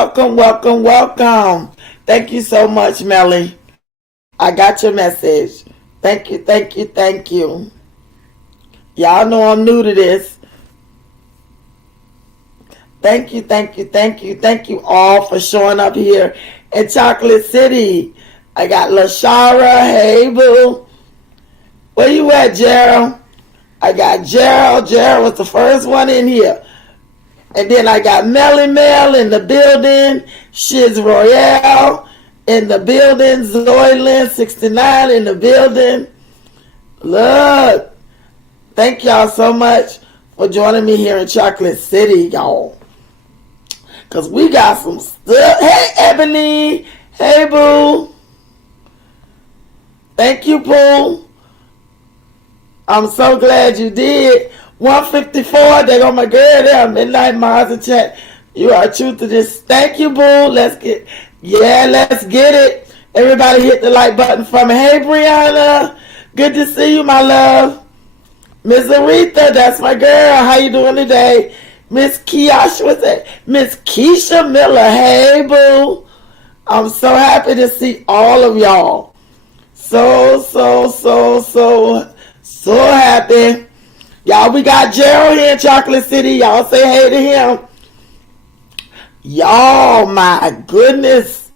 welcome, welcome, welcome. Thank you so much, Melly. I got your message. Thank you, thank you, thank you. Y'all know I'm new to this. Thank you, thank you, thank you, thank you all for showing up here in Chocolate City. I got LaShara. Hey, boo. Where you at, Gerald? I got Gerald. Gerald was the first one in here. And then I got Melly Mel in the building. Shiz Royale in the building. Zoylin 69 in the building. Look. Thank y'all so much for joining me here in Chocolate City, y'all. Because we got some stuff. Hey, Ebony. Hey, boo. Thank you, Pooh. I'm so glad you did. 154, there go my girl there. Midnight Mars and chat. You are true to this. Thank you, boo. Let's get it. Everybody hit the like button for me. Hey, Brianna. Good to see you, my love. Miss Aretha, that's my girl. How you doing today? Miss Keisha, what's that? Miss Keisha Miller. Hey, boo. I'm so happy to see all of y'all. So happy. Y'all, we got Gerald here in Chocolate City. Y'all say hey to him. Y'all, my goodness.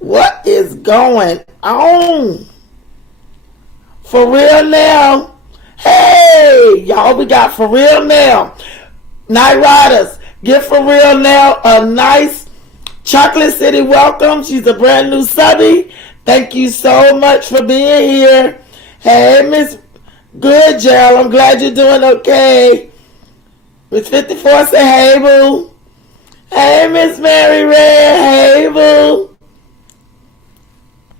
What is going on? For real now? Hey, y'all, we got For Real Now. Night Riders, give For Real Now a nice Chocolate City welcome. She's a brand new subby. Thank you so much for being here. Hey, Miss Good, Gerald. I'm glad you're doing okay. Miss 54 say hey, boo. Hey, Miss Mary Red. Hey, boo.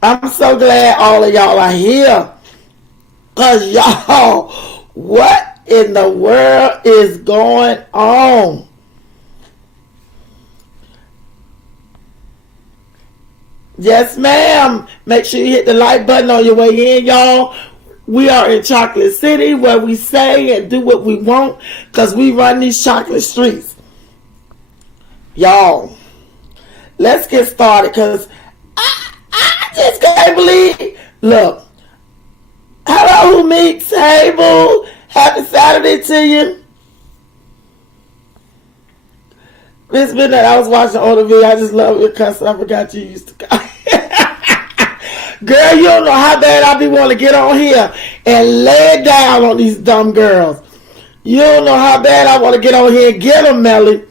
I'm so glad all of y'all are here. Because y'all, what in the world is going on? Yes, ma'am. Make sure you hit the like button on your way in, y'all. We are in Chocolate City where we say and do what we want because we run these chocolate streets. Y'all, let's get started because I just can't believe. Look, hello, Meeks. Hey, boo. Happy Saturday to you. Miss Midnight, I was watching an older video. I just love your cuss. I forgot you used to. Girl, you don't know how bad I be wanting to get on here and lay it down on these dumb girls. You don't know how bad I want to get on here and get them, Melly.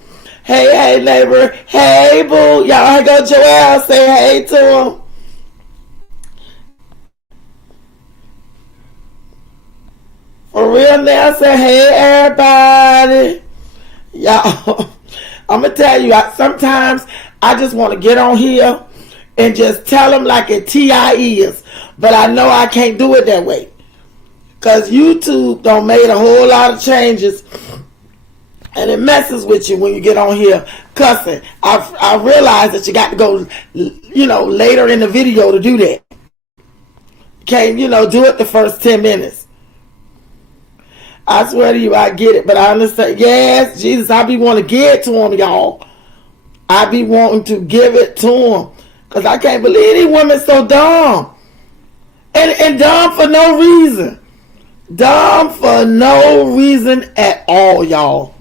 Hey, neighbor. Hey, boo. Y'all go Joelle. Say hey to them. For real now, say hey, everybody. Y'all, I'm going to tell you, sometimes I just want to get on here and just tell them like it TI is. But I know I can't do it that way. Because YouTube done made a whole lot of changes. And it messes with you when you get on here cussing. I realize that you got to go, later in the video to do that. You can't, do it the first 10 minutes. I swear to you, I get it. But I understand. Yes, Jesus, I be wanting to give it to them, y'all. I be wanting to give it to them. Because I can't believe these women so dumb. And dumb for no reason. Dumb for no reason at all, y'all.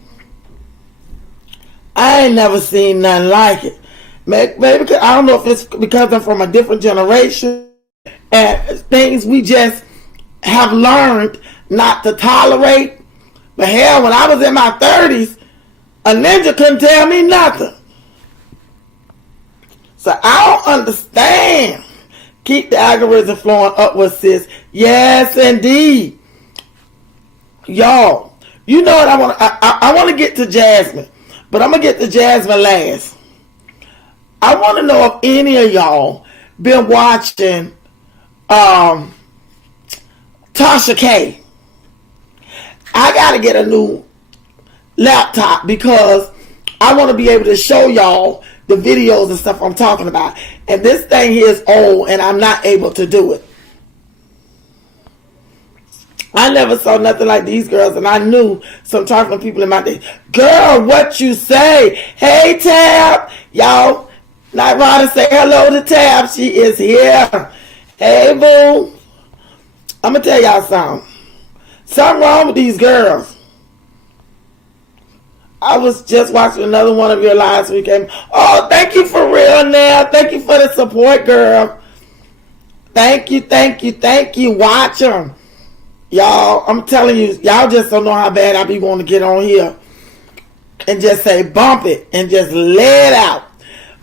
I ain't never seen nothing like it. Maybe I don't know if it's because I'm from a different generation. And things we just have learned not to tolerate. But hell, when I was in my 30s, a ninja couldn't tell me nothing. So I don't understand. Keep the algorithm flowing upwards, sis. Yes, indeed. Y'all, you know what I want? I want to get to Jasmine, but I'm going to get to Jasmine last. I want to know if any of y'all been watching Tasha K. I got to get a new laptop because I want to be able to show y'all the videos and stuff I'm talking about. And this thing here is old and I'm not able to do it. I never saw nothing like these girls, and I knew some talking people in my day. Girl, what you say? Hey, Tab. Y'all, Night Rider, say hello to Tab. She is here. Hey, boo. I'm going to tell y'all something. Something wrong with these girls. I was just watching another one of your lives weekend. Oh, thank you for real now. Thank you for the support, girl. Thank you, thank you, thank you. Watch them. Y'all, I'm telling you, y'all just don't know how bad I be wanting to get on here and just say bump it and just lay it out.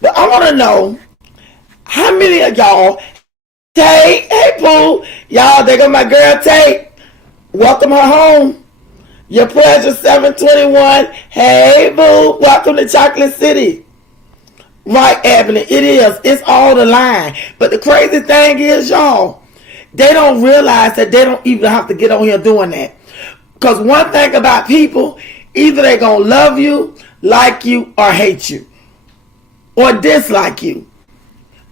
But I want to know how many of y'all, Tay, hey, Pooh, y'all, there go my girl, Tay. Welcome her home. Your pleasure, 721. Hey, boo. Welcome to Chocolate City. Right, Ebony. It is. It's all the line. But the crazy thing is, y'all, they don't realize that they don't even have to get on here doing that. Because one thing about people, either they're going to love you, like you, or hate you. Or dislike you.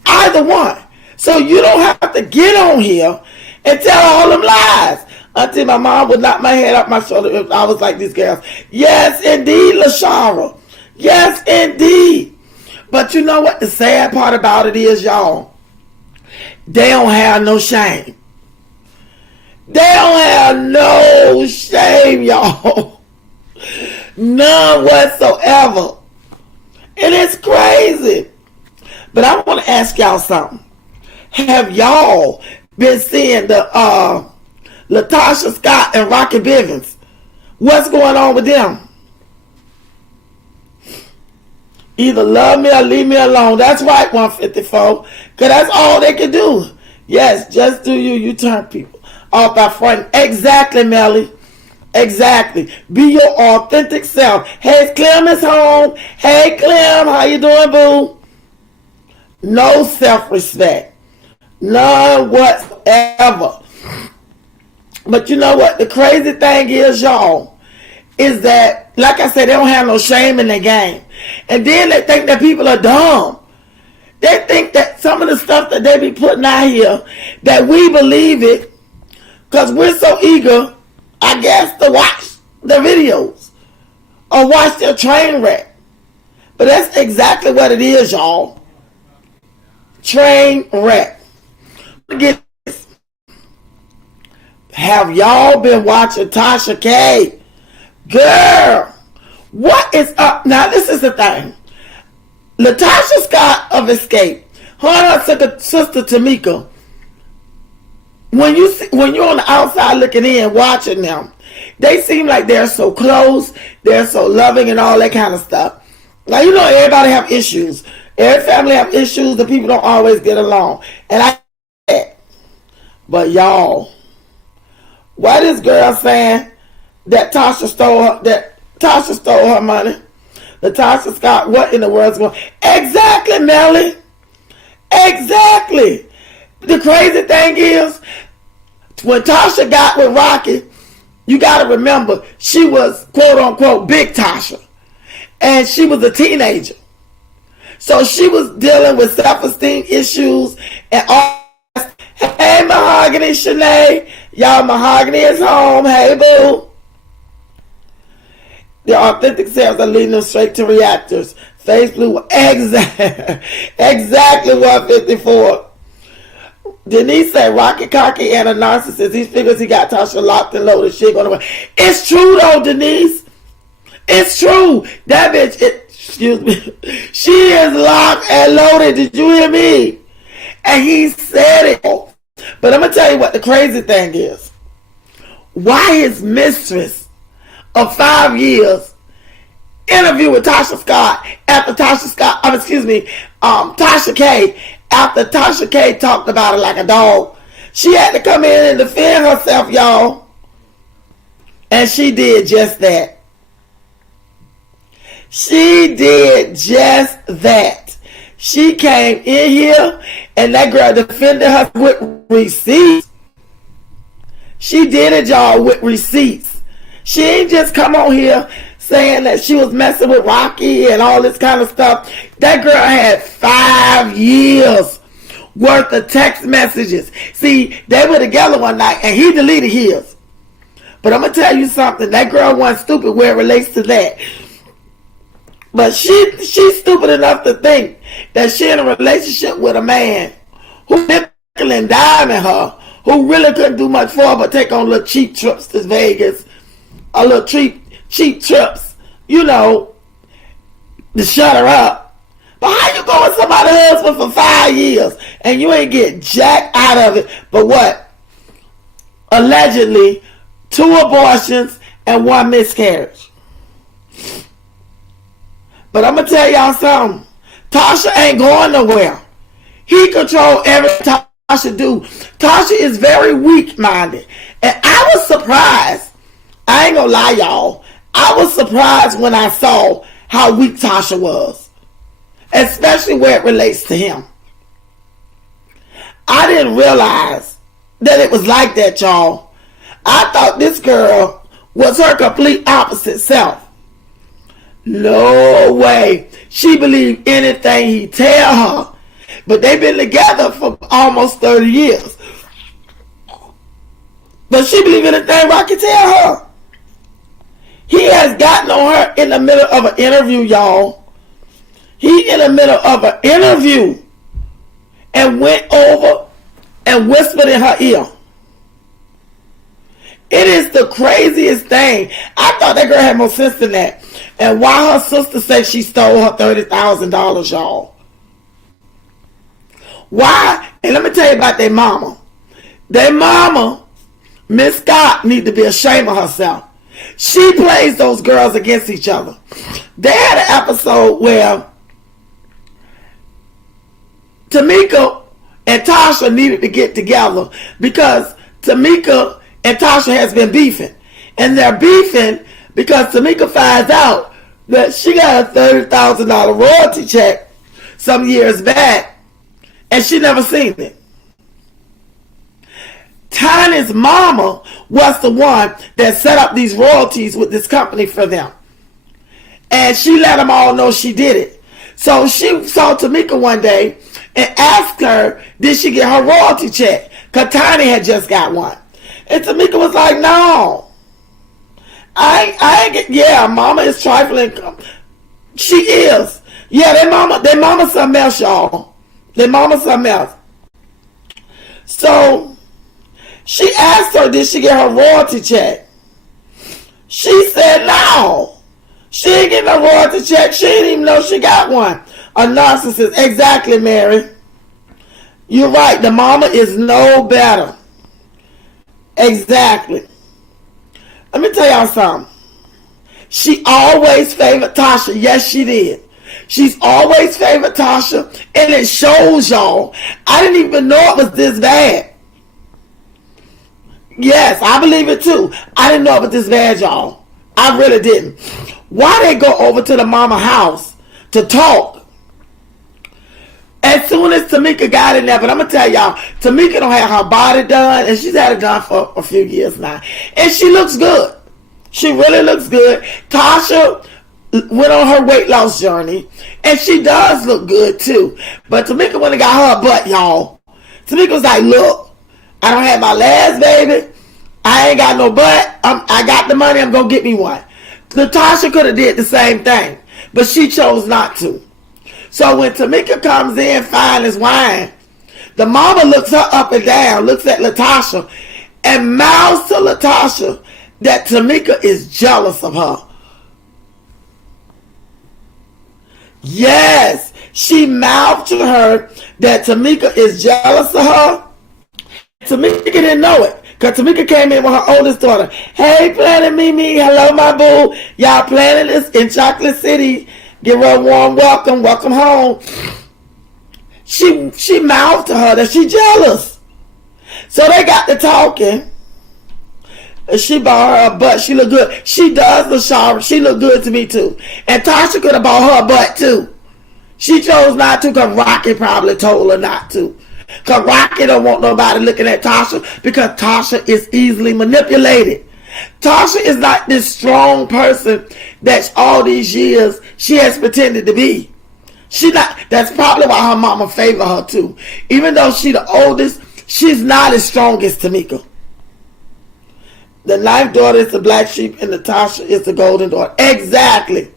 Either one. So you don't have to get on here and tell all them lies. Until my mom would knock my head off my shoulder if I was like these girls. Yes, indeed, LaShara. Yes, indeed. But you know what the sad part about it is, y'all? They don't have no shame. They don't have no shame, y'all. None whatsoever. And it's crazy. But I want to ask y'all something. Have y'all been seeing the Latocha Scott and Rocky Bivens? What's going on with them? Either love me or leave me alone. That's right, 154. Because that's all they can do. Yes, just do you. You turn people off by fronting. Exactly, Melly. Exactly. Be your authentic self. Hey, Clem is home. Hey, Clem. How you doing, boo? No self-respect. None whatsoever. But you know what? The crazy thing is, y'all, is that, like I said, they don't have no shame in their game. And then they think that people are dumb. They think that some of the stuff that they be putting out here, that we believe it, because we're so eager, I guess, to watch the videos or watch their train wreck. But that's exactly what it is, y'all. Train wreck. Get this. Have y'all been watching Tasha K? Girl, what is up? Now, this is the thing. Latocha Scott of Escape, her and her sister Tamika, when you're on the outside looking in, watching them, they seem like they're so close, they're so loving and all that kind of stuff. Now, you know, everybody have issues. Every family have issues, the people don't always get along. And I get that. But y'all, why this girl saying that Tasha stole her money? Latocha Scott, what in the world's going on? Exactly, Melly. Exactly. The crazy thing is, when Tasha got with Rocky, you got to remember, she was quote unquote big Tasha. And she was a teenager. So she was dealing with self-esteem issues and all. Hey, Mahogany Shanae. Y'all, Mahogany is home. Hey, boo. Their authentic selves are leading them straight to reactors. Face blue. Exactly 154. Denise said Rocky cocky and a narcissist. He figures he got Tasha locked and loaded. Shit going away. It's true though, Denise. It's true. That bitch, excuse me. She is locked and loaded. Did you hear me? And he said it. But I'm going to tell you what the crazy thing is. Why his mistress of 5 years interview with Tasha Scott after Tasha K, after Tasha K talked about her like a dog. She had to come in and defend herself, y'all. And she did just that. She did just that. She came in here and that girl defended her with receipts. She did it, y'all, with receipts. She ain't just come on here saying that she was messing with Rocky and all this kind of stuff. That girl had 5 years worth of text messages. See, they were together one night and he deleted his. But I'm going to tell you something. That girl wasn't stupid where it relates to that. But she's stupid enough to think that she in a relationship with a man who nickel and diming her, who really couldn't do much for her but take on little cheap trips to Vegas, a little cheap trips, you know, to shut her up. But how you go with somebody's husband for 5 years and you ain't get jack out of it? But what? Allegedly, 2 abortions and 1 miscarriage. But I'm going to tell y'all something. Tasha ain't going nowhere. He control everything Tasha do. Tasha is very weak-minded. And I was surprised. I ain't going to lie, y'all. I was surprised when I saw how weak Tasha was. Especially where it relates to him. I didn't realize that it was like that, y'all. I thought this girl was her complete opposite self. No way. She believed anything he tell her. But they've been together for almost 30 years. But she believed anything Rocky tell her. He has gotten on her in the middle of an interview, y'all. He in the middle of an interview and went over and whispered in her ear. It is the craziest thing. I thought that girl had more sense than that. And why her sister said she stole her $30,000, y'all. Why? And let me tell you about their mama. Their mama, Miss Scott, need to be ashamed of herself. She plays those girls against each other. They had an episode where Tamika and Tasha needed to get together because Tamika and Tasha has been beefing. And they're beefing because Tamika finds out that she got a $30,000 royalty check some years back and she never seen it. Tiny's mama was the one that set up these royalties with this company for them. And she let them all know she did it. So she saw Tamika one day and asked her, did she get her royalty check? Because Tiny had just got one. And Tamika was like, no. I ain't get, yeah, mama is trifling. She is. Yeah, their mama something else, y'all. Their mama something else. So she asked her, did she get her royalty check? She said no. She ain't getting a royalty check. She didn't even know she got one. A narcissist. Exactly, Mary. You're right. The mama is no better. Exactly. Let me tell y'all something. She always favored Tasha. Yes, she did. She's always favored Tasha. And it shows, y'all. I didn't even know it was this bad. Yes, I believe it too. I didn't know it was this bad, y'all. I really didn't. Why they go over to the mama house to talk? As soon as Tamika got in there, but I'm going to tell y'all, Tamika don't have her body done, and she's had it done for a few years now. And she looks good. She really looks good. Tasha went on her weight loss journey, and she does look good too. But Tamika went and got her butt, y'all. Tamika was like, look, I don't have my last baby. I ain't got no butt. I got the money. I'm going to get me one. Natasha could have did the same thing, but she chose not to. So when Tamika comes in fine as wine, the mama looks her up and down, looks at Latasha, and mouths to Latasha that Tamika is jealous of her. Yes, she mouthed to her that Tamika is jealous of her. Tamika didn't know it, because Tamika came in with her oldest daughter. Hey, Planet Mimi, hello, my boo. Y'all planning this in Chocolate City. Give her a warm welcome. Welcome home. She mouthed to her that she jealous. So they got to talking. And she bought her a butt. She look good. She does, LaShara. She look good to me too. And Tasha could have bought her a butt too. She chose not to because Rocky probably told her not to. Because Rocky don't want nobody looking at Tasha because Tasha is easily manipulated. Tasha is not this strong person that all these years she has pretended to be. She not. That's probably why her mama favor her too. Even though she the oldest, she's not as strong as Tamika. The ninth daughter is the black sheep and Natasha is the golden daughter. Exactly.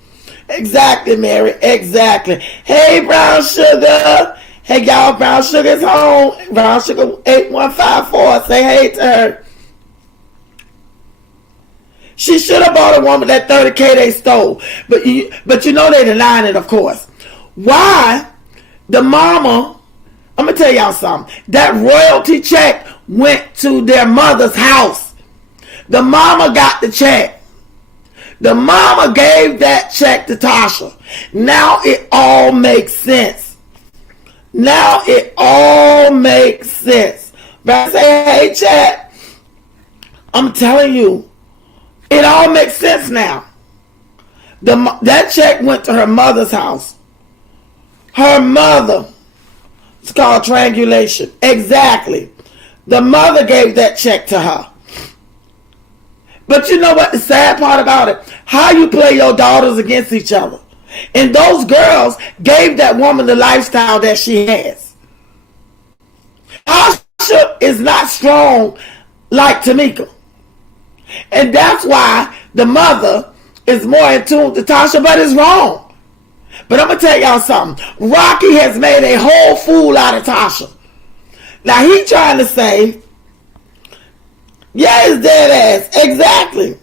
Exactly, Mary. Exactly. Hey, Brown Sugar. Hey, y'all. Brown Sugar's home. Brown Sugar 8154. Say hey to her. She should have bought a woman that 30K they stole. But you know they denying it, of course. Why? The mama, I'm going to tell y'all something. That royalty check went to their mother's house. The mama got the check. The mama gave that check to Tasha. Now it all makes sense. Now it all makes sense. But I say, hey, chat, I'm telling you, it all makes sense now. That check went to her mother's house. Her mother. It's called triangulation. Exactly. The mother gave that check to her. But you know what the sad part about it? How you play your daughters against each other. And those girls gave that woman the lifestyle that she has. Tasha is not strong like Tamika. And that's why the mother is more in tune to Tasha, but it's wrong. But I'm going to tell y'all something. Rocky has made a whole fool out of Tasha. Now he trying to say, yeah, it's dead ass. Exactly.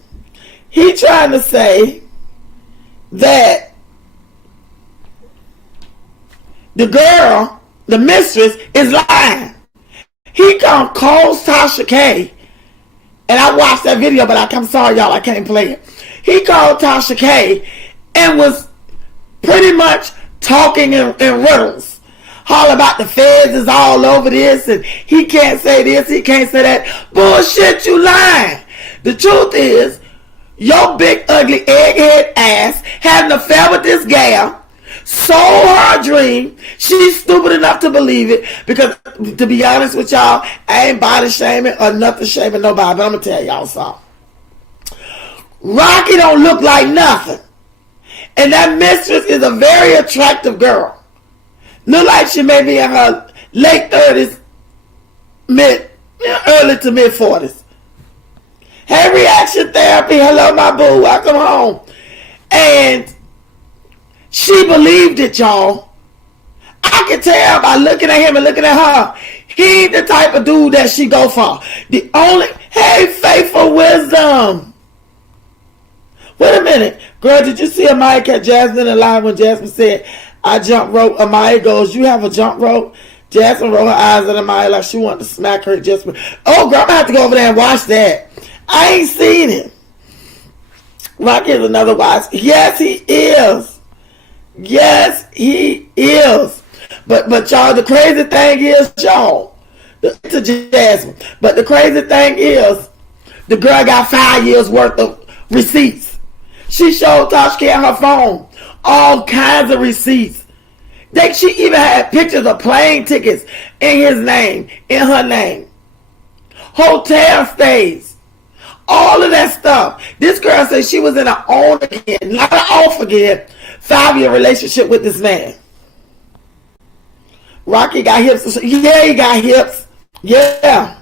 He trying to say that the girl, the mistress, is lying. He calls Tasha K. And I watched that video, but I'm sorry, y'all, I can't play it. He called Tasha K and was pretty much talking in riddles. All about the feds is all over this, and he can't say this, he can't say that. Bullshit, you lying. The truth is, your big, ugly, egghead ass had an affair with this gal, sold her a dream. She's stupid enough to believe it, because to be honest with y'all, I ain't body shaming or nothing shaming nobody, but I'm gonna tell y'all something. Rocky don't look like nothing, and that mistress is a very attractive girl. Look like she may be in her late 30s, early to mid 40s. Hey, reaction therapy, hello my boo, welcome home. And she believed it, y'all. I can tell by looking at him and looking at her, he ain't the type of dude that she go for. Hey, faithful wisdom. Wait a minute. Girl, did you see Amaya catch Jasmine in line when Jasmine said, I jump rope? Amaya goes, you have a jump rope? Jasmine rolled her eyes at Amaya like she wanted to smack her. Jasmine. Oh, girl, I'm going to have to go over there and watch that. I ain't seen him. Rocky is another watch. Yes, he is. Yes, he is. But y'all, the crazy thing is, y'all, to Jasmine, but the crazy thing is, the girl got 5 years worth of receipts. She showed Tasha on her phone all kinds of receipts. She even had pictures of plane tickets in his name, in her name, hotel stays, all of that stuff. This girl said she was in an on again, not an off again, 5-year relationship with this man. Rocky got hips. Yeah, he got hips. Yeah.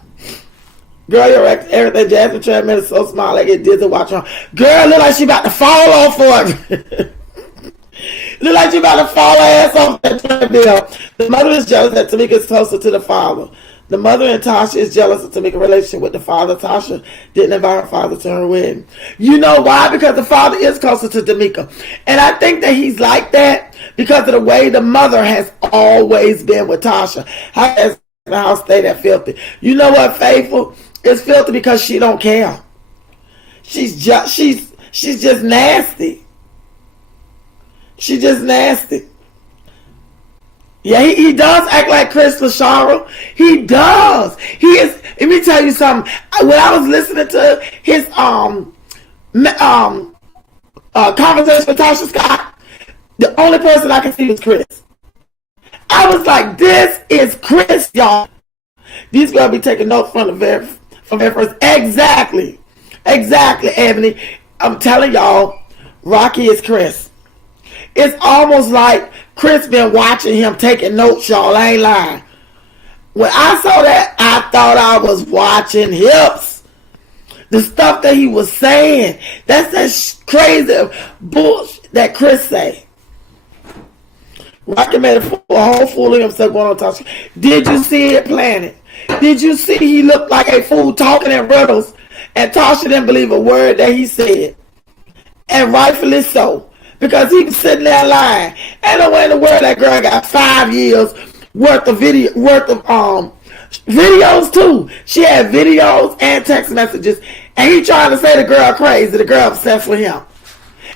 Girl, you're right. Everything Jasmine Tran is so small, like it did to watch her. Girl, look like she about to fall off for it. Look like she about to fall her ass off that treadmill. The mother is jealous that Tamika is closer to the father. The mother and Tasha is jealous of Tamika's relationship with the father. Tasha didn't invite her father to her wedding. You know why? Because the father is closer to Tamika. And I think that he's like that because of the way the mother has always been with Tasha. How has the house stay that filthy? You know what, Faithful? It's filthy because she don't care. She's just nasty. She's just nasty. Yeah, he does act like Chris Lashara. He does. He is. Let me tell you something. When I was listening to his conversation with Latocha Scott, the only person I could see was Chris. I was like, this is Chris, y'all. These girls be taking notes from the very first. Exactly, Ebony. I'm telling y'all, Rocky is Chris. It's almost like Chris been watching him taking notes, y'all. I ain't lying. When I saw that, I thought I was watching hips. The stuff that he was saying, that's that crazy bullshit. that Chris say. Rocky made a whole fool of himself going on Tasha. Did you see it planted? Did you see he looked like a fool talking in riddles? And Tasha didn't believe a word that he said. And rightfully so. Because he was sitting there lying. Ain't no way in the world that girl got 5 years worth of videos too. She had videos and text messages. And he trying to say the girl crazy. The girl obsessed with him.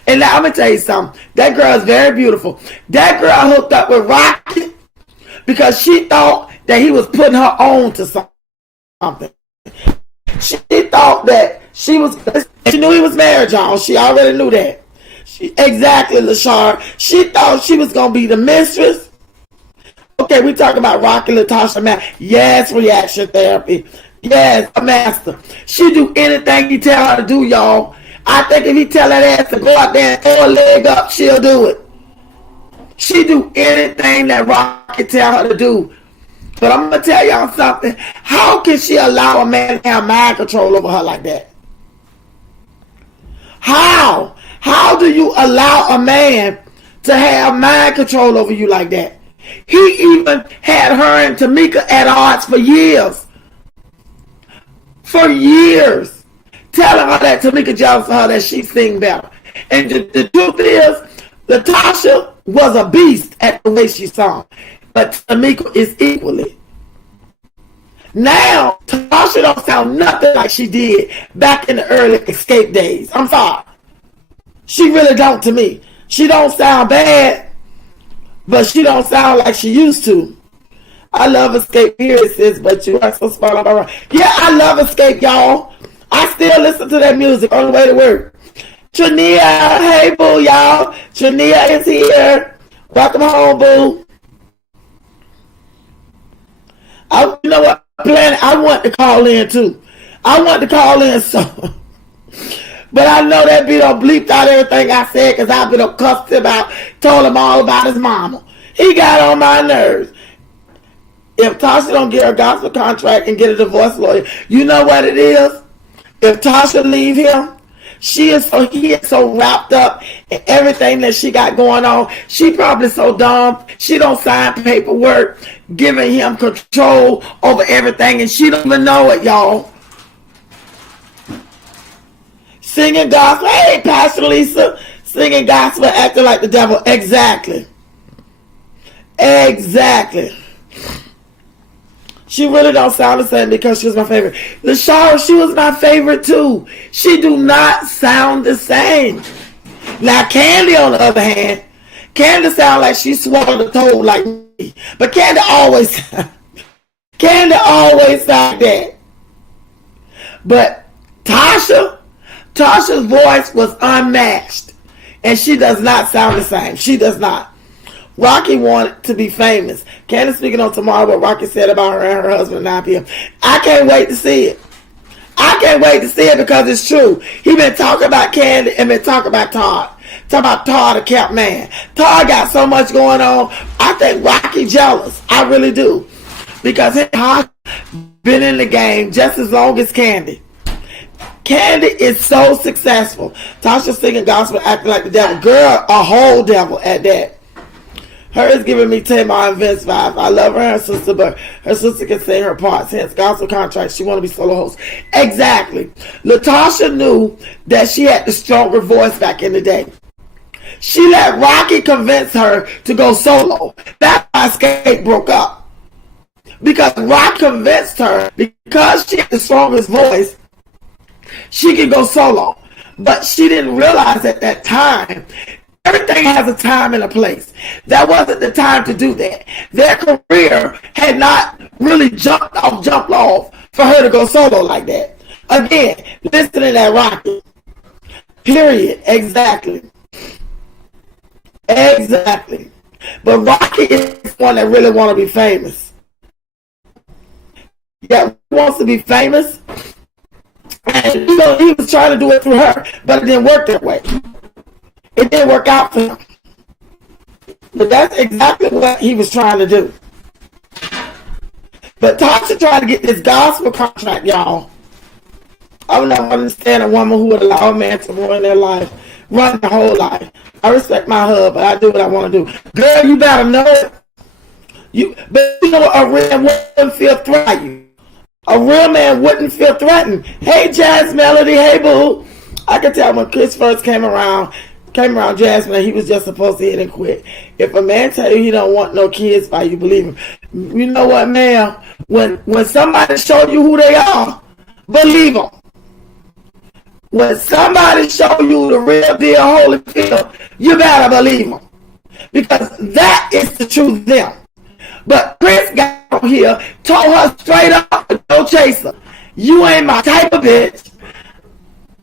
And now I'm going to tell you something. That girl is very beautiful. That girl hooked up with Rocky because she thought that he was putting her on to something. She thought that she knew he was married, y'all. She already knew that. Exactly, LaShar. She thought she was going to be the mistress. Okay, we talking about Rocky Latocha, man. Yes, reaction therapy. Yes, a master. She do anything he tell her to do, y'all. I think if he tell that ass to go out there and throw a leg up, she'll do it. She do anything that Rocky tell her to do. But I'm going to tell y'all something. How can she allow a man to have mind control over her like that? How? How do you allow a man to have mind control over you like that? He even had her and Tamika at odds for years. For years. Telling her that Tamika jealous of her, that she sing better. And the truth is, Latocha was a beast at the way she sung. But Tamika is equally. Now, Tasha don't sound nothing like she did back in the early Xscape days. I'm sorry. She really don't to me. She don't sound bad, but she don't sound like she used to. I love Xscape, period, sis, but you are so smart. Yeah, I love Xscape, y'all. I still listen to that music on the way to work. Trania, hey, boo, y'all. Trania is here. Welcome home, boo. You know what, Planet? I want to call in, too. I want to call in, so... But I know that bitch done bleeped out everything I said because I've been cussed him out, told him all about his mama. He got on my nerves. If Tasha don't get her gospel contract and get a divorce lawyer, you know what it is? If Tasha leave him, he is so wrapped up in everything that she got going on. She probably so dumb. She don't sign paperwork giving him control over everything, and she don't even know it, y'all. Singing gospel, hey, Pastor Lisa, singing gospel, acting like the devil. Exactly. Exactly. She really don't sound the same because she was my favorite. LaShara, she was my favorite too. She do not sound the same. Now, Candy, on the other hand, Candy sound like she swallowed a toad like me. But Candy always sound that. But Tasha's voice was unmatched. And she does not sound the same. She does not. Rocky wanted to be famous. Candace speaking on tomorrow what Rocky said about her and her husband at 9 p.m. I can't wait to see it. I can't wait to see it because it's true. He been talking about Candy and been talking about Todd. Talking about Todd, the kept man. Todd got so much going on. I think Rocky jealous. I really do. Because Todd been in the game just as long as Candy. Candy is so successful. Tasha singing gospel, acting like the devil. Girl, a whole devil at that. Her is giving me Tamar and Vince vibes. I love her and her sister, but her sister can sing her parts. Hence, gospel contract. She want to be solo host. Exactly. Latocha knew that she had the stronger voice back in the day. She let Rocky convince her to go solo. That's why Xscape broke up. Because Rocky convinced her, because she had the strongest voice, she could go solo. But she didn't realize at that time, everything has a time and a place. That wasn't the time to do that. Their career had not really jumped off for her to go solo like that. Again, listening to Rocky. Period. Exactly. Exactly. But Rocky is one that really want to be famous. Yeah, he wants to be famous. And he was trying to do it through her, but it didn't work that way. It didn't work out for him. But that's exactly what he was trying to do. But Tasha trying to get this gospel contract, y'all. I don't understand a woman who would allow a man to ruin their life run my whole life. I respect my hub, but I do what I want to do. Girl, you better know it. But you know what? A real man wouldn't feel threatened. A real man wouldn't feel threatened. Hey, Jazz Melody. Hey, boo. I could tell when Chris first came around Jasmine, he was just supposed to hit and quit. If a man tell you he don't want no kids by you, believe him. You know what, ma'am? When somebody show you who they are, believe them. When somebody show you the real deal, Holyfield, you better believe them. Because that is the truth of them. But Chris got on here, told her straight up, no chaser. You ain't my type of bitch.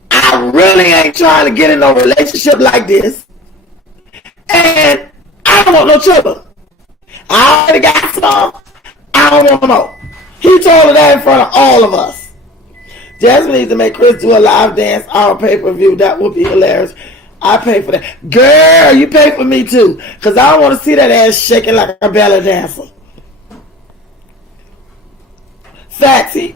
I really ain't trying to get in no relationship like this. And I don't want no trouble. I already got some. I don't want no more. He told her that in front of all of us. Jasmine needs to make Chris do a live dance on pay-per-view. That would be hilarious. I pay for that. Girl, you pay for me too. Because I don't want to see that ass shaking like a belly dancer. Faxy.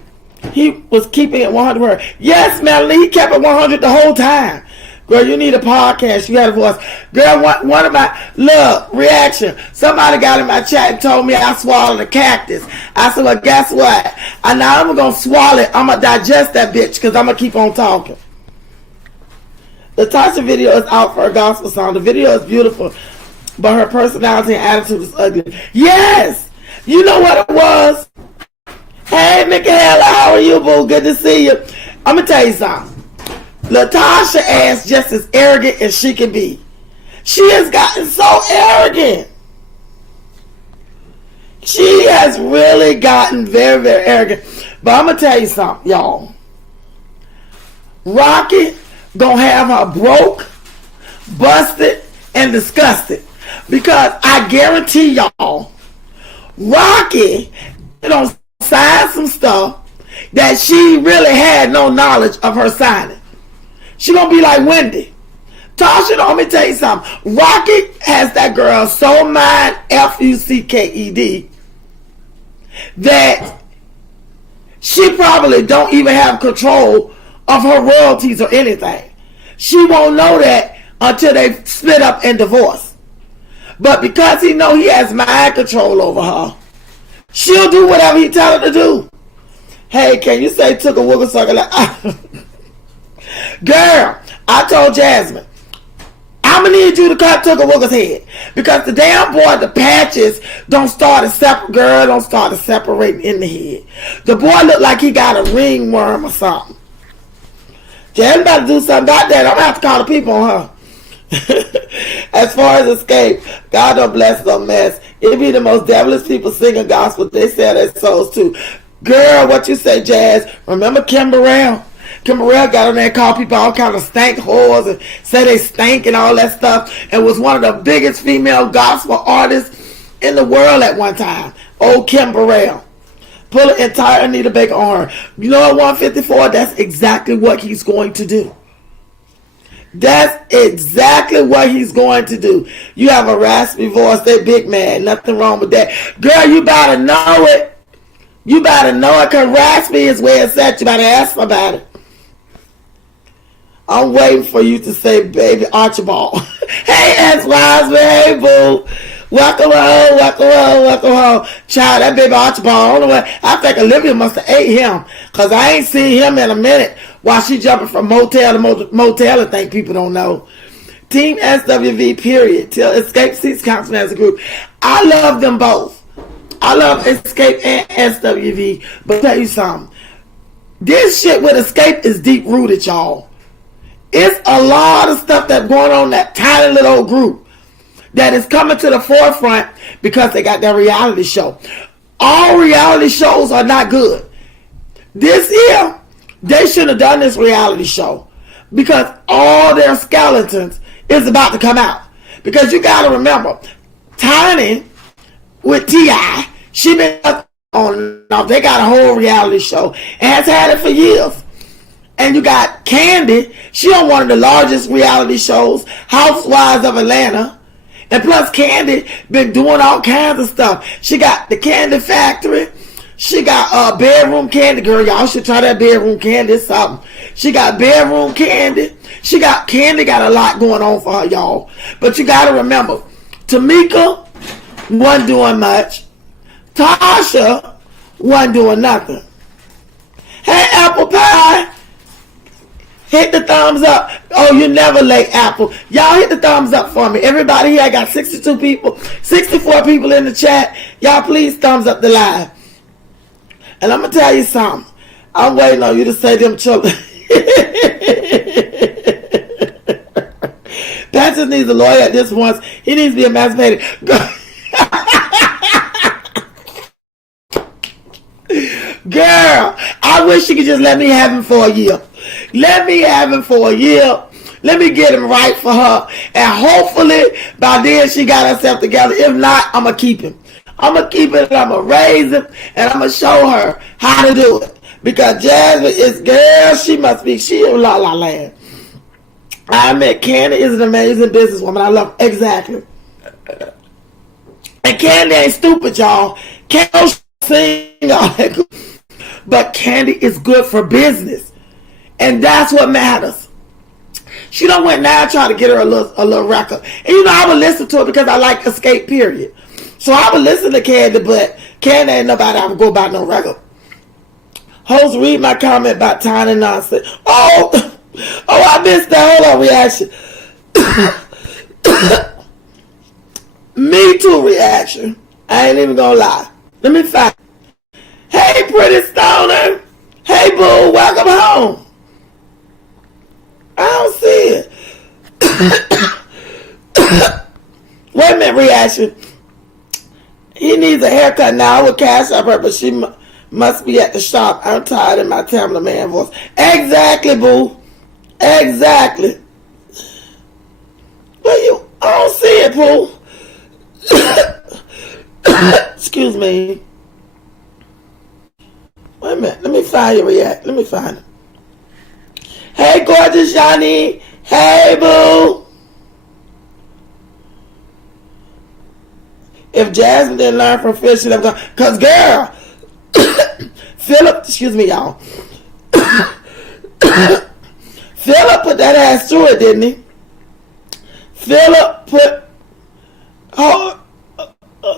He was keeping it 100. Yes, Melanie, he kept it 100 the whole time. Girl, you need a podcast. You got a voice. Girl, one of my, look, reaction. Somebody got in my chat and told me I swallowed a cactus. I said, well, guess what? I'm going to swallow it. I'm going to digest that bitch because I'm going to keep on talking. The Latocha video is out for a gospel song. The video is beautiful, but her personality and attitude is ugly. Yes! You know what it was? Hey, Michaela, how are you, boo? Good to see you. I'm going to tell you something. Latocha ass just as arrogant as she can be. She has gotten so arrogant. She has really gotten very, very arrogant. But I'm going to tell you something, y'all. Rocky gonna have her broke, busted, and disgusted. Because I guarantee y'all, Rocky don't sign some stuff that she really had no knowledge of her signing. She gonna be like Wendy. Tasha, let me tell you something. Rocky has that girl so mind Fucked that she probably don't even have control of her royalties or anything. She won't know that until they split up and divorce. But because he know he has mind control over her, she'll do whatever he tell her to do. Hey, can you say took a wiggle sucker? Girl, I told Jasmine, I'm gonna need you to cut Took a Wigger's head. Because the damn boy, the patches don't start to separate in the head. The boy looked like he got a ringworm or something. Jasmine about to do something about that. I'm gonna have to call the people on her. As far as escape, God don't bless them mess. It be the most devilish people singing gospel. They sell their souls too. Girl, what you say, Jazz? Remember Kim Burrell? Kim Burrell got on there and called people all kind of stank whores and say they stank and all that stuff, and was one of the biggest female gospel artists in the world at one time. Old Kim Burrell. Pull an entire Anita Baker on her. You know at 154, that's exactly what he's going to do. That's exactly what he's going to do. You have a raspy voice, that big man. Nothing wrong with that. Girl, you better know it. You better know it, because raspy is where it's at. You better ask about it. I'm waiting for you to say baby Archibald. Hey, ex-wives, hey, boo. Welcome home, welcome home, welcome home. Child, that baby Archibald, I think Olivia must have ate him, because I ain't seen him in a minute while she jumping from motel to motel and think people don't know. Team SWV, period. Till Escape Seats counts as a group. I love them both. I love Escape and SWV. But tell you something. This shit with Escape is deep rooted, y'all. It's a lot of stuff that's going on in that tiny little group that is coming to the forefront because they got their reality show. All reality shows are not good. This year, they shouldn't have done this reality show because all their skeletons is about to come out. Because you got to remember, Tiny with T.I., she been on, they got a whole reality show and has had it for years. And you got Candy, she on one of the largest reality shows, Housewives of Atlanta. And plus Candy been doing all kinds of stuff. She got the Candy Factory. She got bedroom candy. Girl, y'all should try that bedroom candy. It's something. She got bedroom candy. Candy got a lot going on for her, y'all. But you got to remember, Tamika wasn't doing much. Tasha wasn't doing nothing. Hey, Apple Pie, hit the thumbs up. Oh, you never late, Apple. Y'all hit the thumbs up for me. Everybody here, I got 62 people, 64 people in the chat. Y'all please thumbs up the live. And I'm going to tell you something. I'm waiting on you to say them children. Patches needs a lawyer at this once. He needs to be emancipated. Girl, I wish you could just let me have him for a year. Let me have him for a year. Let me get him right for her. And hopefully, by then, she got herself together. If not, I'm going to keep him. I'm going to keep it, and I'm going to raise him, and I'm going to show her how to do it. Because Jasmine is, girl, she in La La Land. I admit, Candy is an amazing businesswoman. I love her. Exactly. And Candy ain't stupid, y'all. Candy don't sing all that good. But Candy is good for business. And that's what matters. She don't went now trying to get her a little record. And you know, I would listen to it because I like Escape, period. So I would listen to Candy, but Candy ain't nobody I would go buy no record. Host, read my comment about Tiny Nonsense. Oh, I missed that. Hold on, reaction. Me too, reaction. I ain't even gonna lie. Let me find. Hey, pretty stoner. Hey, boo, welcome home. I don't see it. Wait a minute, reaction. He needs a haircut now. I would cash up her, but she must be at the shop. I'm tired of my Tamla man voice. Exactly, boo. Exactly. Well, I don't see it, boo. Excuse me. Wait a minute. Let me find your react. Let me find it. Hey, gorgeous Johnny. Hey, boo. If Jasmine didn't learn from Phil, she'd have gone. Because, girl, Philip, excuse me, y'all. Philip put that ass through it, didn't he? Philip put. Oh, what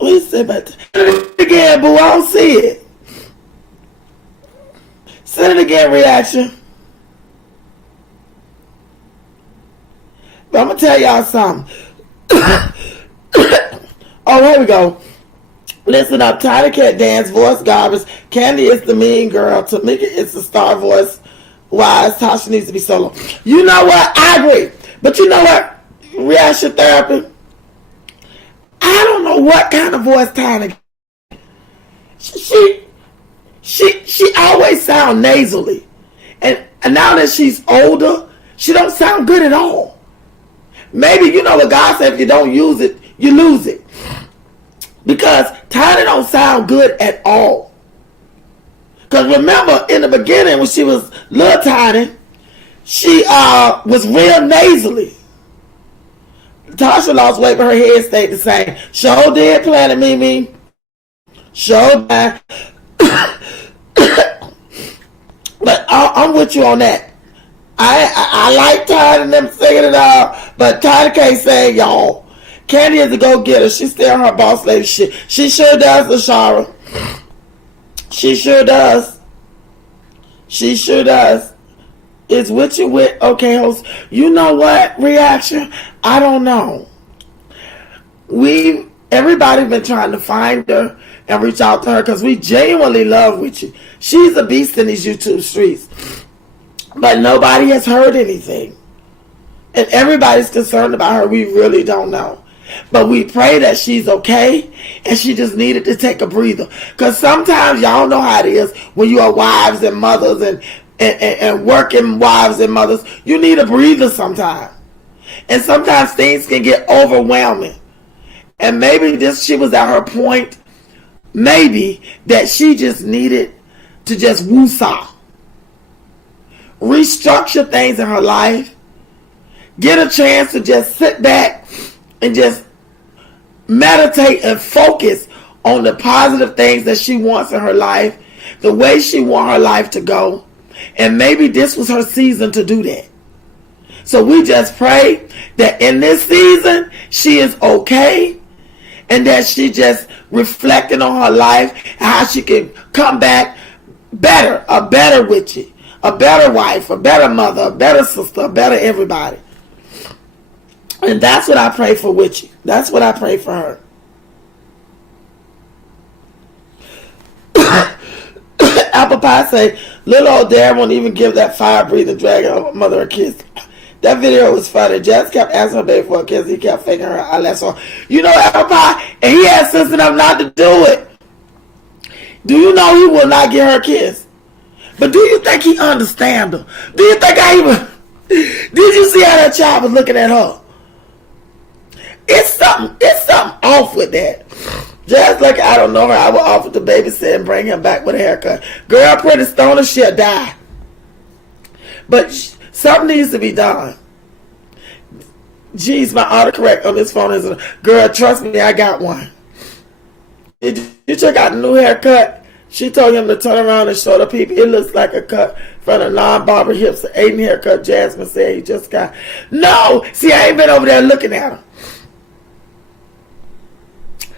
do you say about that? Send it again, boo. I don't see it. Send it again, reaction. But I'm going to tell y'all something. Oh, here we go. Listen up. Tiny Cat dance, voice garbage. Candy is the mean girl. Tamika is the star voice. Wise. Tasha needs to be solo. You know what? I agree. But you know what? Reaction therapy. I don't know what kind of voice Tiny. She always sound nasally. And now that she's older, she don't sound good at all. Maybe, you know what God said, if you don't use it, you lose it. Because Tiny don't sound good at all. Because remember, in the beginning, when she was little Tiny, she was real nasally. Tasha lost weight, but her head stayed the same. Sure did, Planet Mimi. Sure did. But I'm with you on that. I like Tiny and them singing it all, but Tiny can't sing, y'all. Candy is a go-getter. She's still her boss lady shit. She sure does, LaShara. She sure does. She sure does. It's what you with. Okay, host. You know what? Reaction? I don't know. Everybody's been trying to find her and reach out to her because we genuinely love with you. She's a beast in these YouTube streets. But nobody has heard anything. And everybody's concerned about her. We really don't know. But we pray that she's okay. And she just needed to take a breather. Because sometimes y'all know how it is when you are wives and mothers and working wives and mothers. You need a breather sometimes. And sometimes things can get overwhelming. And maybe she was at her point. Maybe that she just needed to just woosah. Restructure things in her life. Get a chance to just sit back and just meditate and focus on the positive things that she wants in her life, the way she wants her life to go. And maybe this was her season to do that. So we just pray that in this season, she is okay, and that she just reflecting on her life, how she can come back better, a better witchy, a better wife, a better mother, a better sister, a better everybody. And that's what I pray for Witchy. That's what I pray for her. Apple Pie say, little old Darren won't even give that fire-breathing dragon mother a kiss. That video was funny. Jazz kept asking her baby for a kiss. He kept faking her eyelash on. You know Apple Pie? And he had sense enough not to do it. Do you know he will not give her a kiss? But do you think he understand her? Do you think I even... Did you see how that child was looking at her? It's something off with that. Just like I don't know her, I would offer to babysit and bring him back with a haircut. Girl, pretty stoner, she'll die. But something needs to be done. Geez, my autocorrect on this phone is, girl, trust me, I got one. Did you check out the new haircut? She told him to turn around and show the people. It looks like a cut from a non-barber hips. An Aiden haircut. Jasmine said he just got. No! See, I ain't been over there looking at her.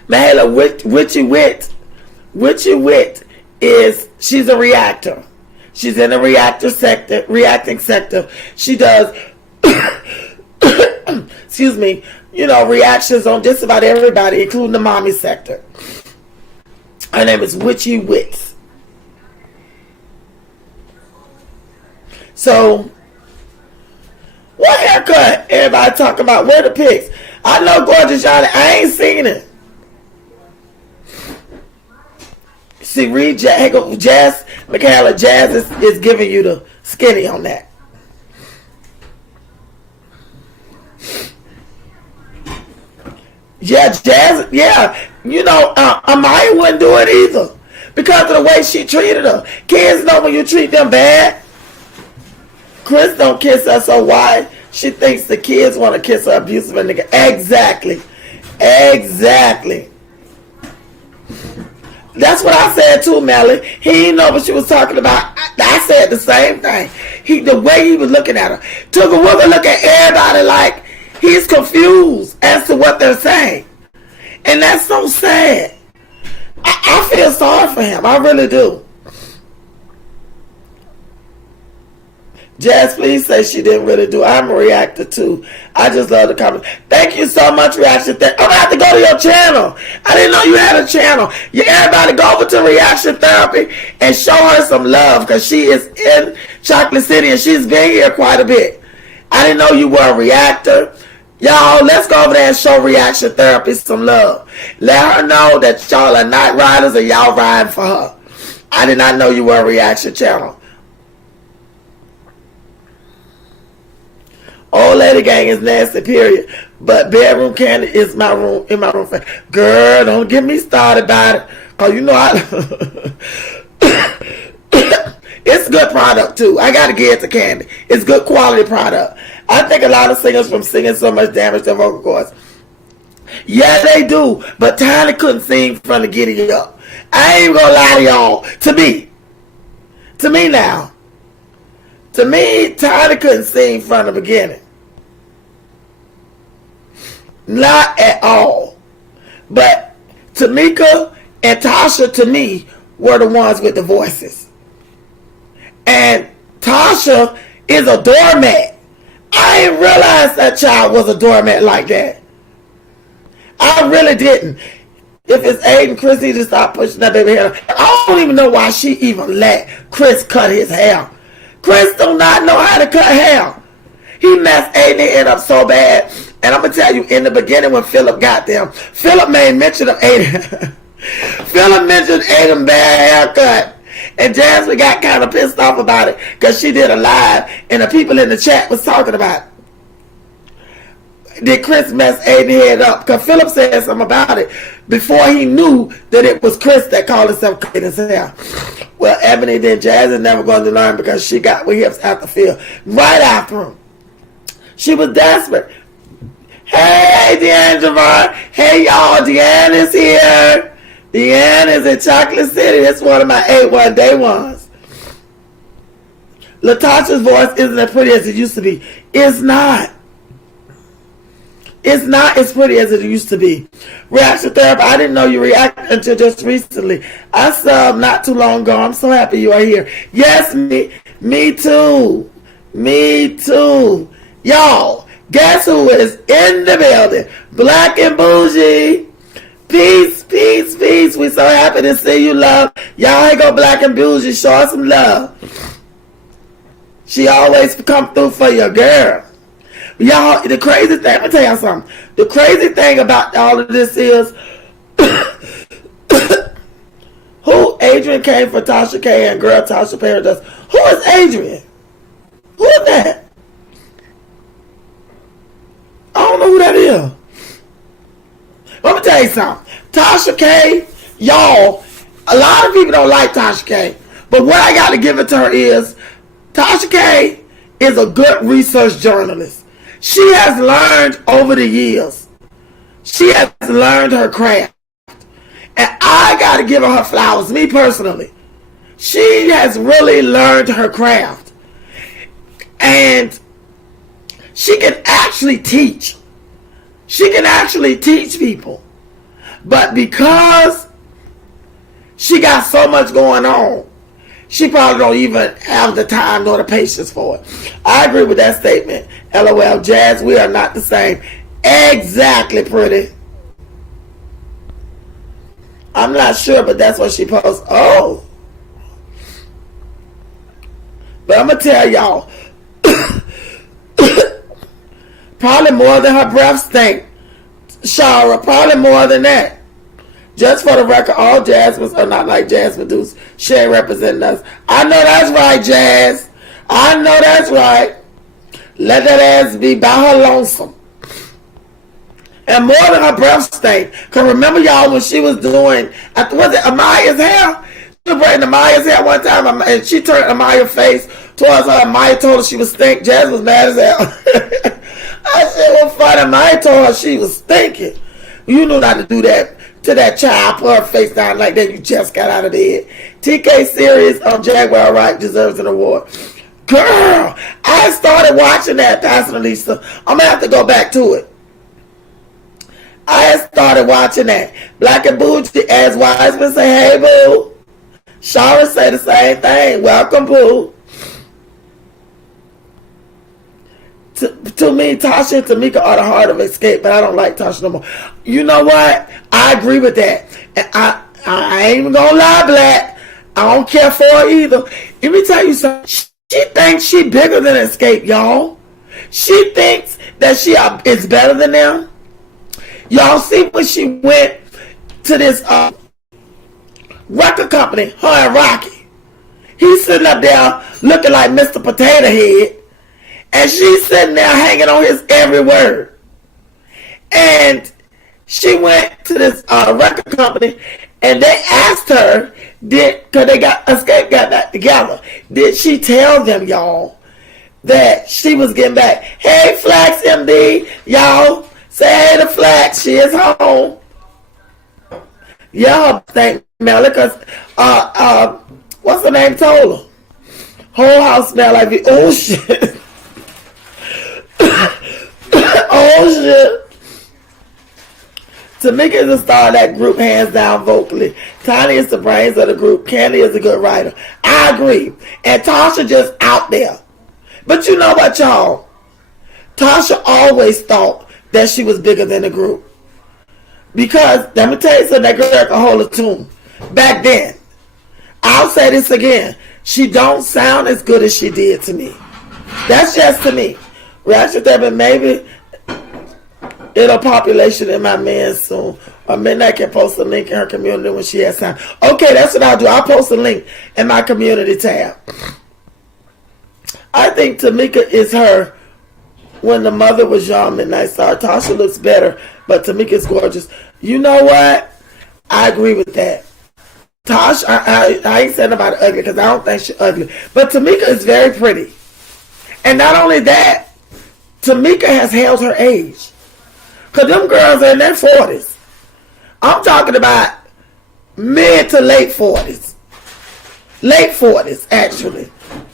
Mahela, Witchy Wit is, she's a reactor. She's in the reacting sector. She does, excuse me, reactions on just about everybody, including the mommy sector. Her name is Witchy Wit. So, what haircut everybody talking about? Where the pics? I know Gorgeous Johnny. I ain't seen it. See, read Jazz, Michaela, Jazz is giving you the skinny on that. Yeah, Jazz, yeah. Amaya wouldn't do it either because of the way she treated her. Kids know when you treat them bad. Chris don't kiss her, so why she thinks the kids want to kiss her abusive and nigga. Exactly. That's what I said too, Melly. He didn't know what she was talking about. I said the same thing. The way he was looking at her took a woman look at everybody like he's confused as to what they're saying. And that's so sad. I feel sorry for him. I really do. Jazz, please say she didn't really do it. I'm a reactor too. I just love the comments. Thank you so much, Reaction Therapy. I'm going to have to go to your channel. I didn't know you had a channel. Everybody go over to Reaction Therapy and show her some love because she is in Chocolate City and she's been here quite a bit. I didn't know you were a reactor. Y'all, let's go over there and show Reaction Therapy some love. Let her know that y'all are not riders and y'all riding for her. I did not know you were a reaction channel. Old lady gang is nasty, period. But bedroom candy is my room. Girl, don't get me started about it. Cause it's good product too. I gotta give it to Candy. It's good quality product. I think a lot of singers from singing so much damage to vocal cords. Yeah, they do. But Tiny couldn't sing from the giddy up. I ain't gonna lie to y'all. To me now. To me, Tiny couldn't sing from the beginning. Not at all. But Tamika and Tasha, to me, were the ones with the voices. And Tasha is a doormat. I didn't realize that child was a doormat like that. I really didn't. If it's Aiden, Chris needs to stop pushing that baby hair. I don't even know why she even let Chris cut his hair. Chris do not know how to cut hair. He messed Aiden head up so bad. And I'm going to tell you, in the beginning when Philip got them, Philip made mention of Aiden. Philip mentioned Aiden's bad haircut. And Jasmine got kind of pissed off about it because she did a live and the people in the chat was talking about it. Did Chris mess Aiden head up? Because Philip said something about it before he knew that it was Chris that called himself cutting his hair. Well, Ebony then Jazz is never going to learn because she got with hips out the field right after him. She was desperate. Hey, Deanne Javon. Hey, y'all. Deanne is here. Deanne is in Chocolate City. That's one of my 8-1 day ones. Latocha's voice isn't as pretty as it used to be. It's not. It's not as pretty as it used to be. Reaction therapy, I didn't know you reacted until just recently. I subbed not too long ago. I'm so happy you are here. Yes, me too. Me too. Y'all, guess who is in the building? Black and Bougie. Peace, peace, peace. We so happy to see you, love. Y'all ain't go Black and Bougie. Show us some love. She always come through for your girl. Y'all, the crazy thing, let me tell y'all something. The crazy thing about all of this is who Adrian came for Tasha K and girl Tasha Paradise. Who is Adrian? Who is that? I don't know who that is. Let me tell you something. Tasha K, y'all, a lot of people don't like Tasha K. But what I got to give it to her is Tasha K is a good research journalist. She has learned over the years. She has learned her craft. And I got to give her flowers, me personally. She has really learned her craft. And she can actually teach. She can actually teach people. But because she got so much going on, she probably don't even have the time nor the patience for it. I agree with that statement. LOL, Jazz, we are not the same. Exactly, pretty. I'm not sure, but that's what she posts. Oh. But I'm going to tell y'all. Probably more than her breath stink. Shara, probably more than that. Just for the record, all Jasmines are not like Jasmine Deuce. She ain't representing us. I know that's right, Jazz. I know that's right. Let that ass be by her lonesome. And more than her breath stink. Because remember, y'all, when she was doing, was it Amaya's hair? She was braiding Amaya's hair one time, and she turned Amaya's face towards her. Amaya told her she was stink. Jazz was mad as hell. I said, well, funny. Amaya told her she was stinking. You knew not to do that to that child. Put her face down like that. You just got out of bed. TK series on Jaguar Right deserves an award. Girl, I started watching that, Pastor Lisa. I'm going to have to go back to it. I started watching that. Black and Bougie, as Wiseman say, hey, boo. Shara say the same thing. Welcome, boo. To me, Tasha and Tamika are the heart of escape, but I don't like Tasha no more. You know what? I agree with that. And I ain't even gonna lie, Black. I don't care for her either. Let me tell you something. She thinks she bigger than Escape, y'all. She thinks that she is better than them. Y'all see when she went to this record company, her and Rocky. He's sitting up there looking like Mr. Potato Head. And she's sitting there hanging on his every word. And she went to this record company and they asked her, because they got Escape got back together, did she tell them, y'all, that she was getting back? Hey, Flax MD, y'all, say hey to Flax, she is home. Y'all thank Melly, because what's her name told her? Whole house smell like the oh shit. Oh shit. Tamika is the star of that group, hands down vocally. Tiny is the brains of the group. Candy is a good writer. I agree. And Tasha just out there. But you know what, y'all? Tasha always thought that she was bigger than the group. Because, let me tell you something, that girl can hold a tune. Back then. I'll say this again. She don't sound as good as she did to me. That's just to me. Reaction therapy, maybe it'll population in my man soon. Or Midnight can post a link in her community when she has time. Okay, that's what I'll do. I'll post a link in my community tab. I think Tamika is her when the mother was young. Midnight Star. Tasha looks better, but Tamika is gorgeous. You know what? I agree with that. Tasha, I ain't saying about ugly because I don't think she's ugly. But Tamika is very pretty. And not only that, Tamika has held her age. Because them girls are in their 40s. I'm talking about mid to late 40s. Late 40s, actually.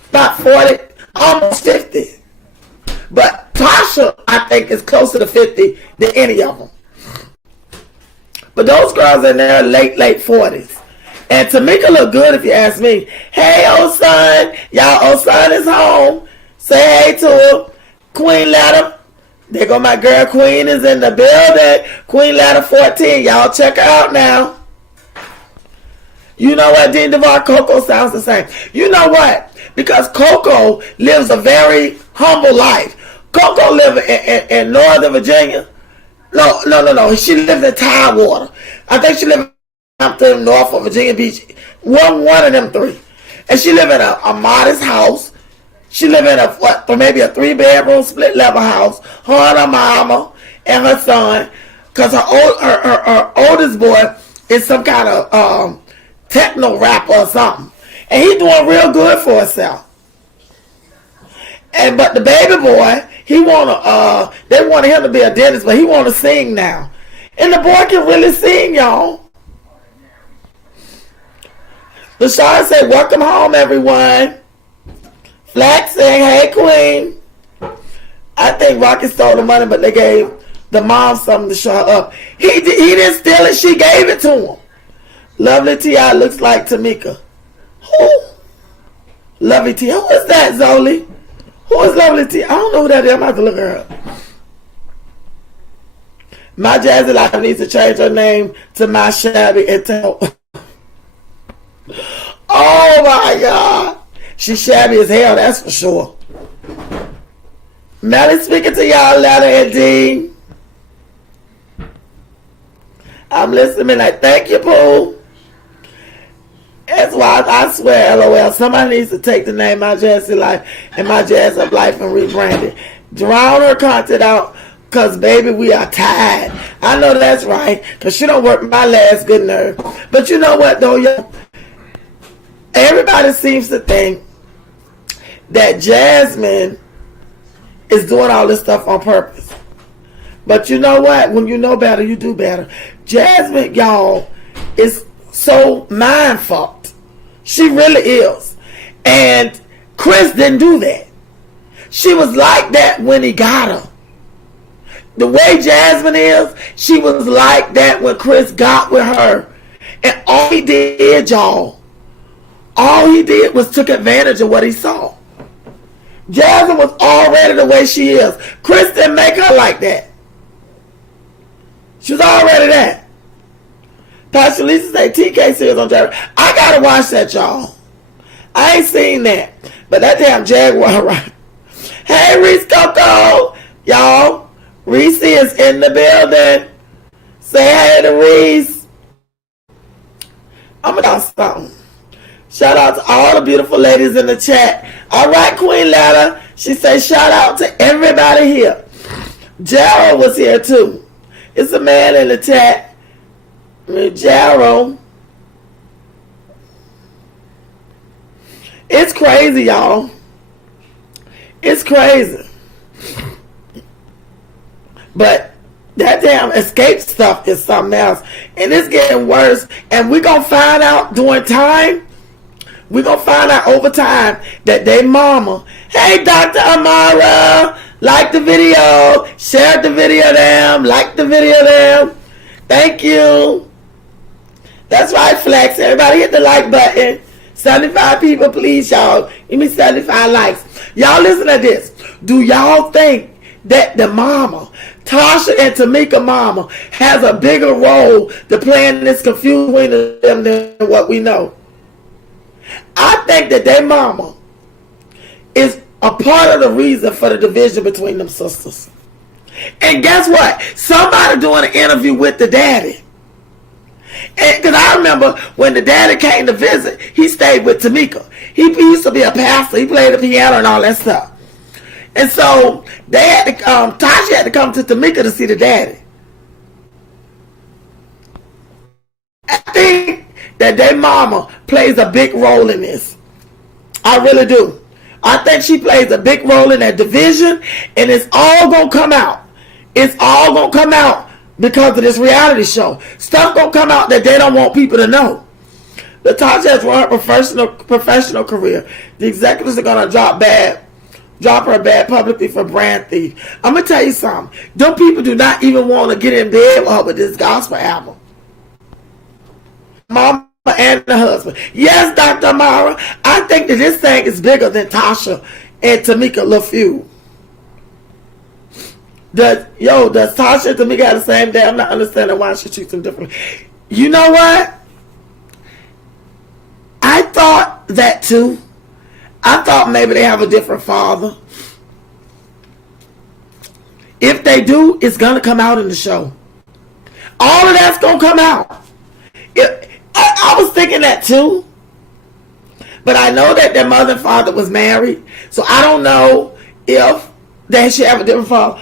about 40, almost 50. But Tasha, I think, is closer to 50 than any of them. But those girls in their late 40s. And Tamika look good if you ask me. Hey, old son. Y'all, old son is home. Say hey to him. Queen Ladder. There go my girl Queen is in the building. Queen Ladder 14. Y'all check her out now. You know what, Dean DeVar? Coco sounds the same. You know what? Because Coco lives a very humble life. Coco lives in Northern Virginia. No. She lives in Tidewater. I think she lives in Norfolk, Virginia Beach. One of them three. And she lives in a modest house. She lives in maybe a 3-bedroom split level house. Her and her mama and her son. Because her oldest boy is some kind of techno rapper or something. And he's doing real good for himself. But the baby boy, they wanted him to be a dentist, but he want to sing now. And the boy can really sing, y'all. LaShawn said, welcome home, everyone. Flax saying, hey, Queen. I think Rocky stole the money, but they gave the mom something to shut up. He didn't steal it. She gave it to him. Lovely T.I. looks like Tamika. Who? Lovely T.I. Who is that, Zoli? Who is Lovely T.I.? I don't know who that is. I'm about to look her up. My Jazzy life needs to change her name to My Shabby and tell. Oh my God. She's shabby as hell, that's for sure. Melly speaking to y'all, Letta and Dean. I'm listening like, thank you, Pooh. That's why I swear, LOL, somebody needs to take the name My Jazzy Life and My Jazz Up Life and rebrand it. Drown her content out, because, baby, we are tired. I know that's right, because she don't work my last good nerve. But you know what, though, y'all? Everybody seems to think that Jasmine is doing all this stuff on purpose. But you know what? When you know better, you do better. Jasmine, y'all, is so mind-fucked. She really is. And Chris didn't do that. She was like that when he got her. The way Jasmine is, she was like that when Chris got with her. And all he did, y'all, all he did was took advantage of what he saw. Jasmine was already the way she is. Chris didn't make her like that. She was already that. Pastor Lisa say TK series on Jaguar. I gotta watch that, y'all. I ain't seen that. But that damn Jaguar, right? Hey, Reese Coco. Y'all, Reese is in the building. Say hey to Reese. I'm gonna do something. Shout out to all the beautiful ladies in the chat. All right, Queen Ladder. She says shout out to everybody here. Gerald was here too. It's a man in the chat. Gerald. It's crazy, y'all. It's crazy. But that damn escape stuff is something else. And it's getting worse. And we're going to find out during time. We're going to find out over time that they mama. Hey, Dr. Amara. Like the video. Share the video them. Like the video them. Thank you. That's right, Flex. Everybody hit the like button. 75 people, please, y'all. Give me 75 likes. Y'all listen to this. Do y'all think that the mama, Tasha and Tamika mama, has a bigger role to play in this confusion between them than what we know? I think that their mama is a part of the reason for the division between them sisters. And guess what? Somebody doing an interview with the daddy. Because I remember when the daddy came to visit, he stayed with Tamika. He used to be a pastor. He played the piano and all that stuff. And so they had to, Tasha had to come to Tamika to see the daddy. I think that their mama plays a big role in this. I really do. I think she plays a big role in that division, and it's all going to come out. It's all going to come out because of this reality show. Stuff going to come out that they don't want people to know. Latocha has run her professional career. The executives are gonna drop her bad publicly for brand thief. I'm gonna tell you something. Them people do not even want to get in bed with her with this gospel album. Mama and the husband. Yes, Dr. Amara, I think that this thing is bigger than Tasha and Tamika LaFew. Does Tasha and Tamika have the same day? I'm not understanding why she treats them differently. You know what? I thought that too. I thought maybe they have a different father. If they do, it's going to come out in the show. All of that's going to come out. I was thinking that too. But I know that their mother and father was married. So I don't know if they should have a different father.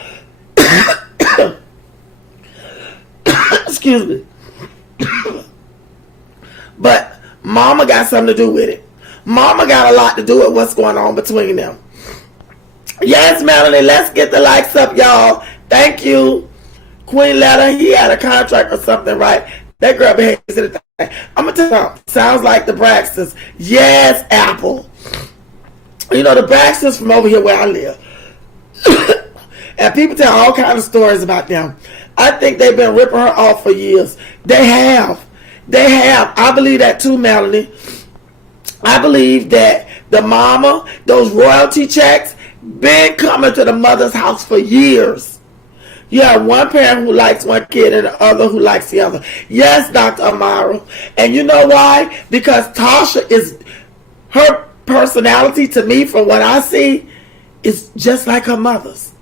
Excuse me. But mama got something to do with it. Mama got a lot to do with what's going on between them. Yes, Melanie, let's get the likes up, y'all. Thank you. Queen Letter, he had a contract or something, right? That girl behaves to the thing. I'm going to tell you something. Sounds like the Braxtons. Yes, Apple. You know, the Braxtons from over here where I live. And people tell all kinds of stories about them. I think they've been ripping her off for years. They have. I believe that too, Melanie. I believe that the mama, those royalty checks, been coming to the mother's house for years. You have one parent who likes one kid and the other who likes the other. Yes, Dr. Amara. And you know why? Because Tasha is, her personality to me, from what I see, is just like her mother's.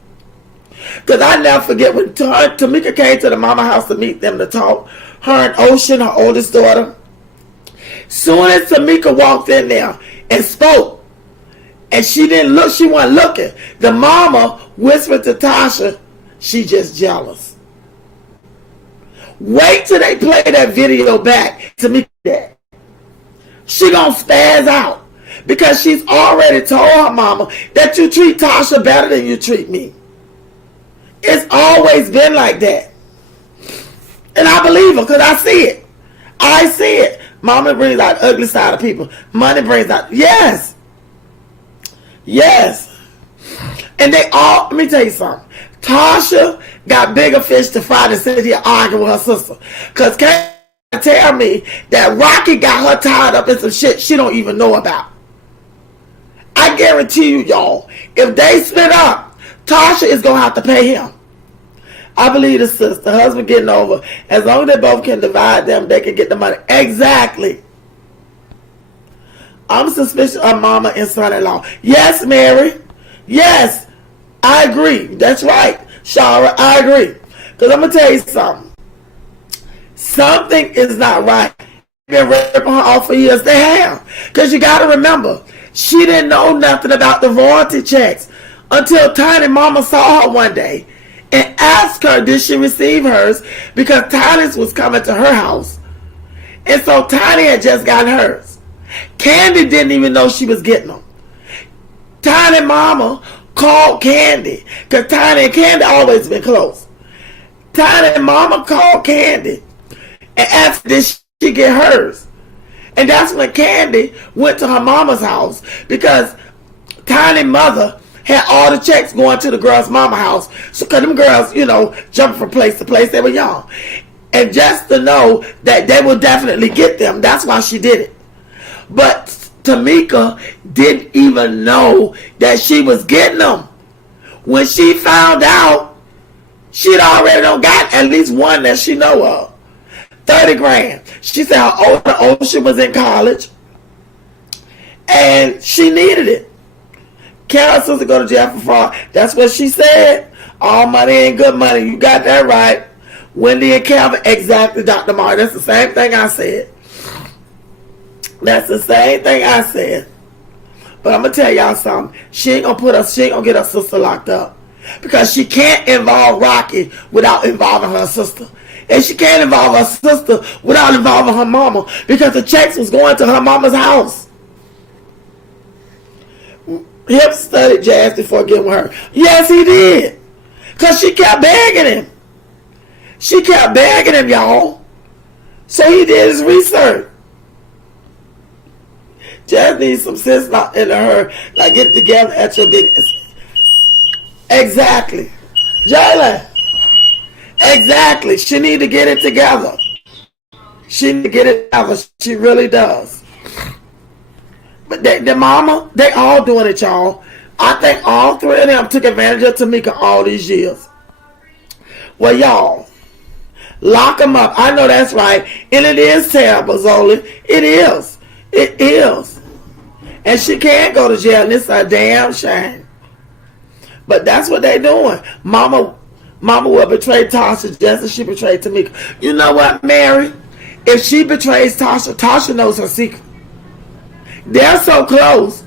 Because I never forget when Tamika came to the mama house to meet them to talk. Her and Ocean, her oldest daughter. Soon as Tamika walked in there and spoke, and she didn't look, she wasn't looking, the mama whispered to Tasha, she just jealous. Wait till they play that video back to me. She gonna spaz out because she's already told her mama that you treat Tasha better than you treat me. It's always been like that. And I believe her because I see it. I see it. Mama brings out the ugly side of people. Money brings out. Yes. Yes. And they all, let me tell you something. Tasha got bigger fish to fry than sit here arguing with her sister. Because can't tell me that Rocky got her tied up in some shit she don't even know about. I guarantee you, y'all, if they split up, Tasha is going to have to pay him. I believe the sister, husband getting over, as long as they both can divide them, they can get the money. Exactly. I'm suspicious of mama and son-in-law. Yes, Mary. Yes, I agree. That's right, Shara. I agree. Because I'm going to tell you something. Something is not right. They've been ripping her off for years. They have. Because you got to remember, she didn't know nothing about the royalty checks until Tiny Mama saw her one day and asked her, did she receive hers? Because Tiny's was coming to her house. And so Tiny had just gotten hers. Candy didn't even know she was getting them. Tiny Mama called Candy. Because Tiny and Candy always been close. Tiny Mama called Candy and asked, did she get hers? And that's when Candy went to her mama's house. Because Tiny mother had all the checks going to the girl's mama house. So, because them girls, you know, jumping from place to place, they were young. And just to know that they will definitely get them, that's why she did it. But Tamika didn't even know that she was getting them. When she found out, she'd already done got at least one that she know of. 30 grand. She said her older Ocean was in college. And she needed it. Carol's sister go to jail for fraud. That's what she said. All money ain't good money. You got that right. Wendy and Calvin. Exactly, Dr. Martin. That's the same thing I said. That's the same thing I said. But I'm going to tell y'all something. She ain't going to get her sister locked up. Because she can't involve Rocky without involving her sister. And she can't involve her sister without involving her mama. Because the checks was going to her mama's house. Hip studied jazz before getting with her. Yes, he did. Because she kept begging him. She kept begging him, y'all. So he did his research. Jazz needs some sense not into her. Like, get together at your business. Exactly. Jalen. Exactly. She need to get it together. She need to get it together. She really does. But the mama, they all doing it, y'all. I think all three of them took advantage of Tamika all these years. Well, y'all, lock them up. I know that's right. And it is terrible, Zoli. It is. It is. And she can't go to jail, and it's a damn shame. But that's what they doing. Mama will betray Tasha just as she betrayed Tamika. You know what, Mary? If she betrays Tasha, Tasha knows her secret. They're so close.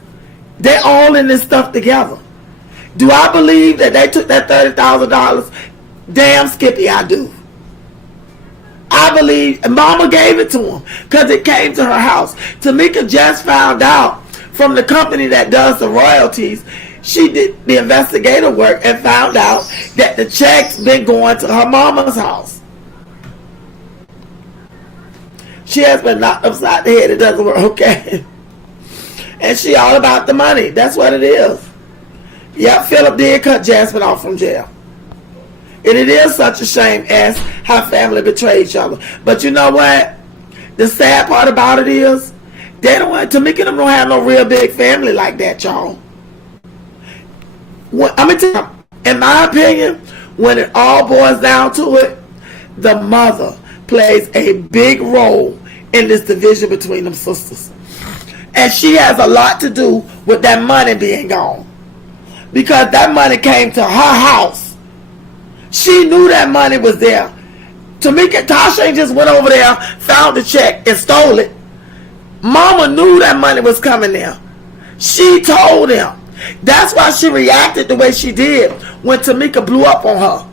They're all in this stuff together. Do I believe that they took that $30,000? Damn, Skippy, I do. I believe Mama gave it to him because it came to her house. Tamika just found out from the company that does the royalties. She did the investigative work and found out that the checks been going to her mama's house. She has been knocked upside the head. It doesn't work, okay? And she all about the money. That's what it is. Yep, Philip did cut Jasmine off from jail. And it is such a shame as how family betray each other. But you know what? The sad part about it is, they don't want Tamika them don't have no real big family like that, y'all. I'm gonna tell you, in my opinion, when it all boils down to it, the mother plays a big role in this division between them sisters. And she has a lot to do with that money being gone. Because that money came to her house. She knew that money was there. Tamika, Tasha just went over there, found the check, and stole it. Mama knew that money was coming there. She told him. That's why she reacted the way she did when Tamika blew up on her.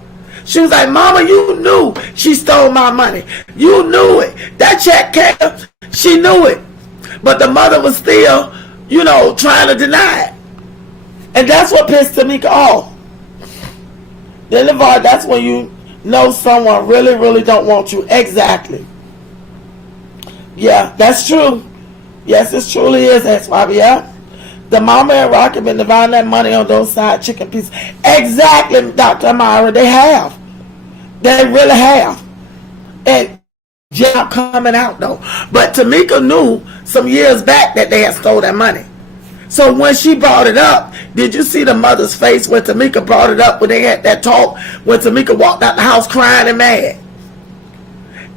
She was like, Mama, you knew she stole my money. You knew it. That check came. She knew it. But the mother was still, trying to deny it. And that's what pissed Tamika off. Then, that's when you know someone really, really don't want you. Exactly. Yeah, that's true. Yes, it truly is. That's why, yeah. The mama and Rocky been dividing that money on those side chicken pieces. Exactly, Dr. Amara. They have. They really have. And job coming out, though. But Tamika knew some years back that they had stole that money. So when she brought it up, did you see the mother's face when Tamika brought it up when they had that talk, when Tamika walked out the house crying and mad?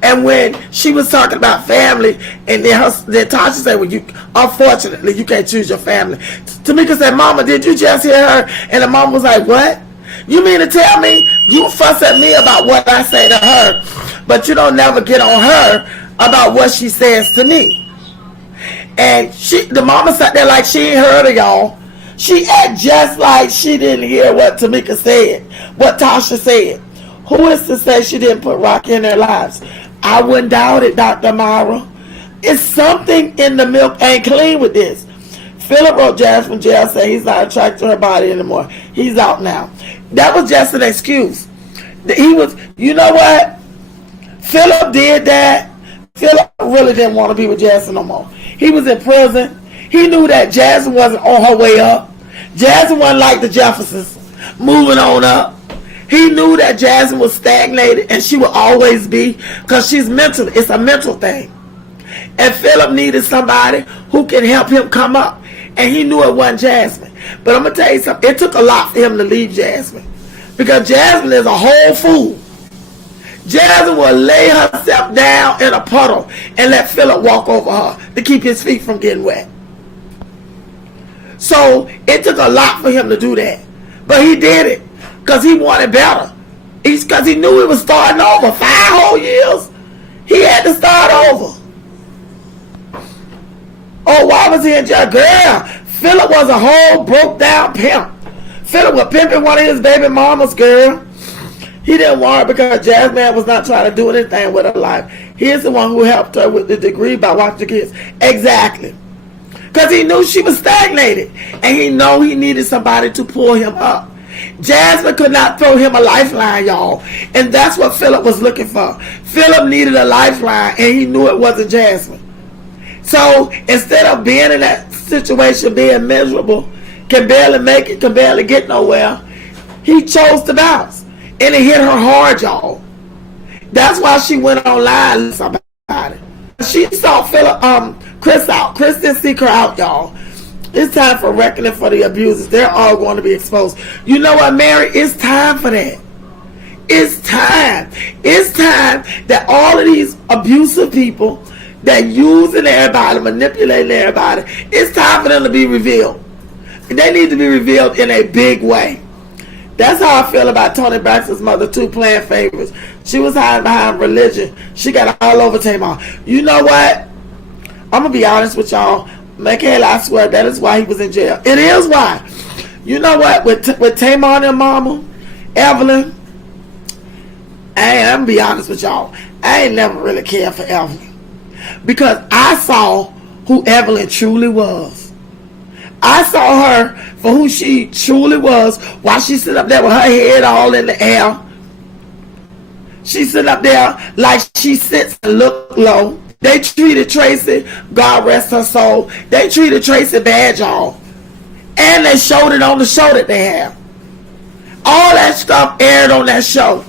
And when she was talking about family, and then Tasha said, well, unfortunately, you can't choose your family. Tamika said, Mama, did you just hear her? And the mom was like, what? You mean to tell me you fuss at me about what I say to her, but you don't never get on her about what she says to me? And the mama sat there like she ain't heard of y'all. She act just like she didn't hear what Tamika said, what Tasha said. Who is to say she didn't put Rocky in their lives? I wouldn't doubt it, Dr. Myra. It's something in the milk ain't clean with this. Philip wrote Jazz from jail saying he's not attracted to her body anymore. He's out now. That was just an excuse. You know what? Philip did that. Philip really didn't want to be with Jasmine no more. He was in prison. He knew that Jasmine wasn't on her way up. Jasmine wasn't like the Jeffersons, moving on up. He knew that Jasmine was stagnated, and she will always be, because she's mental. It's a mental thing. And Philip needed somebody who can help him come up. And he knew it wasn't Jasmine. But I'm going to tell you something. It took a lot for him to leave Jasmine. Because Jasmine is a whole fool. Jasmine will lay herself down in a puddle and let Philip walk over her to keep his feet from getting wet. So it took a lot for him to do that. But he did it because he wanted better. Because he knew he was starting over. 5 whole years. He had to start over. Oh, why was he in jail? Girl, Philip was a whole broke down pimp. Philip was pimping one of his baby mamas, girl. He didn't want her because Jasmine was not trying to do anything with her life. He is the one who helped her with the degree by watching the kids. Exactly. Because he knew she was stagnated. And he knew he needed somebody to pull him up. Jasmine could not throw him a lifeline, y'all. And that's what Philip was looking for. Philip needed a lifeline, and he knew it wasn't Jasmine. So instead of being in that situation, being miserable, can barely make it, can barely get nowhere, he chose to bounce. And it hit her hard, y'all. That's why she went online about it. She saw Chris out. Chris didn't seek her out, y'all. It's time for reckoning for the abusers. They're all going to be exposed. You know what, Mary? It's time for that. It's time. It's time that all of these abusive people that using everybody, manipulating everybody, it's time for them to be revealed. They need to be revealed in a big way. That's how I feel about Tony Braxton's mother too, playing favorites. She was hiding behind religion. She got all over Tamar. You know what? I'm going to be honest with y'all. Michaela, I swear that is why he was in jail. It is why. You know what? With Tamar and mama, Evelyn, I'm going to be honest with y'all. I ain't never really cared for Evelyn. Because I saw who Evelyn truly was. I saw her for who she truly was while she sitting up there with her head all in the air. She sitting up there like she sits and look low. They treated Tracy, God rest her soul, they treated Tracy bad, y'all. And they showed it on the show that they have. All that stuff aired on that show.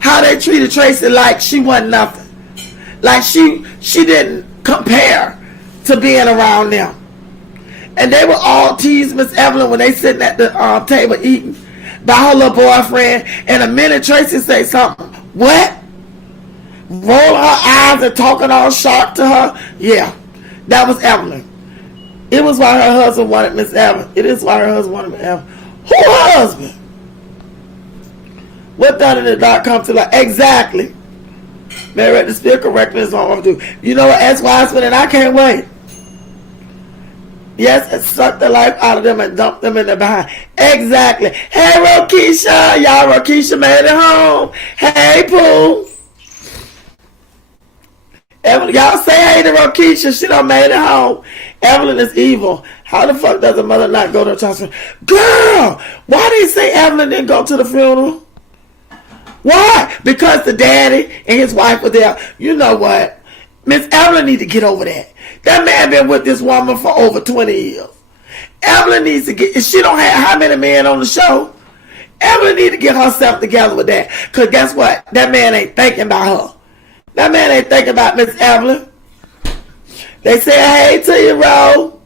How they treated Tracy like she wasn't nothing. Like she didn't compare to being around them. And they were all tease Miss Evelyn when they sitting at the table eating by her little boyfriend. And a minute Tracy say something. What? Roll her eyes and talking all sharp to her. Yeah, that was Evelyn. It was why her husband wanted Miss Evelyn. It is why her husband wanted Miss Evelyn. Who her husband? What done in the dark come to light? Exactly. Mary at the spirit correctly is all I'm going to do. You know what? That's why I spent it. I can't wait. Yes, and suck the life out of them and dump them in the behind. Exactly. Hey, Rokisha. Y'all, Rokisha made it home. Hey, Pooh. Evelyn, y'all say hey to Rokisha. She done made it home. Evelyn is evil. How the fuck does a mother not go to a church? Girl, why did they say Evelyn didn't go to the funeral? Why? Because the daddy and his wife were there. You know what? Miss Evelyn need to get over that. That man been with this woman for over 20 years. Evelyn needs to get, if she don't have how many men on the show, Evelyn need to get herself together with that. Because guess what? That man ain't thinking about her. That man ain't thinking about Miss Evelyn. They say hey to you, Ro.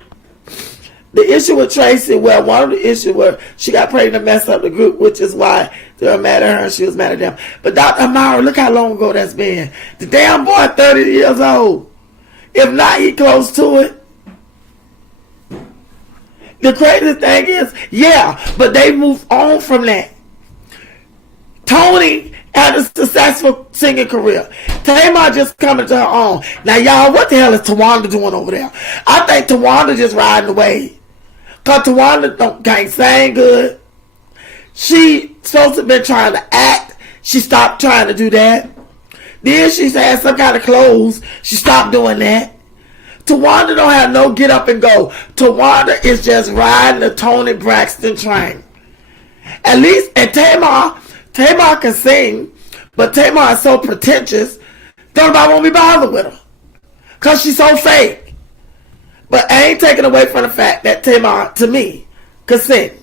The issue with Tracy, well, one of the issues where she got pregnant to mess up the group, which is why they were mad at her and she was mad at them. But Dr. Amara, look how long ago that's been. The damn boy 30 years old. If not, he close to it. The crazy thing is, yeah, but they moved on from that. Tony had a successful singing career. Tamar just coming to her own. Now, y'all, what the hell is Tawanda doing over there? I think Tawanda just riding the wave. Because Tawanda can't sing good. She supposed to have been trying to act. She stopped trying to do that. Then she had some kind of clothes. She stopped doing that. Tawanda don't have no get up and go. Tawanda is just riding the Tony Braxton train. At least, and Tamar can sing, but Tamar is so pretentious, don't nobody want to be bothered with her. Because she's so fake. But I ain't taking away from the fact that Tamar, to me, could sing.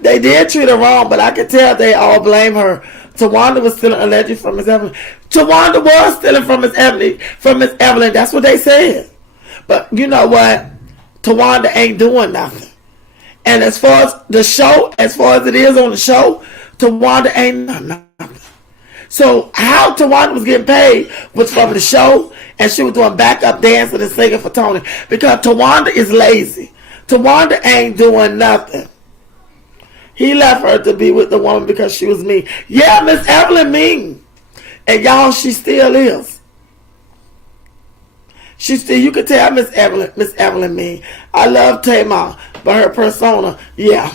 They did treat her wrong, but I could tell they all blame her. Tawanda was stealing allegedly from Miss Evelyn. Tawanda was stealing from Miss Evelyn. That's what they said. But you know what? Tawanda ain't doing nothing. And as far as the show, as far as it is on the show, Tawanda ain't nothing. So how Tawanda was getting paid was from the show, and she was doing backup dancing and singing for Tony. Because Tawanda is lazy. Tawanda ain't doing nothing. He left her to be with the woman because she was mean. Yeah, Miss Evelyn mean. And y'all, she still is. She still, you can tell Miss Evelyn mean. I love Tamar, but her persona, yeah.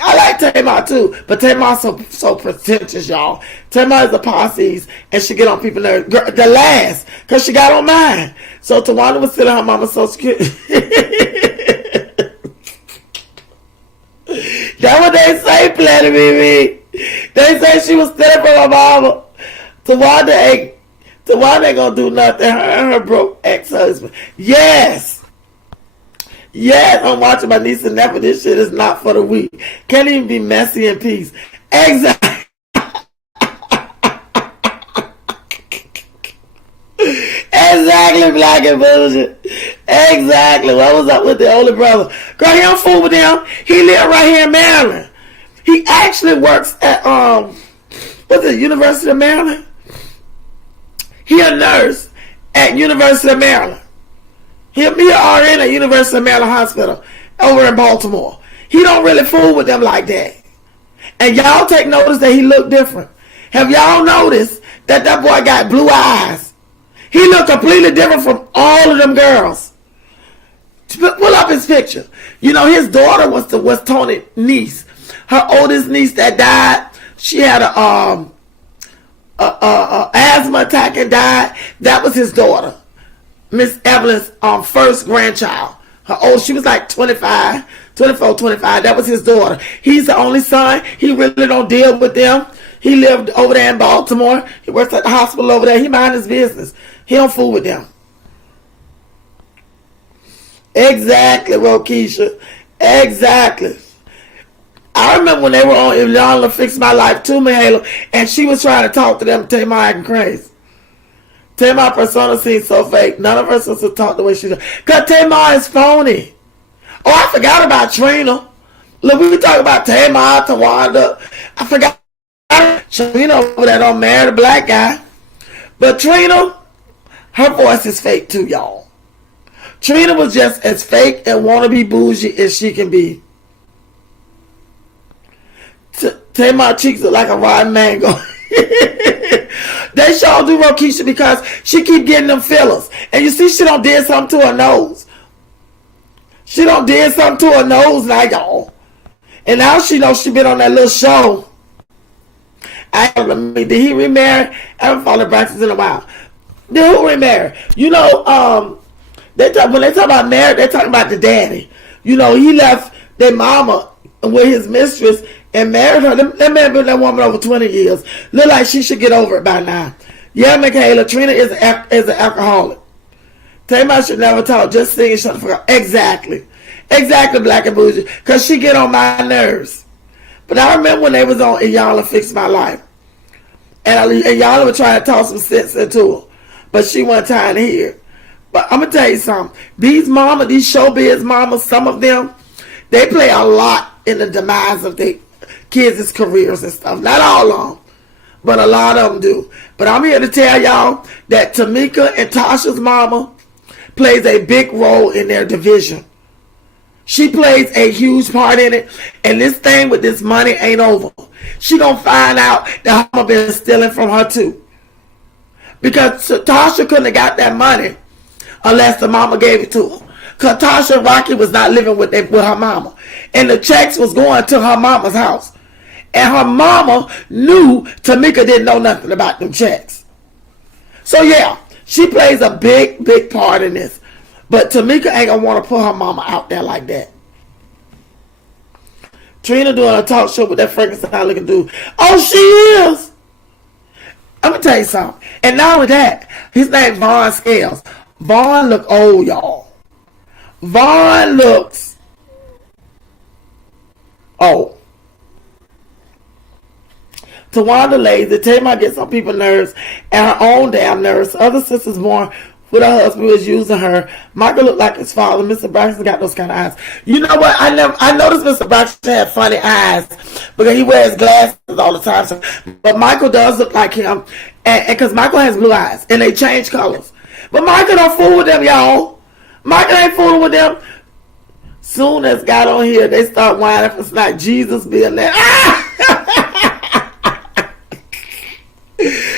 I like Tamar too, but Tamar's so pretentious, y'all. Tamar is a Pisces, and she get on people's nerves. The last, because she got on mine. So Tawanda was stealing her mama's Social Security. That's what they say, Planet BB. They say she was stealing from her mama. Tawanda ain't gonna do nothing. Her and her broke ex-husband. Yes. Yes, I'm watching my niece and nephew. This shit is not for the weak. Can't even be messy in peace. Exactly. Exactly, black and bullshit. Exactly. What was up with the older brother? Girl, he don't fool with them. He live right here in Maryland. He actually works at what's it, University of Maryland? He a nurse at University of Maryland. He an RN at University of Maryland Hospital over in Baltimore. He don't really fool with them like that. And y'all take notice that he look different. Have y'all noticed that that boy got blue eyes? He look completely different from all of them girls. Pull up his picture. You know, his daughter was Tony's niece. Her oldest niece that died, she had a asthma attack and died. That was his daughter. Miss Evelyn's first grandchild. She was like 24, 25. That was his daughter. He's the only son. He really don't deal with them. He lived over there in Baltimore. He works at the hospital over there. He mind his business. He don't fool with them. Exactly, Rokisha. Exactly. I remember when they were on If Y'all Fix My Life too, Mahalo, and she was trying to talk to them, Tamar acting crazy. Tamar persona seems so fake. None of her sisters talk the way she does. Because Tamar is phony. Oh, I forgot about Trina. Look, we talk about Tamar, Tawanda. I forgot Trina over there don't marry the black guy. But Trina, her voice is fake too, y'all. Trina was just as fake and wannabe bougie as she can be. Tamar cheeks look like a rotten mango. They sure do, Rokisha, because she keep getting them fillers. And you see she don't did something to her nose. She don't did something to her nose now, y'all. And now she knows she been on that little show. Did he remarry? I haven't followed Braxton in a while. Did who remarry? You know, when they talk about marriage, they talking about the daddy. You know, he left their mama with his mistress and married her. That man been that woman over 20 years. Look like she should get over it by now. Yeah, Michaela, Trina is an alcoholic. Tamar should never talk, just sing and shut the fuck up. Exactly, black and bougie, because she get on my nerves. But I remember when they was on And Y'all Fix My Life, and y'all were trying to talk some sense into her, but she wasn't trying to hear. But I'm gonna tell you something. These showbiz mamas, some of them, they play a lot in the demise of their kids' careers and stuff. Not all of them, but a lot of them do. But I'm here to tell y'all that Tamika and Tasha's mama plays a big role in their division. She plays a huge part in it, and this thing with this money ain't over. She gonna find out that Mama been stealing from her too. Because Tasha couldn't have got that money unless the mama gave it to her. Because Tasha and Rocky was not living with her mama. And the checks was going to her mama's house. And her mama knew Tamika didn't know nothing about them checks. So yeah, she plays a big, big part in this. But Tamika ain't gonna want to put her mama out there like that. Trina doing a talk show with that Frankenstein looking dude. Oh, she is. I'm gonna tell you something. And not only that, his name Vaughn Scales. Vaughn look old, y'all. Vaughn looks old. Tawanda lazy. Tamar gets on people's nerves and her own damn nerves. Other sisters born with her husband who was using her. Michael looked like his father. Mr. Braxton got those kind of eyes. You know what? I noticed Mr. Braxton had funny eyes because he wears glasses all the time. So, but Michael does look like him, and because Michael has blue eyes and they change colors. But Michael don't fool with them, y'all. Michael ain't fooling with them. Soon as got on here, they start whining for like Jesus being there.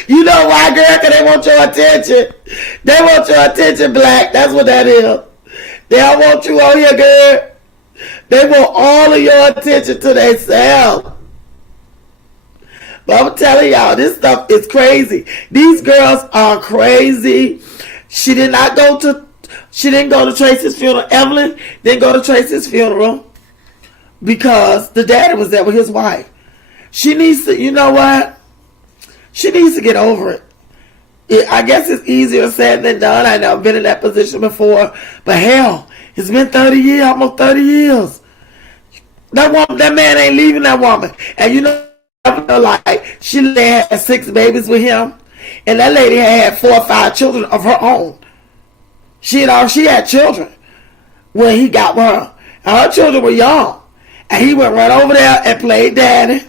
You know why, girl? Because they want your attention. They want your attention, Black. That's what that is. They don't want you on here, girl. They want all of your attention to themselves. But I'm telling y'all, this stuff is crazy. These girls are crazy. She didn't go to Tracy's funeral. Evelyn didn't go to Tracy's funeral because the daddy was there with his wife. She needs to, you know what? She needs to get over it. I guess it's easier said than done. I've never been in that position before. But hell, it's been 30 years, almost 30 years. That man ain't leaving that woman. And you know, like, she had 6 babies with him. And that lady had 4 or 5 children of her own. She had children when he got with her. And her children were young. And he went right over there and played daddy.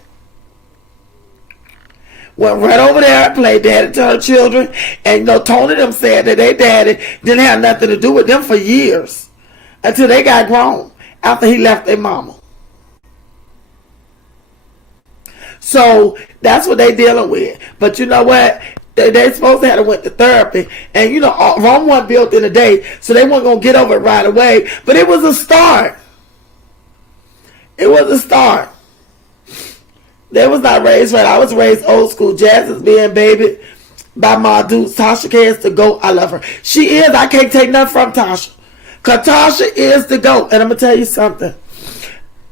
Went right over there and played daddy to her children. And you know, Tony them said that their daddy didn't have nothing to do with them for years. Until they got grown. After he left their mama. So that's what they dealing with. But you know what? They supposed to have went to therapy. And you know, Rome wasn't built in a day. So they weren't going to get over it right away. But it was a start. It was a start. They was not raised right. I was raised old school. Jazzy's being babied by my dude. Tasha K is the GOAT. I love her. She is. I can't take nothing from Tasha. Because Tasha is the GOAT. And I'm going to tell you something.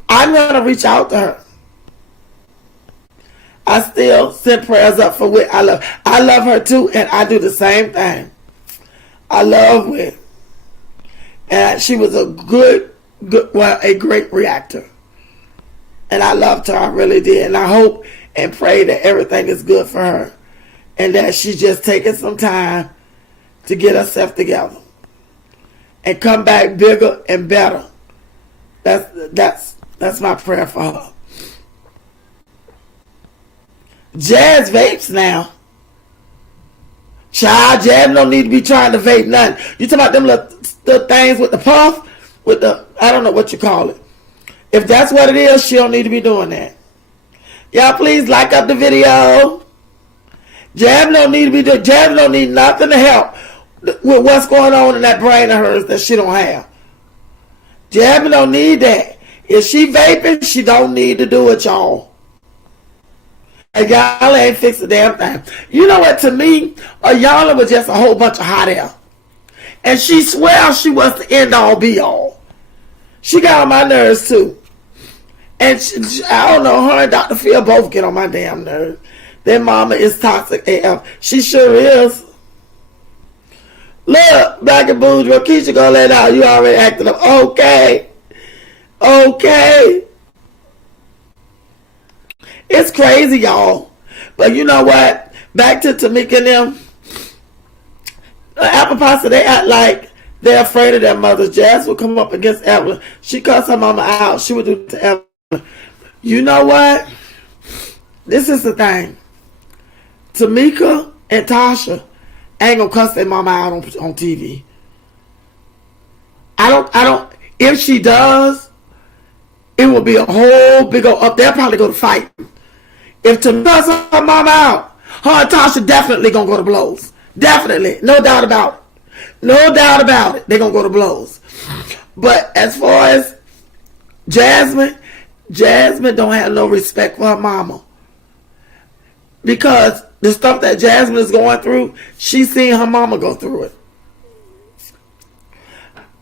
I'm going to reach out to her. I still send prayers up for Whit. I love her too. And I do the same thing. I love Whit. And she was a a great reactor. And I loved her, I really did. And I hope and pray that everything is good for her. And that she's just taking some time to get herself together. And come back bigger and better. That's my prayer for her. Jazz vapes now. Child, Jazz don't need to be trying to vape nothing. You talking about them little things with the puff? With the, I don't know what you call it. If that's what it is, she don't need to be doing that. Y'all please like up the video. Jab don't need to be doing. Jab don't need nothing to help with what's going on in that brain of hers that she don't have. Jab don't need that. If she vaping, she don't need to do it, y'all. And y'all ain't fix the damn thing. You know what? To me, y'all was just a whole bunch of hot air. And she swears she was the end all be all. She got on my nerves too. And I don't know, her and Dr. Phil both get on my damn nerves. Their mama is toxic AF. She sure is. Look, Black and Bourgeois, Keisha gonna let out. You already acting up. Okay. Okay. It's crazy, y'all. But you know what? Back to Tamika and them. Apple Pasta, they act like they're afraid of their mothers. Jazz would come up against Evelyn. She cussed her mama out. She would do it to Evelyn. You know what? This is the thing. Tamika and Tasha ain't gonna cuss their mama out on TV. I don't. If she does, it will be a whole big old up. They'll probably go to fight. If Tamika cuss her mama out, her and Tasha definitely gonna go to blows. Definitely, no doubt about it. No doubt about it. They're gonna go to blows. But as far as Jasmine don't have no respect for her mama. Because the stuff that Jasmine is going through, she's seen her mama go through it.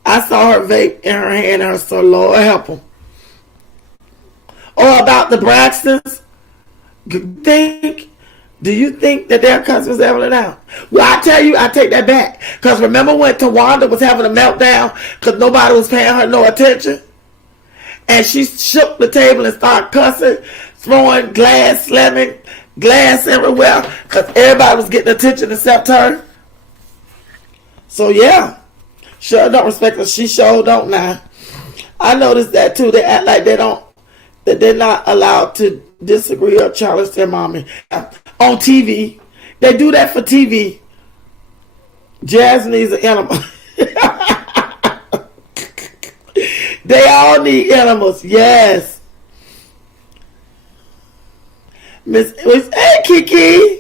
I saw her vape in her hand and her so Lord help them. Or about the Braxtons. Do you think that their cousins Evelyn out? Well, I tell you, I take that back. Because remember when Tawanda was having a meltdown because nobody was paying her no attention? And she shook the table and started cussing, throwing glass, slamming glass everywhere because everybody was getting attention except her. So yeah, sure don't respect her. She sure don't now. I noticed that too. They act like that they're not allowed to disagree or challenge their mommy on TV. They do that for TV. Jazz needs an animal. They all need animals, yes. Hey Kiki,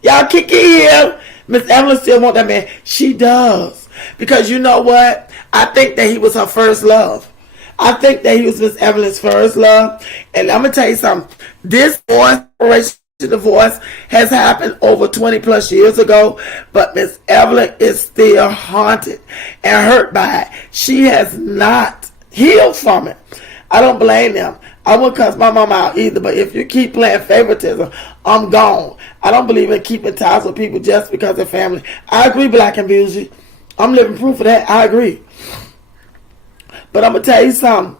y'all Kiki here. Miss Evelyn still want that man. She does, because you know what? I think that he was her first love. I think that he was Miss Evelyn's first love. And I'm gonna tell you something. This divorce has happened over 20 plus years ago, but Miss Evelyn is still haunted and hurt by it. She has not healed from it. I don't blame them. I wouldn't cuss my mama out either, but if you keep playing favoritism, I'm gone. I don't believe in keeping ties with people just because they're family. I agree, Black and Beauty. I'm living proof of that. I agree. But I'm going to tell you something.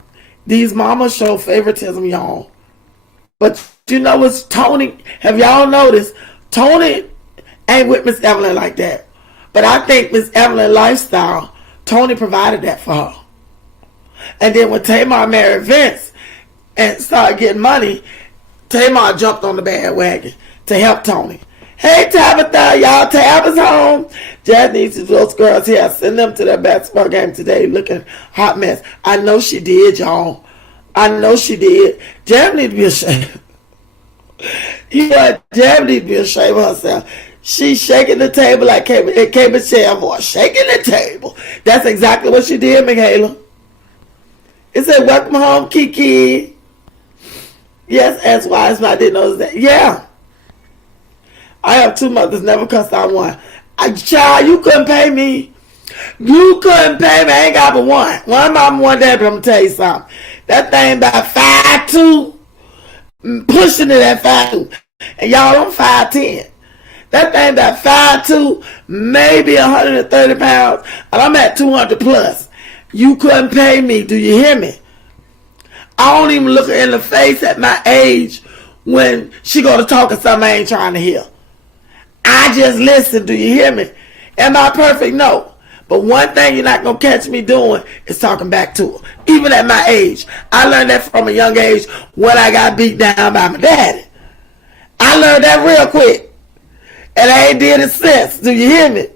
These mamas show favoritism, y'all. But you know what's Tony? Have y'all noticed? Tony ain't with Miss Evelyn like that. But I think Miss Evelyn's lifestyle, Tony provided that for her. And then when Tamar married Vince and started getting money, Tamar jumped on the bandwagon to help Tony. Hey, Tabitha, y'all, Tab is home. Jazz needs those girls here. Send them to their basketball game today looking hot mess. I know she did, y'all. I know she did. Jazz need to be ashamed. You know, Jazz need to be ashamed of herself. She's shaking the table like K. Michelle boy. Shaking the table. That's exactly what she did, Michaela. It said, welcome home, Kiki. Yes, that's why I didn't know that. Yeah. I have two mothers, never cussed out one. Child, you couldn't pay me. You couldn't pay me. I ain't got but one. One mom, one dad, but I'm going to tell you something. That thing about 5'2", pushing it at 5'2". And y'all, I'm 5'10". That thing about 5'2", maybe 130 pounds, and I'm at 200 plus. You couldn't pay me. Do you hear me? I don't even look her in the face at my age when she go to talking something I ain't trying to hear. I just listen. Do you hear me? Am I perfect? No. But one thing you're not going to catch me doing is talking back to her. Even at my age. I learned that from a young age when I got beat down by my daddy. I learned that real quick. And I ain't did it since. Do you hear me?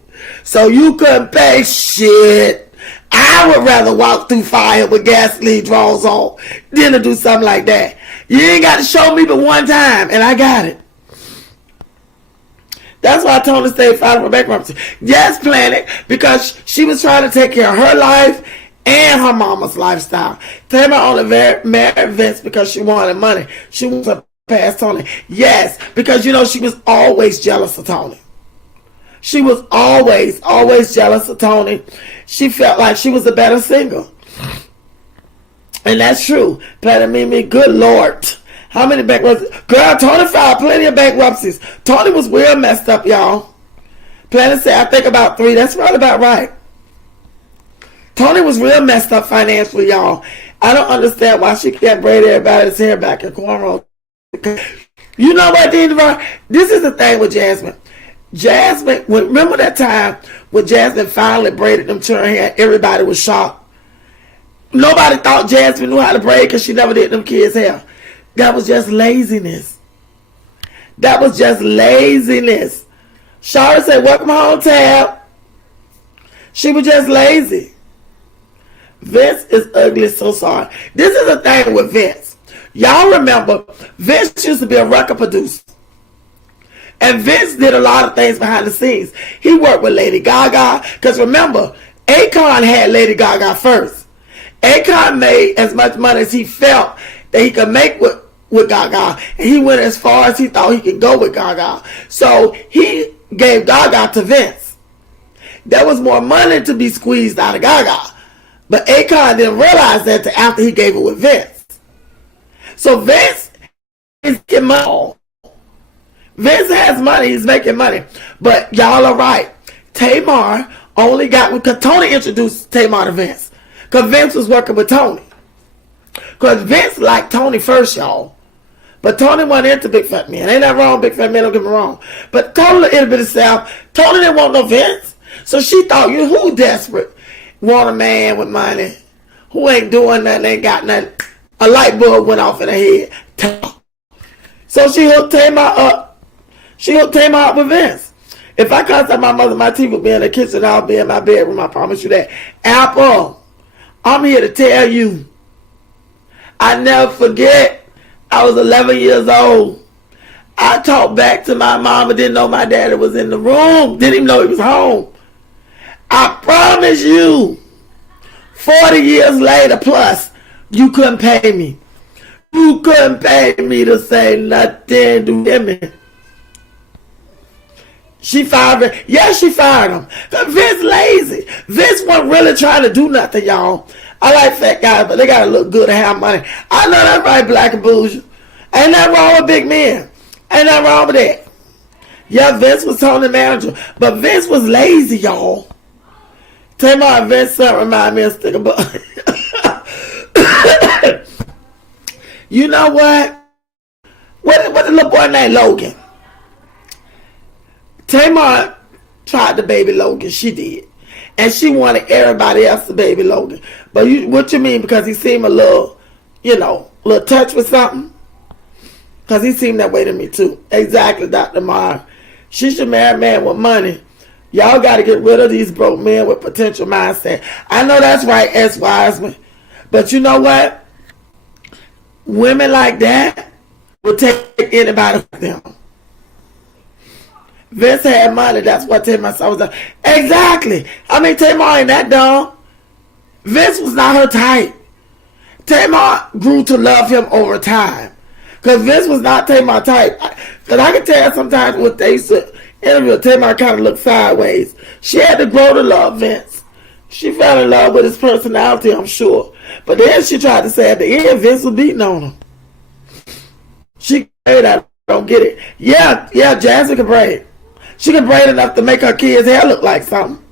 So you couldn't pay shit. I would rather walk through fire with gasoline draws on than to do something like that. You ain't got to show me but one time, and I got it. That's why I told her to stay filing for bankruptcy. Yes, Planet, because she was trying to take care of her life and her mama's lifestyle. Tamar only married Vince because she wanted money. She was a past Tony. Yes, because you know she was always jealous of Tony. She was always jealous of Tony. She felt like she was a better singer. And that's true. Planet Mimi, good Lord. How many bankruptcies? Girl, Tony filed plenty of bankruptcies. Tony was real messed up, y'all. Planet said, I think about 3. That's right about right. Tony was real messed up financially, y'all. I don't understand why she can't braid everybody's hair back in cornrows. You know what, Dean? This is the thing with Jasmine. Remember that time when Jasmine finally braided them to her hair, everybody was shocked. Nobody thought Jasmine knew how to braid because she never did them kids' hair. That was just laziness. That was just laziness. Shara said, welcome home, Tab. She was just lazy. Vince is ugly, so sorry. This is the thing with Vince. Y'all remember, Vince used to be a record producer. And Vince did a lot of things behind the scenes. He worked with Lady Gaga. Because remember, Akon had Lady Gaga first. Akon made as much money as he felt that he could make with Gaga. And he went as far as he thought he could go with Gaga. So he gave Gaga to Vince. There was more money to be squeezed out of Gaga. But Akon didn't realize that until after he gave it with Vince. So Vince is getting money. Vince has money. He's making money. But y'all are right. Tamar only got... Because Tony introduced Tamar to Vince. Because Vince was working with Tony. Because Vince liked Tony first, y'all. But Tony wasn't into big fat men. Ain't that wrong, big fat men? Don't get me wrong. But Tony a little bit of South. Tony didn't want no Vince. So she thought, who desperate? Want a man with money. Who ain't doing nothing, ain't got nothing. A light bulb went off in her head. So she hooked Tamar up. She hooked Tamar up with Vince. If I contact my mother, my TV would be in the kitchen, I'll be in my bedroom. I promise you that. Apple, I'm here to tell you. I never forget. I was 11 years old. I talked back to my mama, didn't know my daddy was in the room. Didn't even know he was home. I promise you, 40 years later plus, you couldn't pay me. You couldn't pay me to say nothing to me. She fired him. Yeah, she fired him. Vince lazy. Vince wasn't really trying to do nothing, y'all. I like fat guys, but they gotta look good and have money. I know that's right, Black and Bougie. Ain't nothing wrong with big men. Ain't nothing wrong with that. Yeah, Vince was Tony manager, but Vince was lazy, y'all. Tamar and Vince remind me of Sticker Butt. You know what? What the little boy named Logan? Tamar tried to baby Logan. She did. And she wanted everybody else to baby Logan. But what you mean? Because he seemed a little, little touch with something? Because he seemed that way to me too. Exactly, Dr. Mar. She should marry a man with money. Y'all got to get rid of these broke men with potential mindset. I know that's right, S. Wiseman. But you know what? Women like that will take anybody with them. Vince had money. That's what Tamar was done. Exactly. I mean, Tamar ain't that dumb. Vince was not her type. Tamar grew to love him over time. Because Vince was not Tamar type. Because I can tell sometimes when they used to interview, Tamar kind of looked sideways. She had to grow to love Vince. She fell in love with his personality, I'm sure. But then she tried to say at the end, Vince was beating on her. She braid, I don't get it. Yeah, Jazzy can braid. She can braid enough to make her kids' hair look like something.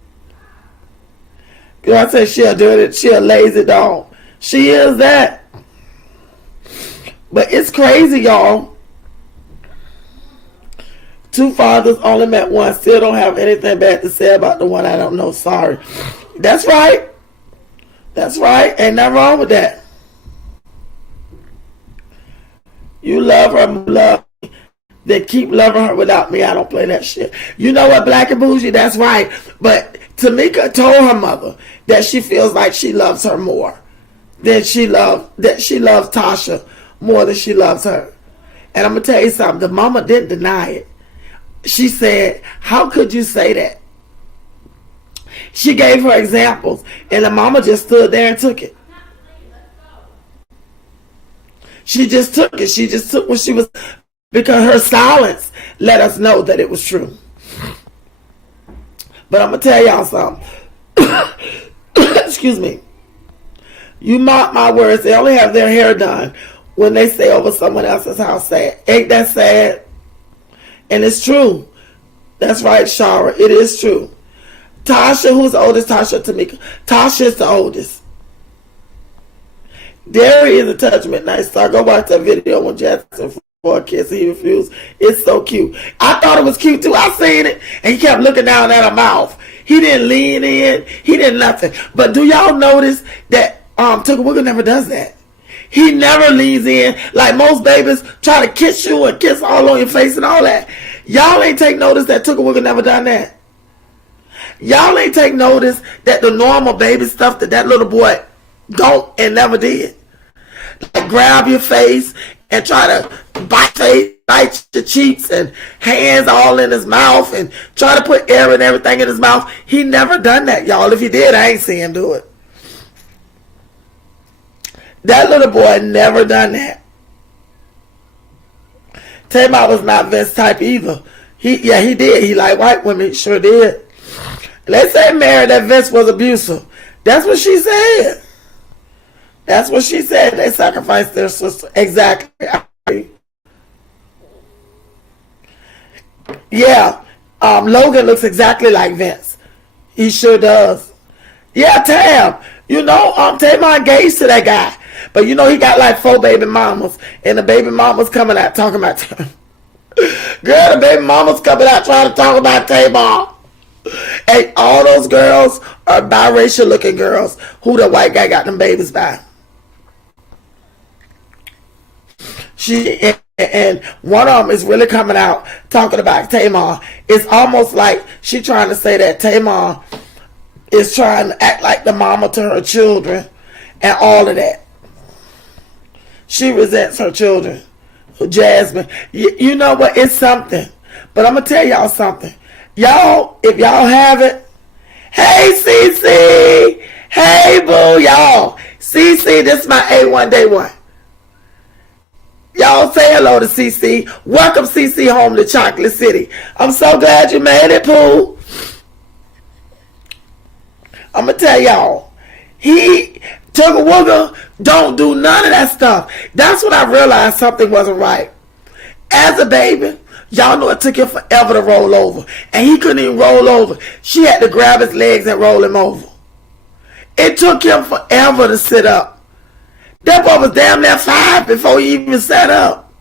I say she a dirty, she a lazy dog. She is that. But it's crazy, y'all. Two fathers only met once. Still don't have anything bad to say about the one I don't know. Sorry. That's right. That's right. Ain't nothing wrong with that. You love her, love me. Then keep loving her without me. I don't play that shit. You know what, Black and Bougie? That's right. But Tamika told her mother that she feels like she loves her more than she loves Tasha more than she loves her. And I'm gonna tell you something. The mama didn't deny it. She said, "How could you say that?" She gave her examples, and the mama just stood there and took it. She just took it. She just took what she was, because her silence let us know that it was true. But I'm going to tell y'all something. Excuse me. You mark my words, they only have their hair done when they stay over someone else's house. Sad. Ain't that sad? And it's true. That's right, Shara. It is true. Tasha, who's the oldest? Tasha, Tamika. Tasha is the oldest. Derry is a touch midnight star. Go watch that video when Jackson for a kiss. He refused. It's so cute. I thought it was cute too. I seen it, and he kept looking down at her mouth. He didn't lean in. He did nothing. But do y'all notice that Tucker Wiggle never does that? He never leans in like most babies try to kiss you and kiss all on your face and all that. Y'all ain't take notice that Tucker Wiggle never done that. Y'all ain't take notice that the normal baby stuff that little boy don't and never did. Like grab your face and try to bite your cheeks and hands all in his mouth and try to put air and everything in his mouth. He never done that, y'all. If he did, I ain't seen him do it. That little boy never done that. Tamar was not Vince type either. He did. He liked white women. He sure did. They say Mary that Vince was abusive. That's what she said. That's what she said. They sacrificed their sister. Exactly. Yeah. Logan looks exactly like Vince. He sure does. Yeah, Tam. Tamar engaged to that guy. But he got like 4 baby mamas. And the baby mamas coming out talking about Tam. Girl, the baby mamas coming out trying to talk about Tamar. And all those girls are biracial looking girls who the white guy got them babies by. And one of them is really coming out talking about Tamar. It's almost like she trying to say that Tamar is trying to act like the mama to her children and all of that. She resents her children. Jasmine. You know what? It's something. But I'm going to tell y'all something. Y'all, if y'all have it, hey CC, hey boo, y'all. CC, this is my A1 day one. Y'all say hello to CC. Welcome CC home to Chocolate City. I'm so glad you made it, Pooh. I'm going to tell y'all. He, Tugga Wugga, don't do none of that stuff. That's when I realized something wasn't right. As a baby, y'all know it took him forever to roll over. And he couldn't even roll over. She had to grab his legs and roll him over. It took him forever to sit up. That boy was damn near 5 before he even sat up.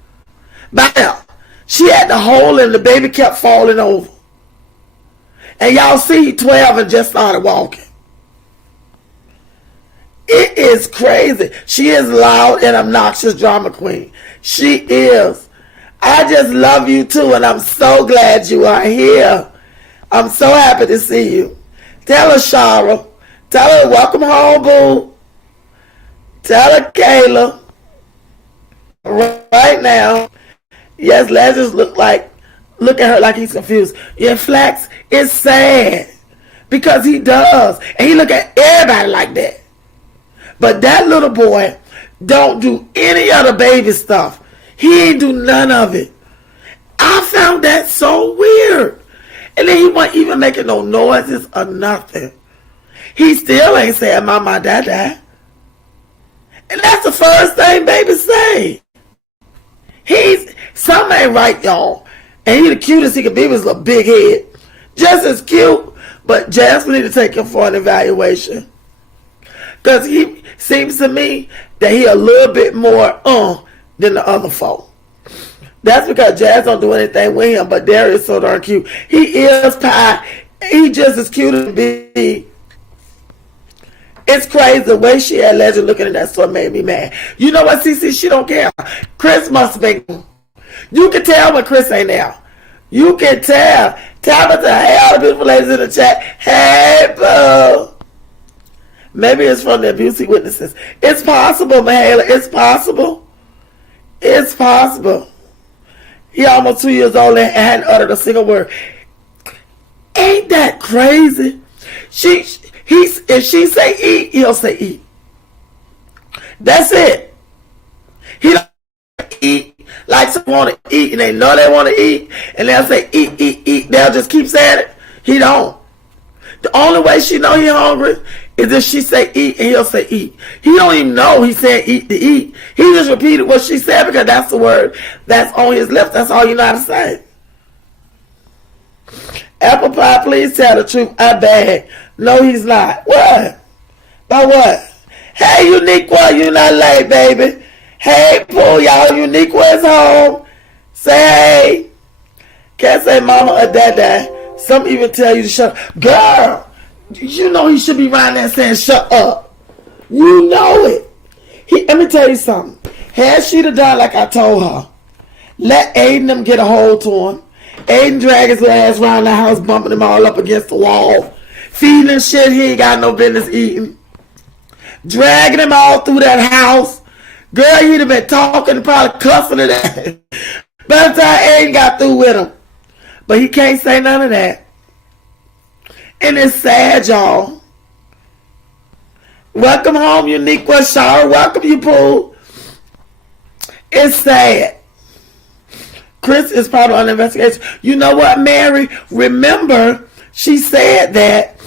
By now, she had to hold him. The baby kept falling over. And y'all see 12 and just started walking. It is crazy. She is loud and obnoxious drama queen. She is. I just love you too, and I'm so glad you are here. I'm so happy to see you. Tell her, Shara. Tell her, welcome home, boo. Tell her, Kayla. Right now. Yes, Lazarus look at her like he's confused. Yeah, Flax is sad. Because he does. And he look at everybody like that. But that little boy don't do any of the baby stuff. He ain't do none of it. I found that so weird. And then he wasn't even making no noises or nothing. He still ain't saying mama, dada. And that's the first thing babies say. Something ain't right, y'all. And he the cutest he could be with his little big head. Just as cute, but Jasmine need to take him for an evaluation. Because he seems to me that he a little bit more than the other folk. That's because Jazz don't do anything with him, but Darius is so darn cute. He is pie. He just as cute as be. It's crazy. The way she had Legend looking at that store made me mad. You know what, CC? She don't care. Chris must be. You can tell when Chris ain't there. You can tell. Tabitha, hey, all the beautiful ladies in the chat. Hey, boo. Maybe it's from the abusive witnesses. It's possible, Mahala. It's possible. It's possible. He almost 2 years old and hadn't uttered a single word. Ain't that crazy? If she say eat, he'll say eat. That's it. He don't eat like some want to eat and they know they want to eat and they'll say eat, eat, eat. They'll just keep saying it. He don't. The only way she know he hungry is if she say eat and he'll say eat. He don't even know he said eat to eat. He just repeated what she said because that's the word that's on his lips. That's all you know how to say. Apple pie, please tell the truth. I beg. No, he's not. What? By what? Hey, Uniqua, you not late, baby. Hey, Pooh, y'all, Uniqua is home. Say hey. Can't say mama or dada. Some even tell you to shut up. Girl, you know he should be around there saying shut up. You know it. Let me tell you something. Had she done like I told her, let Aiden them get a hold to him. Aiden drag his ass around the house, bumping him all up against the wall. Feeding him shit he ain't got no business eating. Dragging him all through that house. Girl, he'd have been talking and probably cussing at that. By the time Aiden got through with him. But he can't say none of that. And it's sad, y'all. Welcome home, Uniqua Shara. Welcome you, Pooh. It's sad. Chris is probably on investigation. You know what, Mary? Remember, she said that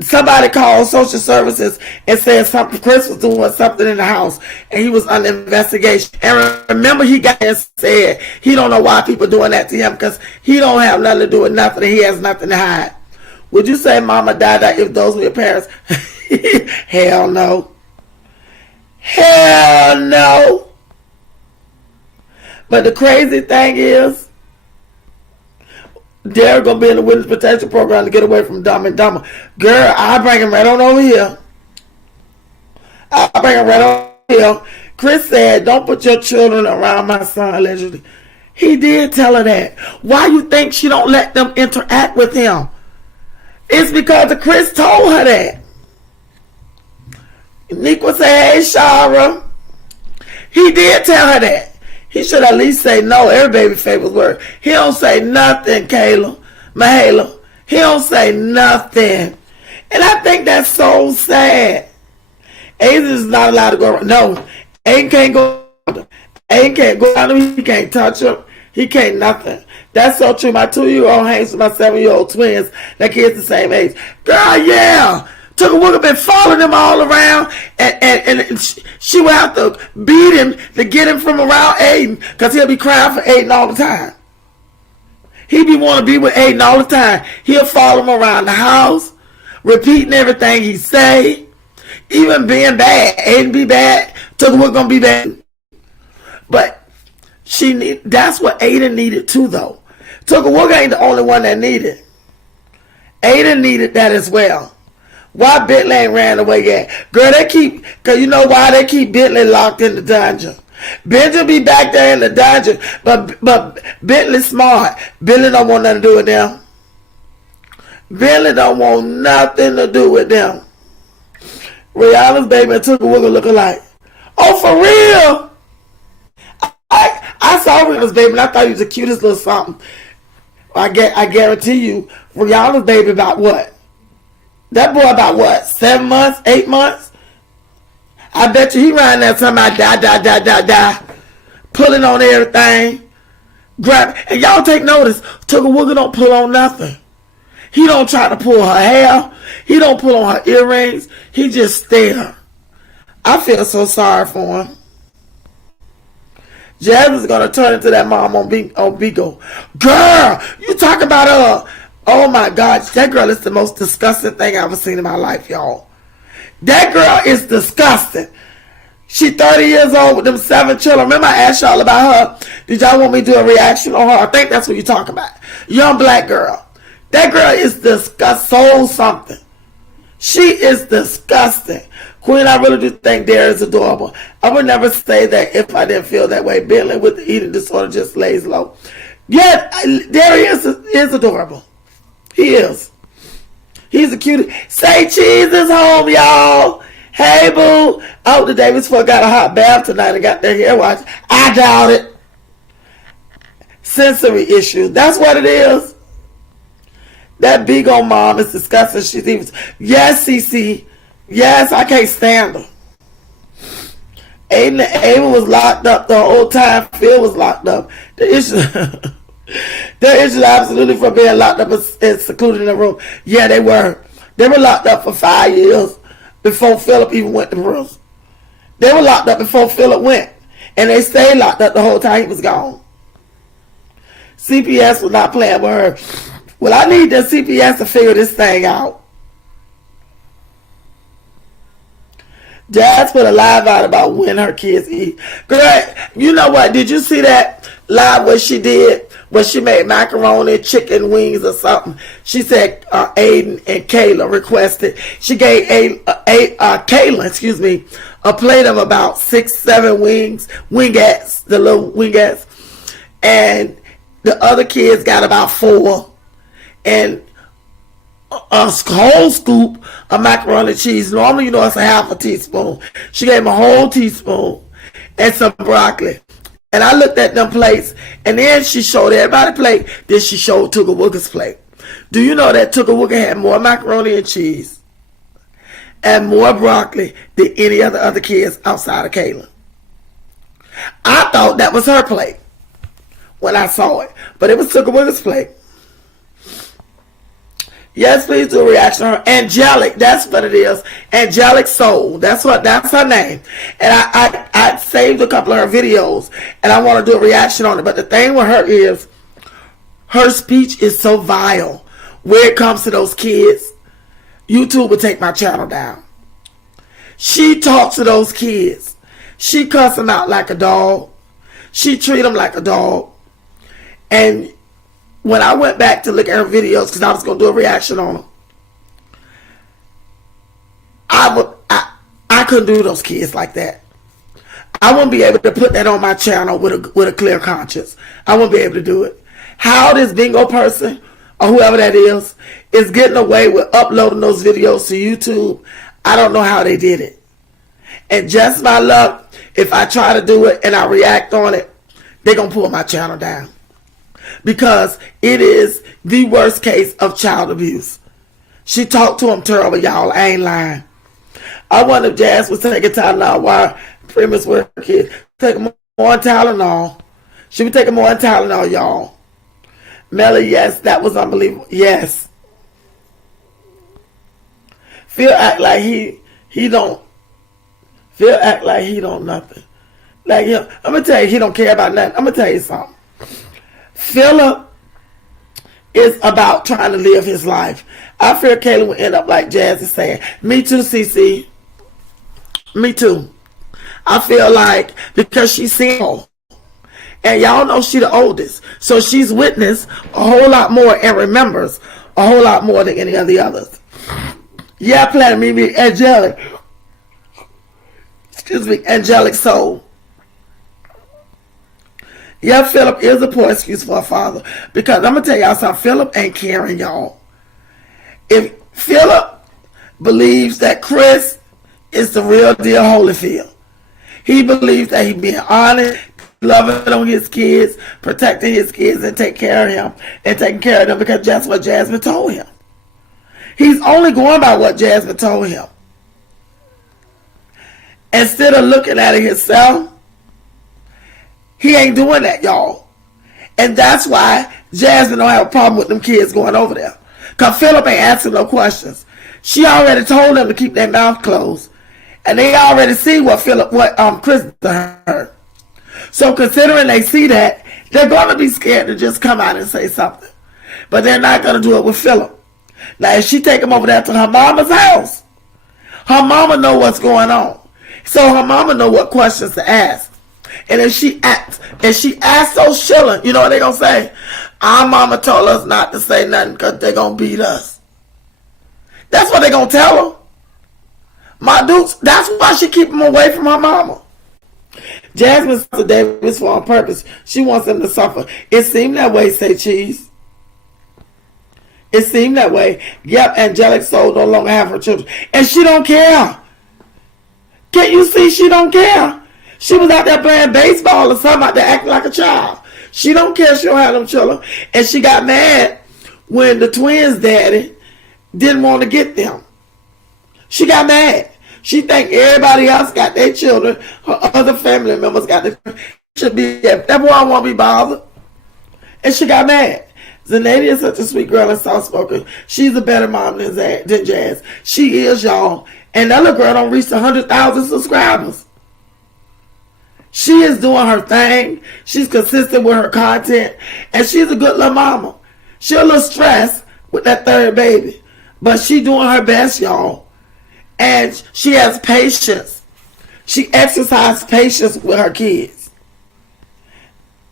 somebody called social services and said something. Chris was doing something in the house and he was under investigation. And remember, he got and said he don't know why people doing that to him because he don't have nothing to do with nothing and he has nothing to hide. Would you say mama died if those were your parents? Hell no. Hell no. But the crazy thing is, they're going to be in the witness protection program to get away from Dumb and Dumber. Girl, I'll bring him right on over here. I'll bring him right over here. Chris said, don't put your children around my son, allegedly. He did tell her that. Why you think she don't let them interact with him? It's because Chris told her that. Niqua said, hey, Shara. He did tell her that. He should at least say no. Every baby favorite word. He don't say nothing, Kayla. Mahala. He don't say nothing. And I think that's so sad. Aiden is not allowed to go around. No. Aiden can't go around. Aiden can't go down him. He can't touch him. He can't nothing. That's so true. My 2-year-old hangs with my 7-year-old twins. That kid's the same age. Girl, yeah. Tugga Wugga been following him all around, and she would have to beat him to get him from around Aiden, because he'll be crying for Aiden all the time. He be want to be with Aiden all the time. He'll follow him around the house, repeating everything he say, even being bad. Aiden be bad, Tugga Wugga gonna be bad. But that's what Aiden needed too, though. Tugga Wugga ain't the only one that needed. Aiden needed that as well. Why Bentley ain't ran away yet? Girl, because you know why they keep Bentley locked in the dungeon. Benjamin be back there in the dungeon, but Bentley smart. Bentley don't want nothing to do with them. Bentley don't want nothing to do with them. Rihanna's baby and Tugga Wugga look alike. Oh, for real? I saw Rihanna's baby and I thought he was the cutest little something. I guarantee you, Rihanna's baby about what? That boy about what? 7 months? 8 months? I bet you he riding there talking about die. Pulling on everything. And y'all take notice, Tugga Wugga don't pull on nothing. He don't try to pull her hair. He don't pull on her earrings. He just stare. I feel so sorry for him. Jazzy's gonna turn into that mom on Bigo. Girl, you talk about her. Oh my God, that girl is the most disgusting thing I've ever seen in my life, y'all. That girl is disgusting. She 30 years old with them 7 children. Remember I asked y'all about her? Did y'all want me to do a reaction on her? I think that's what you're talking about. Young black girl. That girl is disgusting. Soul something. She is disgusting. Queen, I really do think Dare is adorable. I would never say that if I didn't feel that way. Bentley with the eating disorder just lays low. Yeah, Dare is adorable. He is. He's the cutest. Say cheese is home, y'all. Hey, boo. I hope the Davis got a hot bath tonight and got their hair washed. I doubt it. Sensory issues. That's what it is. That big old mom is disgusting. She's even. Yes, Cece. Yes, I can't stand her. Aiden was locked up the whole time. Phil was locked up. The issue. Their issue absolutely for being locked up and secluded in a room. Yeah, they were. They were locked up for 5 years before Philip even went to prison. They were locked up before Philip went. And they stayed locked up the whole time he was gone. CPS was not playing with her. Well, I need the CPS to figure this thing out. Jazz put a live out about when her kids eat. Girl, you know what? Did you see that live what she did? When she made macaroni, chicken wings or something. She said Aiden and Kayla requested. She gave Kayla, a plate of about 6-7 wingettes, the little wingettes. And the other kids got about 4. And a whole scoop of macaroni and cheese. Normally, you know, it's a half a teaspoon. She gave him a whole teaspoon and some broccoli. And I looked at them plates, and then she showed everybody plate, then she showed Tugga Wugga's plate. Do you know that Tugga Wugga had more macaroni and cheese and more broccoli than any other kids outside of Kayla? I thought that was her plate when I saw it, but it was Tugga Wugga's plate. Yes, please do a reaction on her. Angelic, that's what it is. Angelic Soul. That's her name. And I saved a couple of her videos and I want to do a reaction on it. But the thing with her is her speech is so vile. When it comes to those kids, YouTube would take my channel down. She talks to those kids. She cuss them out like a dog. She treat them like a dog. And when I went back to look at her videos, because I was going to do a reaction on them, I couldn't do those kids like that. I wouldn't be able to put that on my channel with a clear conscience. I wouldn't be able to do it. How this bingo person, or whoever that is getting away with uploading those videos to YouTube, I don't know how they did it. And just my luck, if I try to do it and I react on it, they're going to pull my channel down. Because it is the worst case of child abuse. She talked to him terrible, y'all. I ain't lying. I wonder if Jazz was taking time now while Primus were a kid. Take him more Tylenol. She be taking more Tylenol, y'all. Melly, yes, that was unbelievable. Yes. Phil act like he don't. Phil act like he don't nothing. Like him, I'm gonna tell you, he don't care about nothing. I'm gonna tell you something. Philip is about trying to live his life. I fear Kayla will end up like Jazzy saying, "Me too, CC. Me too." I feel like because she's single, and y'all know she the oldest, so she's witnessed a whole lot more and remembers a whole lot more than any of the others. Yeah, Planet Mimi, angelic. Excuse me, angelic soul. Yeah, Philip is a poor excuse for a father. Because I'm going to tell y'all something. Philip ain't caring, y'all. If Philip believes that Chris is the real deal Holyfield, he believes that he being honest, loving on his kids, protecting his kids, and taking care of him, and taking care of them because that's what Jasmine told him. He's only going by what Jasmine told him. Instead of looking at it himself, he ain't doing that, y'all. And that's why Jasmine don't have a problem with them kids going over there. Because Philip ain't asking no questions. She already told them to keep their mouth closed. And they already see what Chris done her. So considering they see that, they're going to be scared to just come out and say something. But they're not going to do it with Philip. Now, if she take him over there to her mama's house, her mama know what's going on. So her mama know what questions to ask. And if she acts so chilling, you know what they gonna say? Our mama told us not to say nothing because they gonna beat us. That's what they gonna tell her. My dukes, that's why she keep him away from her mama. Jasmine said Davis for on purpose. She wants him to suffer. It seemed that way, say Cheese. It seemed that way. Yep, angelic soul no longer have her children. And she don't care. Can't you see she don't care? She was out there playing baseball or something out there acting like a child. She don't care she don't have them children. And she got mad when the twins' daddy didn't want to get them. She got mad. She think everybody else got their children. Her other family members got their children. Should be, that boy won't be bothered. And she got mad. Zanadia is such a sweet girl and soft-spoken. She's a better mom than Jazz. She is, y'all. And that little girl don't reach 100,000 subscribers. She is doing her thing. She's consistent with her content. And she's a good little mama. She a little stressed with that third baby. But she doing her best, y'all. And she has patience. She exercises patience with her kids.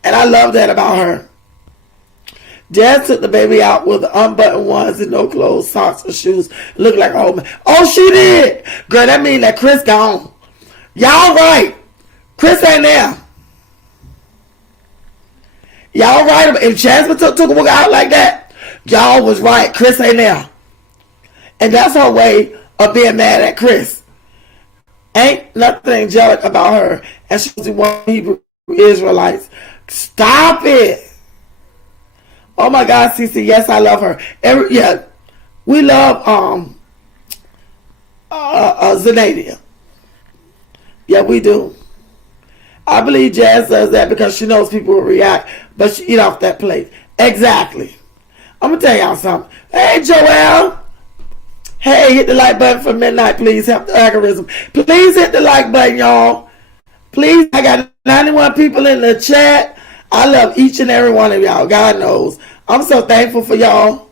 And I love that about her. Jazz took the baby out with the unbuttoned ones and no clothes, socks, or shoes. Looked like a old man. Oh, she did. Girl, that mean that Chris gone. Y'all right. Chris ain't there. Y'all right. If Jasmine took a walk out like that, y'all was right. Chris ain't there. And that's her way of being mad at Chris. Ain't nothing angelic about her. And she's one Hebrew Israelites. Stop it. Oh my God, Cece, yes, I love her. We love Zanadia. Yeah, we do. I believe Jazz does that because she knows people will react, but she eat off that plate. Exactly. I'm gonna tell y'all something. Hey, Joelle. Hey, hit the like button for midnight, please. Help the algorithm. Please hit the like button, y'all. Please, I got 91 people in the chat. I love each and every one of y'all. God knows. I'm so thankful for y'all.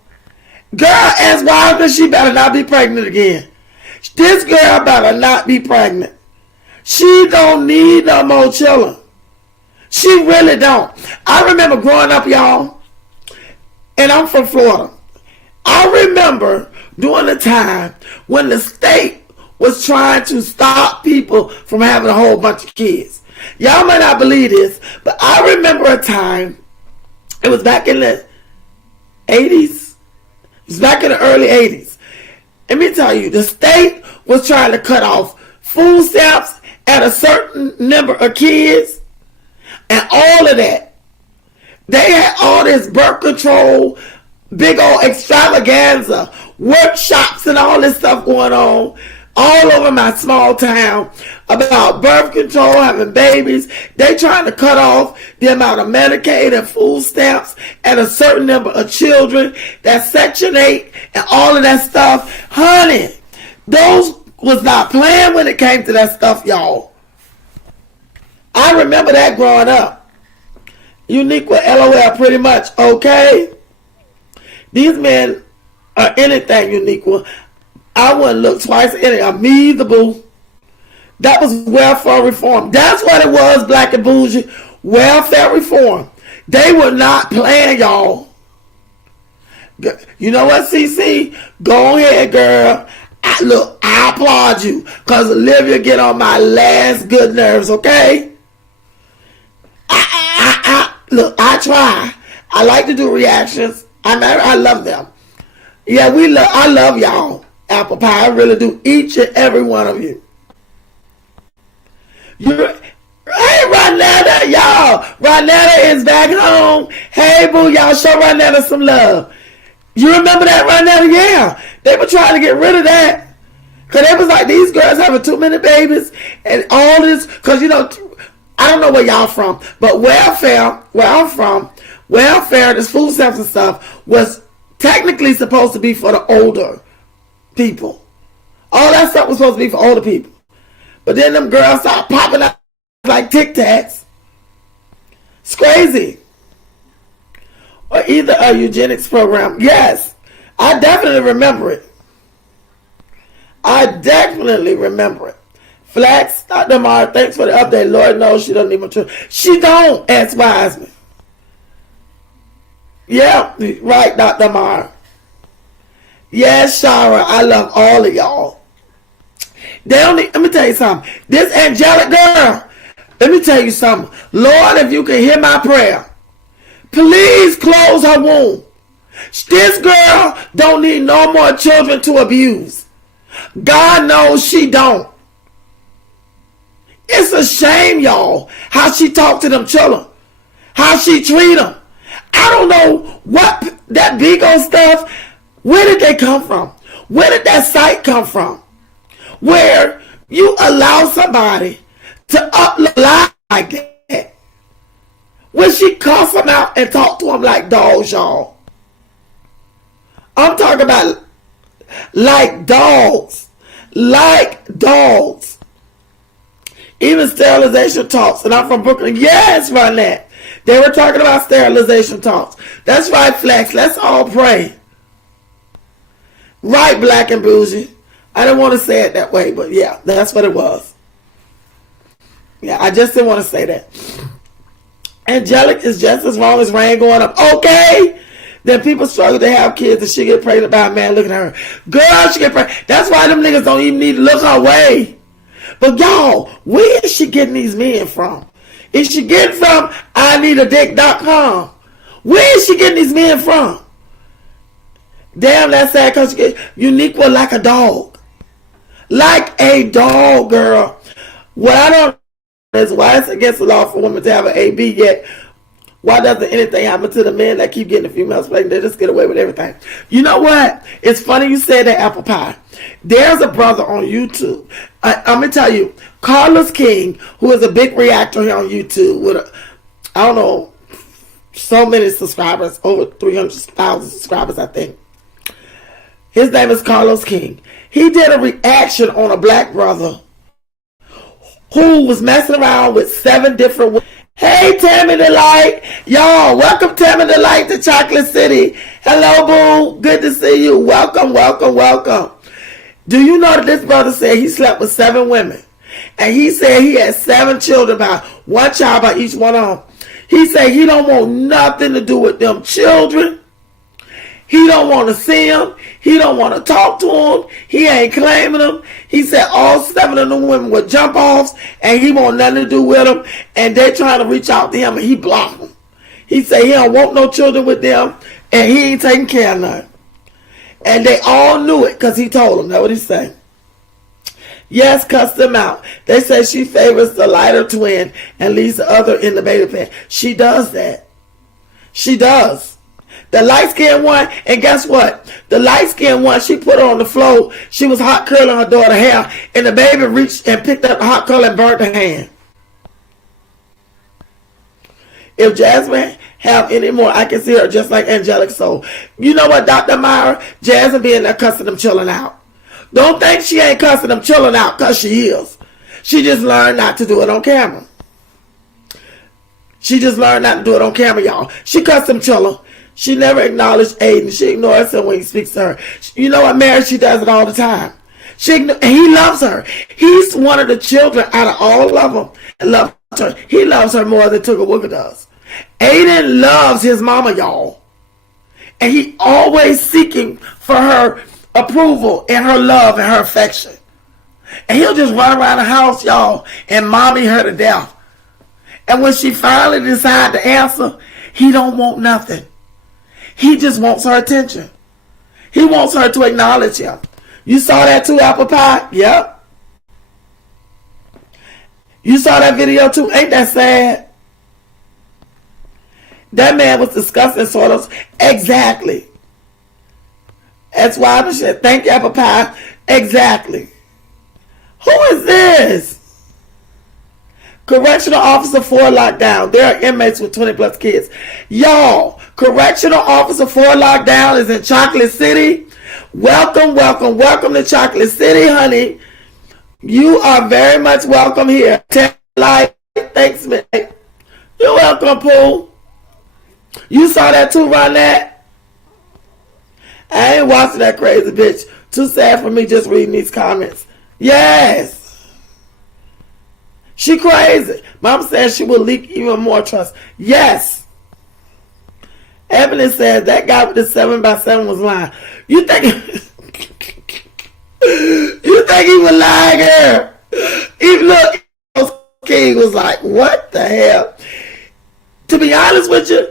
Girl, as wild as she better not be pregnant again. This girl better not be pregnant. She don't need no more children. She really don't. I remember growing up, y'all, and I'm from Florida. I remember during the time when the state was trying to stop people from having a whole bunch of kids. Y'all might not believe this, but I remember a time, it was back in the 80s. It was back in the early 80s. Let me tell you, the state was trying to cut off food stamps at a certain number of kids and all of that. They had all this birth control, big old extravaganza, workshops and all this stuff going on all over my small town about birth control, having babies. They trying to cut off the amount of Medicaid and food stamps and a certain number of children. That Section 8 and all of that stuff. Honey, those was not playing when it came to that stuff, y'all. I remember that growing up. Unique with LOL pretty much, okay? These men are anything unique with. I wouldn't look twice at it. Me the boo. That was welfare reform. That's what it was, black and bougie. Welfare reform. They were not playing, y'all. You know what, CC? Go ahead, girl. I applaud you. Because Olivia get on my last good nerves, okay? Look, I try. I like to do reactions. I love them. Yeah, I love y'all. Apple pie, I really do. Each and every one of you. Hey, Ronetta, y'all. Ronetta is back home. Hey, boo, y'all show Ronetta some love. You remember that, Ronetta? Yeah. They were trying to get rid of that. Because it was like these girls having too many babies and all this. Because, you know, I don't know where y'all from, but welfare, where I'm from, welfare, this food stamps and stuff, was technically supposed to be for the older people. All that stuff was supposed to be for older people. But then them girls start popping up like Tic Tacs. It's crazy. Or either a eugenics program. Yes, I definitely remember it. I definitely remember it. Flax, Dr. Mar, thanks for the update. Lord knows she doesn't even trust. She don't, ask Wiseman. Yeah, right, Dr. Mar. Yes, Shara, I love all of y'all. They only, let me tell you something. This angelic girl, let me tell you something. Lord, if you can hear my prayer, please close her womb. This girl don't need no more children to abuse. God knows she don't. It's a shame, y'all, how she talk to them children. How she treat them. I don't know what that Bigo stuff, where did they come from? Where did that site come from? Where you allow somebody to upload like that. When she cuss them out and talk to them like dogs, y'all. I'm talking about like dogs. Like dogs. Even sterilization talks. And I'm from Brooklyn. Yes, Ronette. They were talking about sterilization talks. That's right, Flex. Let's all pray. Right, Black and Bougie. I didn't want to say it that way, but yeah, that's what it was. Yeah, I just didn't want to say that. Angelic is just as wrong as rain going up. Okay. Then people struggle to have kids and she get pregnant by a man looking at her. Girl, she get pregnant. That's why them niggas don't even need to look her way. But y'all, where is she getting these men from? Is she getting from IneedADick.com? Where is she getting these men from? Damn, that's sad because she get unique with like a dog. Like a dog, girl. What I don't know is why it's against the law for women to have an AB yet. Why doesn't anything happen to the men that keep getting the females pregnant? They just get away with everything. You know what? It's funny you said that, Apple Pie. There's a brother on YouTube. I'm going to tell you, Carlos King, who is a big reactor here on YouTube with, I don't know, so many subscribers, over 300,000 subscribers, I think. His name is Carlos King. He did a reaction on a black brother who was messing around with 7 different women. Hey, Tammy Delight. Y'all, welcome Tammy Delight to Chocolate City. Hello, boo. Good to see you. Welcome, welcome, welcome. Do you know that this brother said he slept with 7 women? And he said he had 7 children, by 1 child by each one of them. He said he don't want nothing to do with them children. He don't want to see them. He don't want to talk to them. He ain't claiming them. He said all 7 of them women were jump offs and he want nothing to do with them. And they trying to reach out to him and he blocked them. He said he don't want no children with them and he ain't taking care of none. And they all knew it because he told them. That's what he said. Yes, cuss them out. They say she favors the lighter twin and leaves the other in the baby pan. She does that. She does. The light-skinned one, and guess what? The light-skinned one, she put her on the floor. She was hot curling her daughter's hair, and the baby reached and picked up the hot curl and burnt her hand. If Jasmine have any more, I can see her just like angelic soul. You know what, Dr. Myra? Jasmine being there cussing them chilling out. Don't think she ain't cussing them chilling out, because she is. She just learned not to do it on camera. She just learned not to do it on camera, y'all. She cussed them chilling. She never acknowledged Aiden. She ignores him when he speaks to her. You know what, Mary? She does it all the time. He loves her. He's one of the children out of all of them that loves her. He loves her more than Tooka Wooka does. Aiden loves his mama, y'all. And he always seeking for her approval and her love and her affection. And he'll just run around the house, y'all, and mommy her to death. And when she finally decides to answer, he don't want nothing. He just wants her attention. He wants her to acknowledge him. You saw that too, Apple Pie? Yep. You saw that video too? Ain't that sad? That man was discussing sort of. Exactly. That's why I said, thank you, Apple Pie. Exactly. Who is this? Correctional officer for lockdown. There are inmates with 20 plus kids. Y'all, correctional officer for lockdown is in Chocolate City. Welcome, welcome, welcome to Chocolate City, honey. You are very much welcome here. Thanks, man. You're welcome, Pooh. You saw that too, Ronette? I ain't watching that crazy bitch. Too sad for me just reading these comments. Yes. She crazy. Mom says she will leak even more trust. Yes. Evelyn says that guy with the 7x7 was lying. You think he was lying here? Even look, King was like, what the hell? To be honest with you,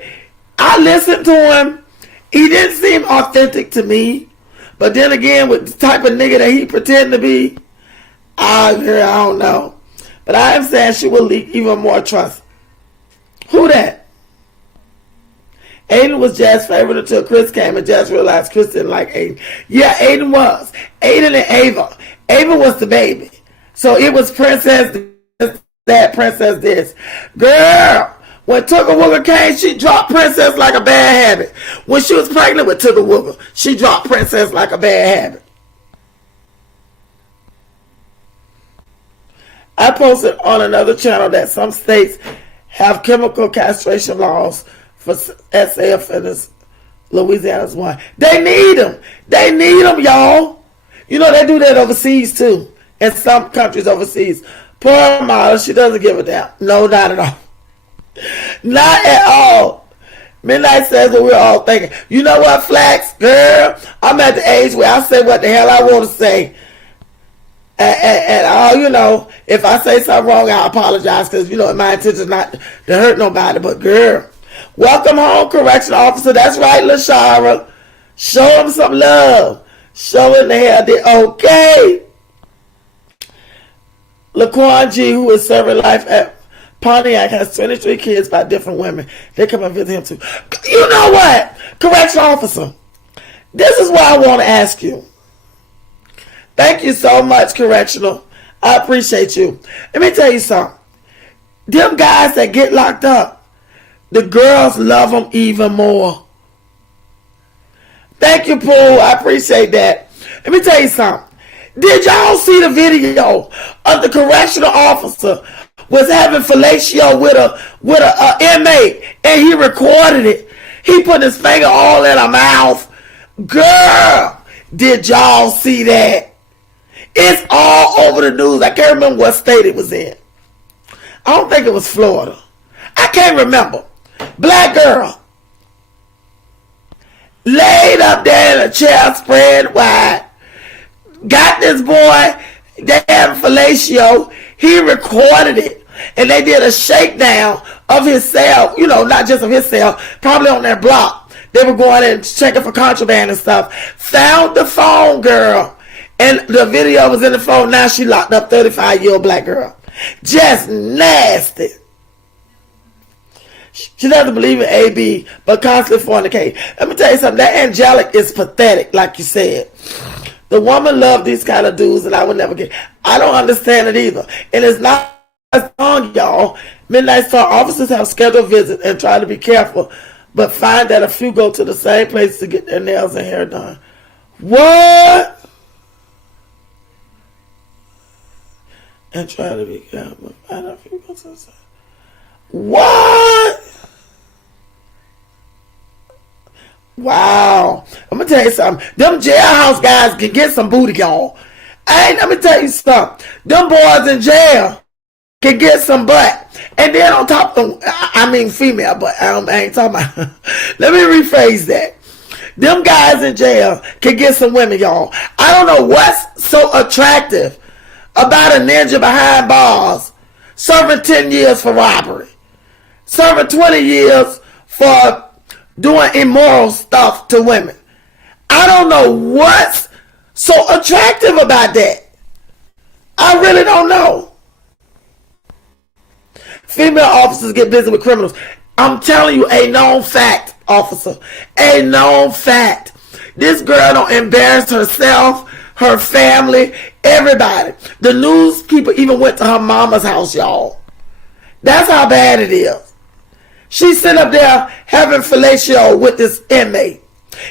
I listened to him. He didn't seem authentic to me. But then again, with the type of nigga that he pretend to be, I don't know. But I am saying she will leak even more trust. Who that? Aiden was Jazz's favorite until Chris came and Jazz realized Chris didn't like Aiden. Yeah, Aiden was. Aiden and Ava. Ava was the baby. So it was Princess that, Princess this. Girl, when Tooka Wooka came, she dropped Princess like a bad habit. When she was pregnant with Tooka Wooka, she dropped Princess like a bad habit. I posted on another channel that some states have chemical castration laws for SA offenders. Louisiana's one. They need them. They need them, y'all. You know, they do that overseas, too. In some countries overseas. Poor Mara, she doesn't give a damn. No, not at all. Not at all. Midnight says what we're all thinking. You know what, Flax? Girl, I'm at the age where I say what the hell I want to say. And you know, if I say something wrong, I apologize because, you know, my intention is not to hurt nobody. But, girl, welcome home, correctional officer. That's right, LaShara. Show him some love. Show him the hell they okay. Laquan G, who is serving life at Pontiac, has 23 kids by different women. They come and visit him, too. You know what, correctional officer? This is what I want to ask you. Thank you so much, correctional. I appreciate you. Let me tell you something. Them guys that get locked up, the girls love them even more. Thank you, Pooh. I appreciate that. Let me tell you something. Did y'all see the video of the correctional officer was having fellatio with a inmate, and he recorded it? He put his finger all in her mouth. Girl, did y'all see that? It's all over the news. I can't remember what state it was in. I don't think it was Florida. I can't remember. Black girl. Laid up there in a chair spread wide. Got this boy. They had fellatio. He recorded it. And they did a shakedown of his cell. You know, not just of his cell. Probably on their block. They were going in and checking for contraband and stuff. Found the phone, girl. And the video was in the phone. Now she locked up, 35-year-old black girl. Just nasty. She doesn't believe in AB, but constantly fornicate. Let me tell you something. That angelic is pathetic, like you said. The woman loved these kind of dudes, and I would never get. I don't understand it either. And it's not long, y'all. Midnight Star officers have scheduled visits and try to be careful, but find that a few go to the same place to get their nails and hair done. What? And try to be careful. Find a few go to the same. What? Wow. I'm going to tell you something. Them jailhouse guys can get some booty, y'all. Let me tell you something. Them boys in jail can get some butt. And then on top of them, I mean female, but I ain't talking about. Let me rephrase that. Them guys in jail can get some women, y'all. I don't know what's so attractive about a ninja behind bars serving 10 years for robbery, serving 20 years for doing immoral stuff to women. I don't know what's so attractive about that. I really don't know. Female officers get busy with criminals. I'm telling you a known fact, officer. A known fact. This girl don't embarrass herself, her family, everybody. The news people even went to her mama's house, y'all. That's how bad it is. She's sitting up there having fellatio with this inmate.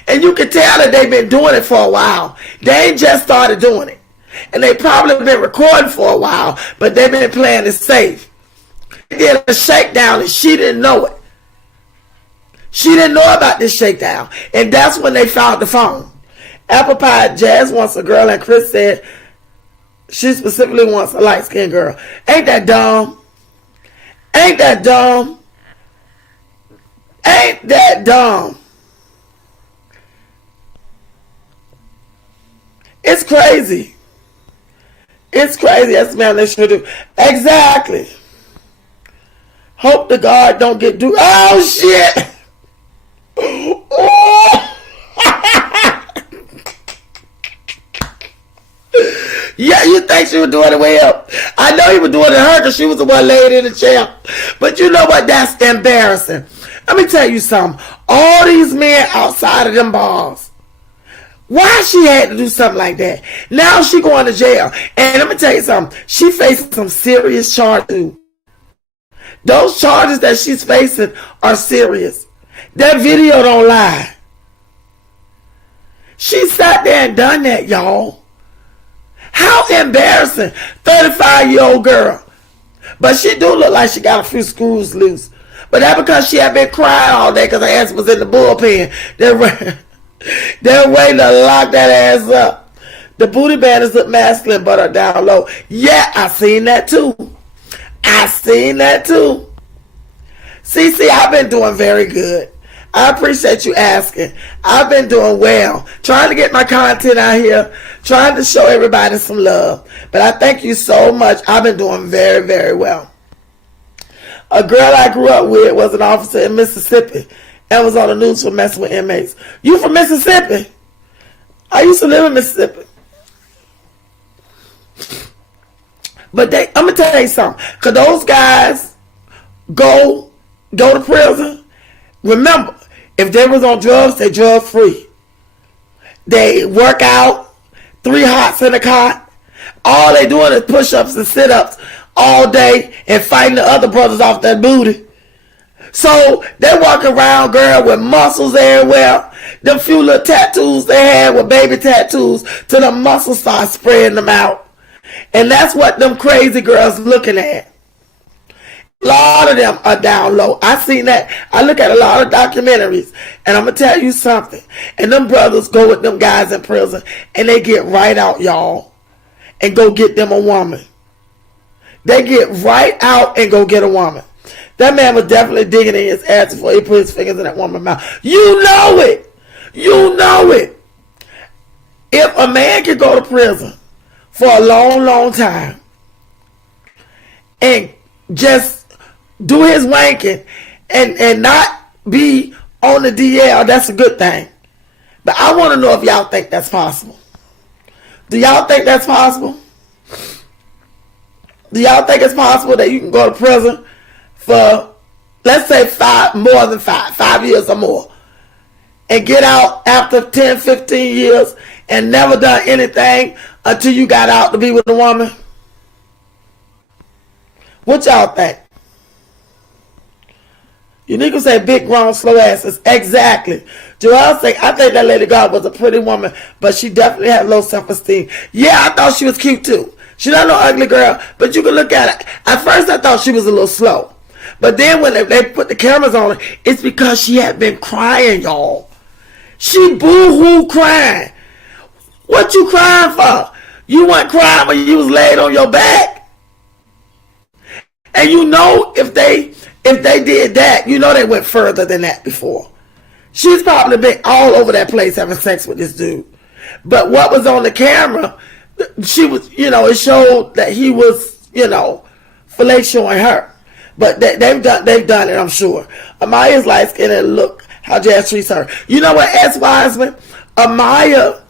And you can tell that they've been doing it for a while. They ain't just started doing it. And they probably been recording for a while, but they've been playing it safe. They did a shakedown and she didn't know it. She didn't know about this shakedown. And that's when they found the phone. Apple Pie Jazz wants a girl, and Chris said she specifically wants a light-skinned girl. Ain't that dumb? Ain't that dumb? Ain't that dumb? It's crazy. It's crazy. That's man they should do. Exactly. Hope the guard don't get do. Oh shit. Oh. Yeah, you think she was doing it well? I know he was doing it to her because she was the one laid in the chair. But you know what? That's embarrassing. Let me tell you something. All these men outside of them bars. Why she had to do something like that? Now she going to jail. And let me tell you something. She facing some serious charges. Those charges that she's facing are serious. That video don't lie. She sat there and done that, y'all. How embarrassing. 35-year-old girl. But she do look like she got a few screws loose. But that's because she had been crying all day because her ass was in the bullpen. They're waiting to lock that ass up. The booty bandits look masculine but are down low. Yeah, I seen that too. I seen that too. CC, I've been doing very good. I appreciate you asking. I've been doing well. Trying to get my content out here. Trying to show everybody some love. But I thank you so much. I've been doing very, very well. A girl I grew up with was an officer in Mississippi and was on the news for messing with inmates. You from Mississippi? I used to live in Mississippi. But I'm going to tell you something. Because those guys go to prison. Remember, if they was on drugs, they drug free. They work out, 3 hots in a cot. All they doing is push-ups and sit-ups all day and fighting the other brothers off that booty. So they walk around, girl, with muscles everywhere. Them few little tattoos they had were baby tattoos till the muscles start spreading them out. And that's what them crazy girls looking at. A lot of them are down low. I seen that. I look at a lot of documentaries, and I'm going to tell you something. And them brothers go with them guys in prison, and they get right out, y'all, and go get them a woman. They get right out and go get a woman. That man was definitely digging in his ass before he put his fingers in that woman's mouth. You know it. You know it. If a man can go to prison for a long, long time and just do his wanking and not be on the DL, that's a good thing. But I want to know if y'all think that's possible. Do y'all think that's possible? Do y'all think it's possible that you can go to prison for let's say more than 5 years or more, and get out after 10, 15 years and never done anything until you got out to be with a woman? What y'all think? Unique say big, grown, slow asses. Exactly. Joelle say, I think that Lady God was a pretty woman, but she definitely had low self-esteem. Yeah, I thought she was cute too. She's not no ugly girl, but you can look at it. At first, I thought she was a little slow. But then when they put the cameras on her, it's because she had been crying, y'all. She boo-hoo crying. What you crying for? You weren't crying when you was laid on your back. And you know if they did that, you know they went further than that before. She's probably been all over that place having sex with this dude. But what was on the camera, she was, it showed that he was, fellatioing her. But they've done it, I'm sure. Amaya's light skin and look how Jazz treats her. You know what, S. Wiseman? Amaya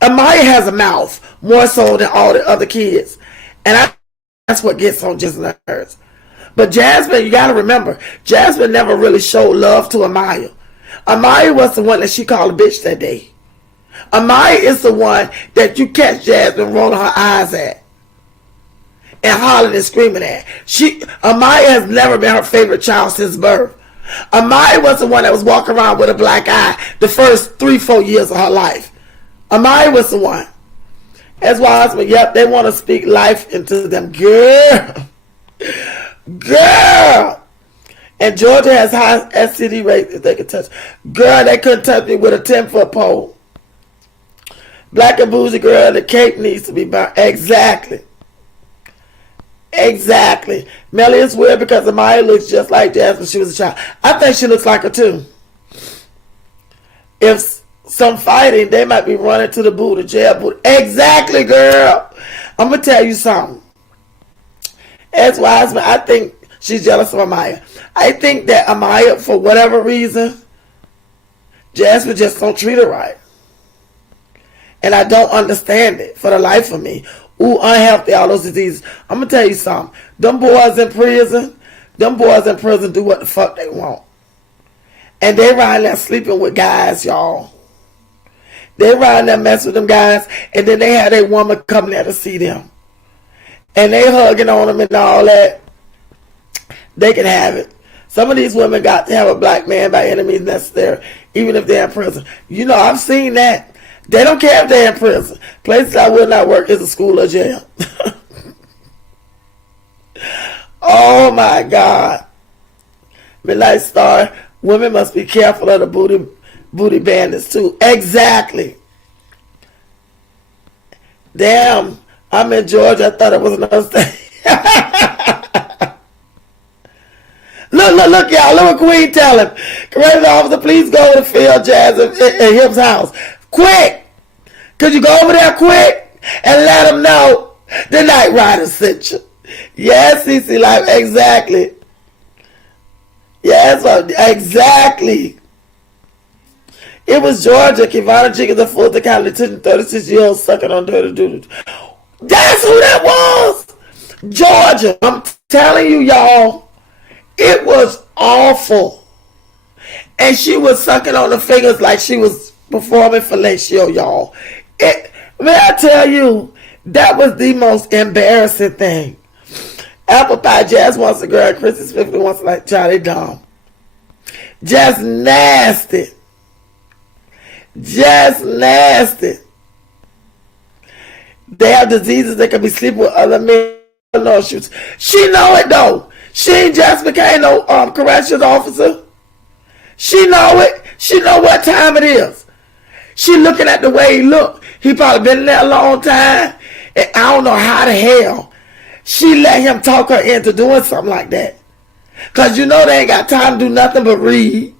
has a mouth more so than all the other kids. And that's what gets on just nerves. But Jasmine, you got to remember, Jasmine never really showed love to Amaya. Amaya was the one that she called a bitch that day. Amaya is the one that you catch Jasmine rolling her eyes at and hollering and screaming at. Amaya has never been her favorite child since birth. Amaya was the one that was walking around with a black eye the first 3-4 years of her life. Amaya was the one. That's why I was, yep, they want to speak life into them. Girl. And Georgia has high STD rates if they could touch. Girl, they couldn't touch me with a 10-foot pole. Black and bougie girl, the cake needs to be burned. Exactly. Melly is weird because Amaya looks just like Jazz when she was a child. I think she looks like her too. If some fighting, they might be running to the boot or jail boot. Exactly, girl. I'm going to tell you something. As Wiseman, I think she's jealous of Amaya. I think that Amaya, for whatever reason, Jasmine just don't treat her right. And I don't understand it for the life of me. Ooh, unhealthy, all those diseases. I'm going to tell you something. Them boys in prison do what the fuck they want. And they around there sleeping with guys, y'all. They around there messing with them guys, and then they had a woman coming there to see them. And they hugging on them and all that. They can have it. Some of these women got to have a black man by any means necessary, even if they're in prison. I've seen that. They don't care if they're in prison. Places I will not work is a school or jail. Oh my God. Midnight Star, women must be careful of the booty bandits too. Exactly. Damn, I'm in Georgia. I thought it was another state. Look, y'all. Look what Queen tell him. Corrections officer, please go to Phil Jazz at Hip's house. Quick! Could you go over there quick and let him know the Night Rider sent you? Yes, CC Life. Exactly. Yes, exactly. It was Georgia. Kivana Jenkins, a full kind of 36-year-old sucking on dirty dudes. That's who that was. Georgia. I'm telling you, y'all, it was awful. And she was sucking on the fingers like she was performing fellatio, y'all. May I tell you, that was the most embarrassing thing. Apple Pie Jazz wants a girl. Chrissy 50 wants like Charlie Dumb. Just nasty. Just nasty. They have diseases that can be sleeping with other men. No shoots. She know it though. She ain't just became no corrections officer. She know it. She know what time it is. She looking at the way he look. He probably been in there a long time. And I don't know how the hell she let him talk her into doing something like that. Because they ain't got time to do nothing but read.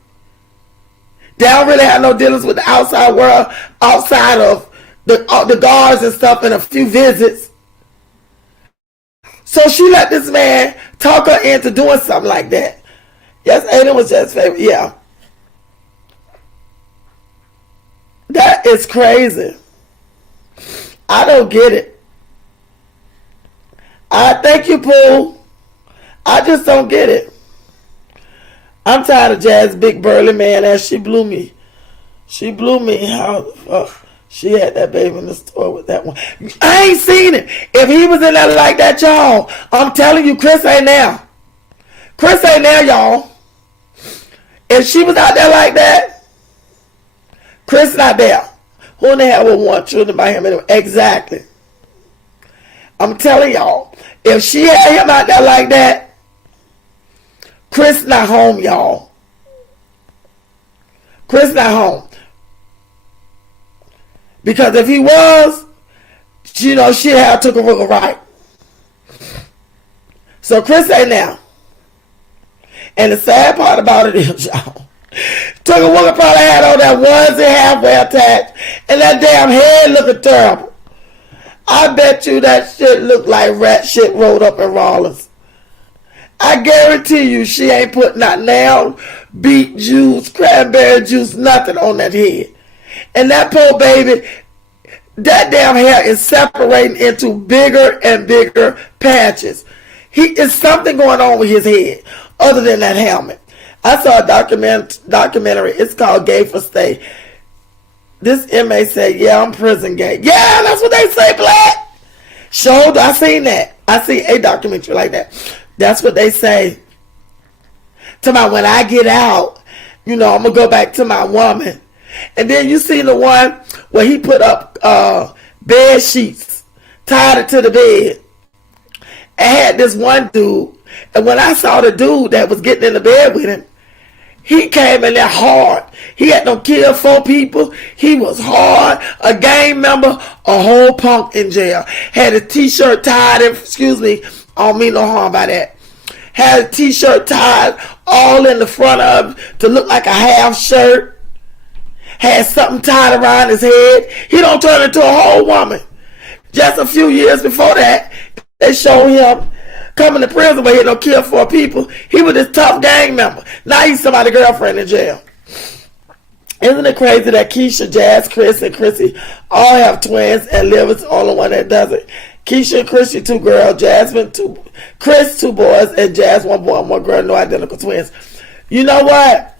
They don't really have no dealings with the outside world outside of the guards and stuff and a few visits. So she let this man talk her into doing something like that. Yes, Aiden was just favorite. Yeah. That is crazy. I don't get it. I thank you, Pooh. I just don't get it. I'm tired of Jazz big burly man ass. She blew me. She blew me. How she had that baby in the store with that one. I ain't seen it. If he was in there like that, y'all, I'm telling you, Chris ain't there. Chris ain't there, y'all. If she was out there like that, Chris not there. Who in the hell would want children by him anyway? Exactly. I'm telling y'all, if she had him out there like that, Chris not home, y'all. Chris not home. Because if he was, she'd have took a look right. So Chris ain't now. And the sad part about it is, y'all, took a woman probably had on that onesie halfway attached, and that damn head looking terrible. I bet you that shit looked like rat shit rolled up in Rollins. I guarantee you she ain't put not now beet juice, cranberry juice, nothing on that head. And that poor baby, that damn hair is separating into bigger and bigger patches. Is something going on with his head other than that helmet. I saw a documentary. It's called Gay for Stay. This inmate said, yeah, I'm prison gay. Yeah, that's what they say, Black. Showed, I seen that. I seen a documentary like that. That's what they say. To my, when I get out, I'm going to go back to my woman. And then you see the one where he put up bed sheets, tied it to the bed, and had this one dude. And when I saw the dude that was getting in the bed with him, he came in there hard. He had no kill 4 people. He was hard. A gang member, a whole punk in jail. Had a t-shirt tied in, excuse me, I don't mean no harm by that. Had a t-shirt tied all in the front of to look like a half shirt. Had something tied around his head. He don't turn into a whole woman. Just a few years before that, they showed him coming to prison where he had no kill 4 people. He was this tough gang member. Now he's somebody's girlfriend in jail. Isn't it crazy that Keisha, Jazz, Chris, and Chrissy all have twins and Liv is the only one that doesn't? Keisha and Chrissy, 2 girls. Jasmine, 2. Chris, 2 boys. And Jazz, 1 boy and 1 girl. No identical twins. You know what?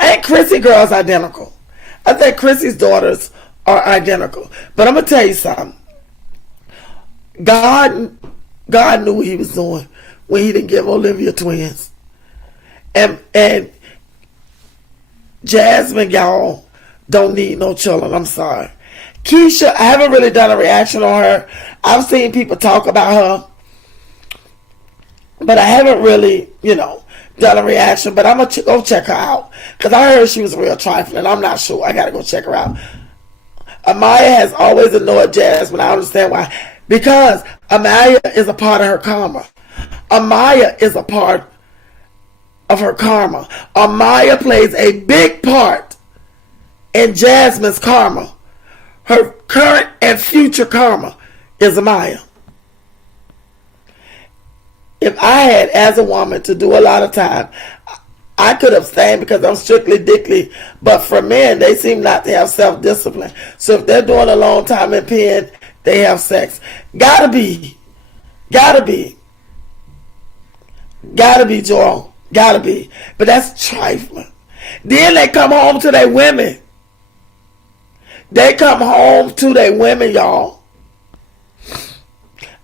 Ain't Chrissy girls identical? I think Chrissy's daughters are identical. But I'm going to tell you something. God knew what he was doing when he didn't give Olivia twins. And Jasmine, y'all, don't need no children. I'm sorry. Keisha, I haven't really done a reaction on her. I've seen people talk about her. But I haven't really, done a reaction. But I'm going to go check her out. Because I heard she was real trifling. I'm not sure. I got to go check her out. Amaya has always annoyed Jasmine. I understand why. Because Amaya is a part of her karma. Amaya is a part of her karma. Amaya plays a big part in Jasmine's karma. Her current and future karma is Amaya. If I had, as a woman, to do a lot of time, I could abstain because I'm strictly dickly. But for men, they seem not to have self-discipline. So if they're doing a long time in pen, they have sex. Gotta be, Joel. Gotta be. But that's trifling. Then they come home to their women. They come home to their women, y'all.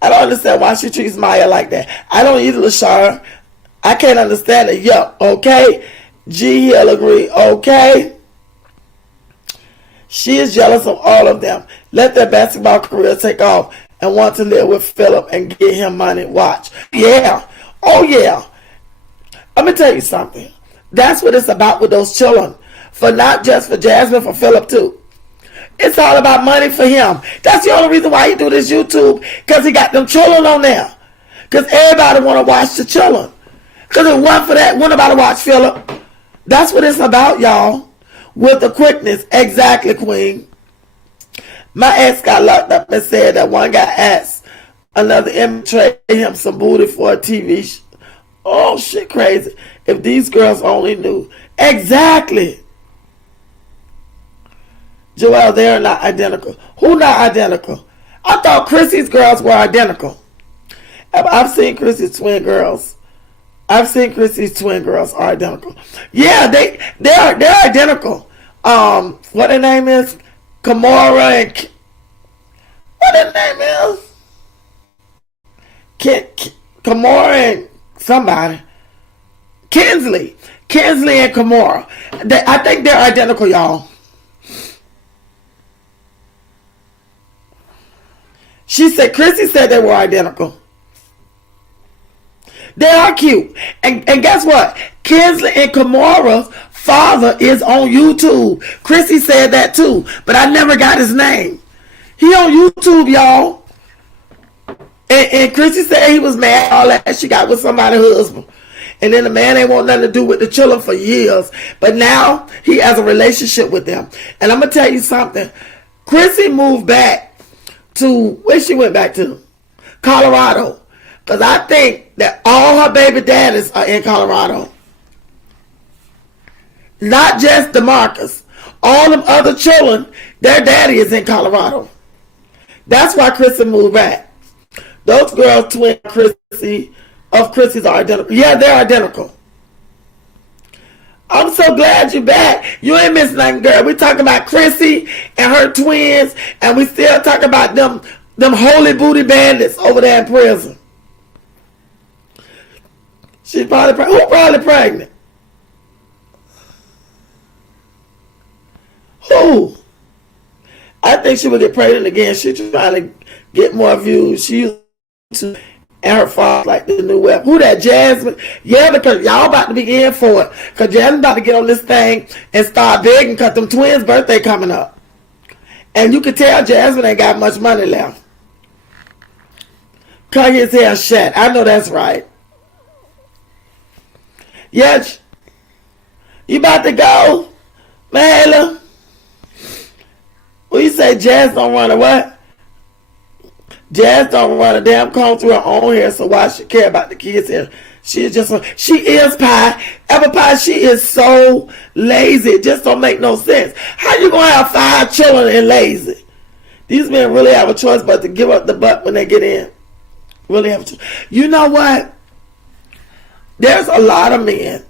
I don't understand why she treats Maya like that. I don't either, Lashara. I can't understand it. Yup, okay. G, he'll agree. Okay. She is jealous of all of them. Let their basketball career take off and want to live with Philip and get him money. Watch. Yeah. Oh, yeah. Let me tell you something. That's what it's about with those children. For not just for Jasmine, for Philip too. It's all about money for him. That's the only reason why he do this YouTube. Because he got them children on there. Because everybody want to watch the children. Because if it wasn't for that, wouldn't nobody watch Philip. That's what it's about, y'all. With the quickness. Exactly, Queen. My ex got locked up and said that one guy asked another inmate to trade him some booty for a TV show. Oh, shit, crazy. If these girls only knew. Exactly. Joelle, they're not identical. Who not identical? I thought Chrissy's girls were identical. I've seen Chrissy's twin girls. I've seen Chrissy's twin girls are identical. Yeah, they're identical. What their name is? Kimora and what their name is? Kimora and somebody. Kinsley and Kimora. I think they're identical, y'all. Chrissy said they were identical. They are cute. And guess what? Kinsley and Kimora's father is on YouTube. Chrissy said that too, but I never got his name. He on YouTube, y'all. And Chrissy said he was mad all that she got with somebody's husband. And then the man ain't want nothing to do with the children for years. But now he has a relationship with them. And I'm going to tell you something. Chrissy moved back to, where she went back to? Colorado. Because I think that all her baby daddies are in Colorado. Not just DeMarcus. All them other children, their daddy is in Colorado. That's why Chrissy moved back. Those girls, twin Chrissy's are identical. Yeah, they're identical. I'm so glad you're back. You ain't missing nothing, girl. We talking about Chrissy and her twins, and we still talking about them holy booty bandits over there in prison. She's probably pregnant. Who probably pregnant? Who? I think she would get pregnant again. She's trying to get more views. She used to, and her father like the new web. Who that, Jasmine? Yeah, because y'all about to be in for it. Because Jasmine about to get on this thing and start begging because them twins' birthday coming up. And you can tell Jasmine ain't got much money left. Cut his hair shut. I know that's right. Yeah, you about to go, Mahela? What you say, Jazz don't run a what? Jazz don't run a damn comb through her own hair, so why should care about the kids' hair? She is pie. Apple pie, she is so lazy. It just don't make no sense. How you gonna have 5 children and lazy? These men really have a choice but to give up the butt when they get in. Really have a choice. You know what? There's a lot of men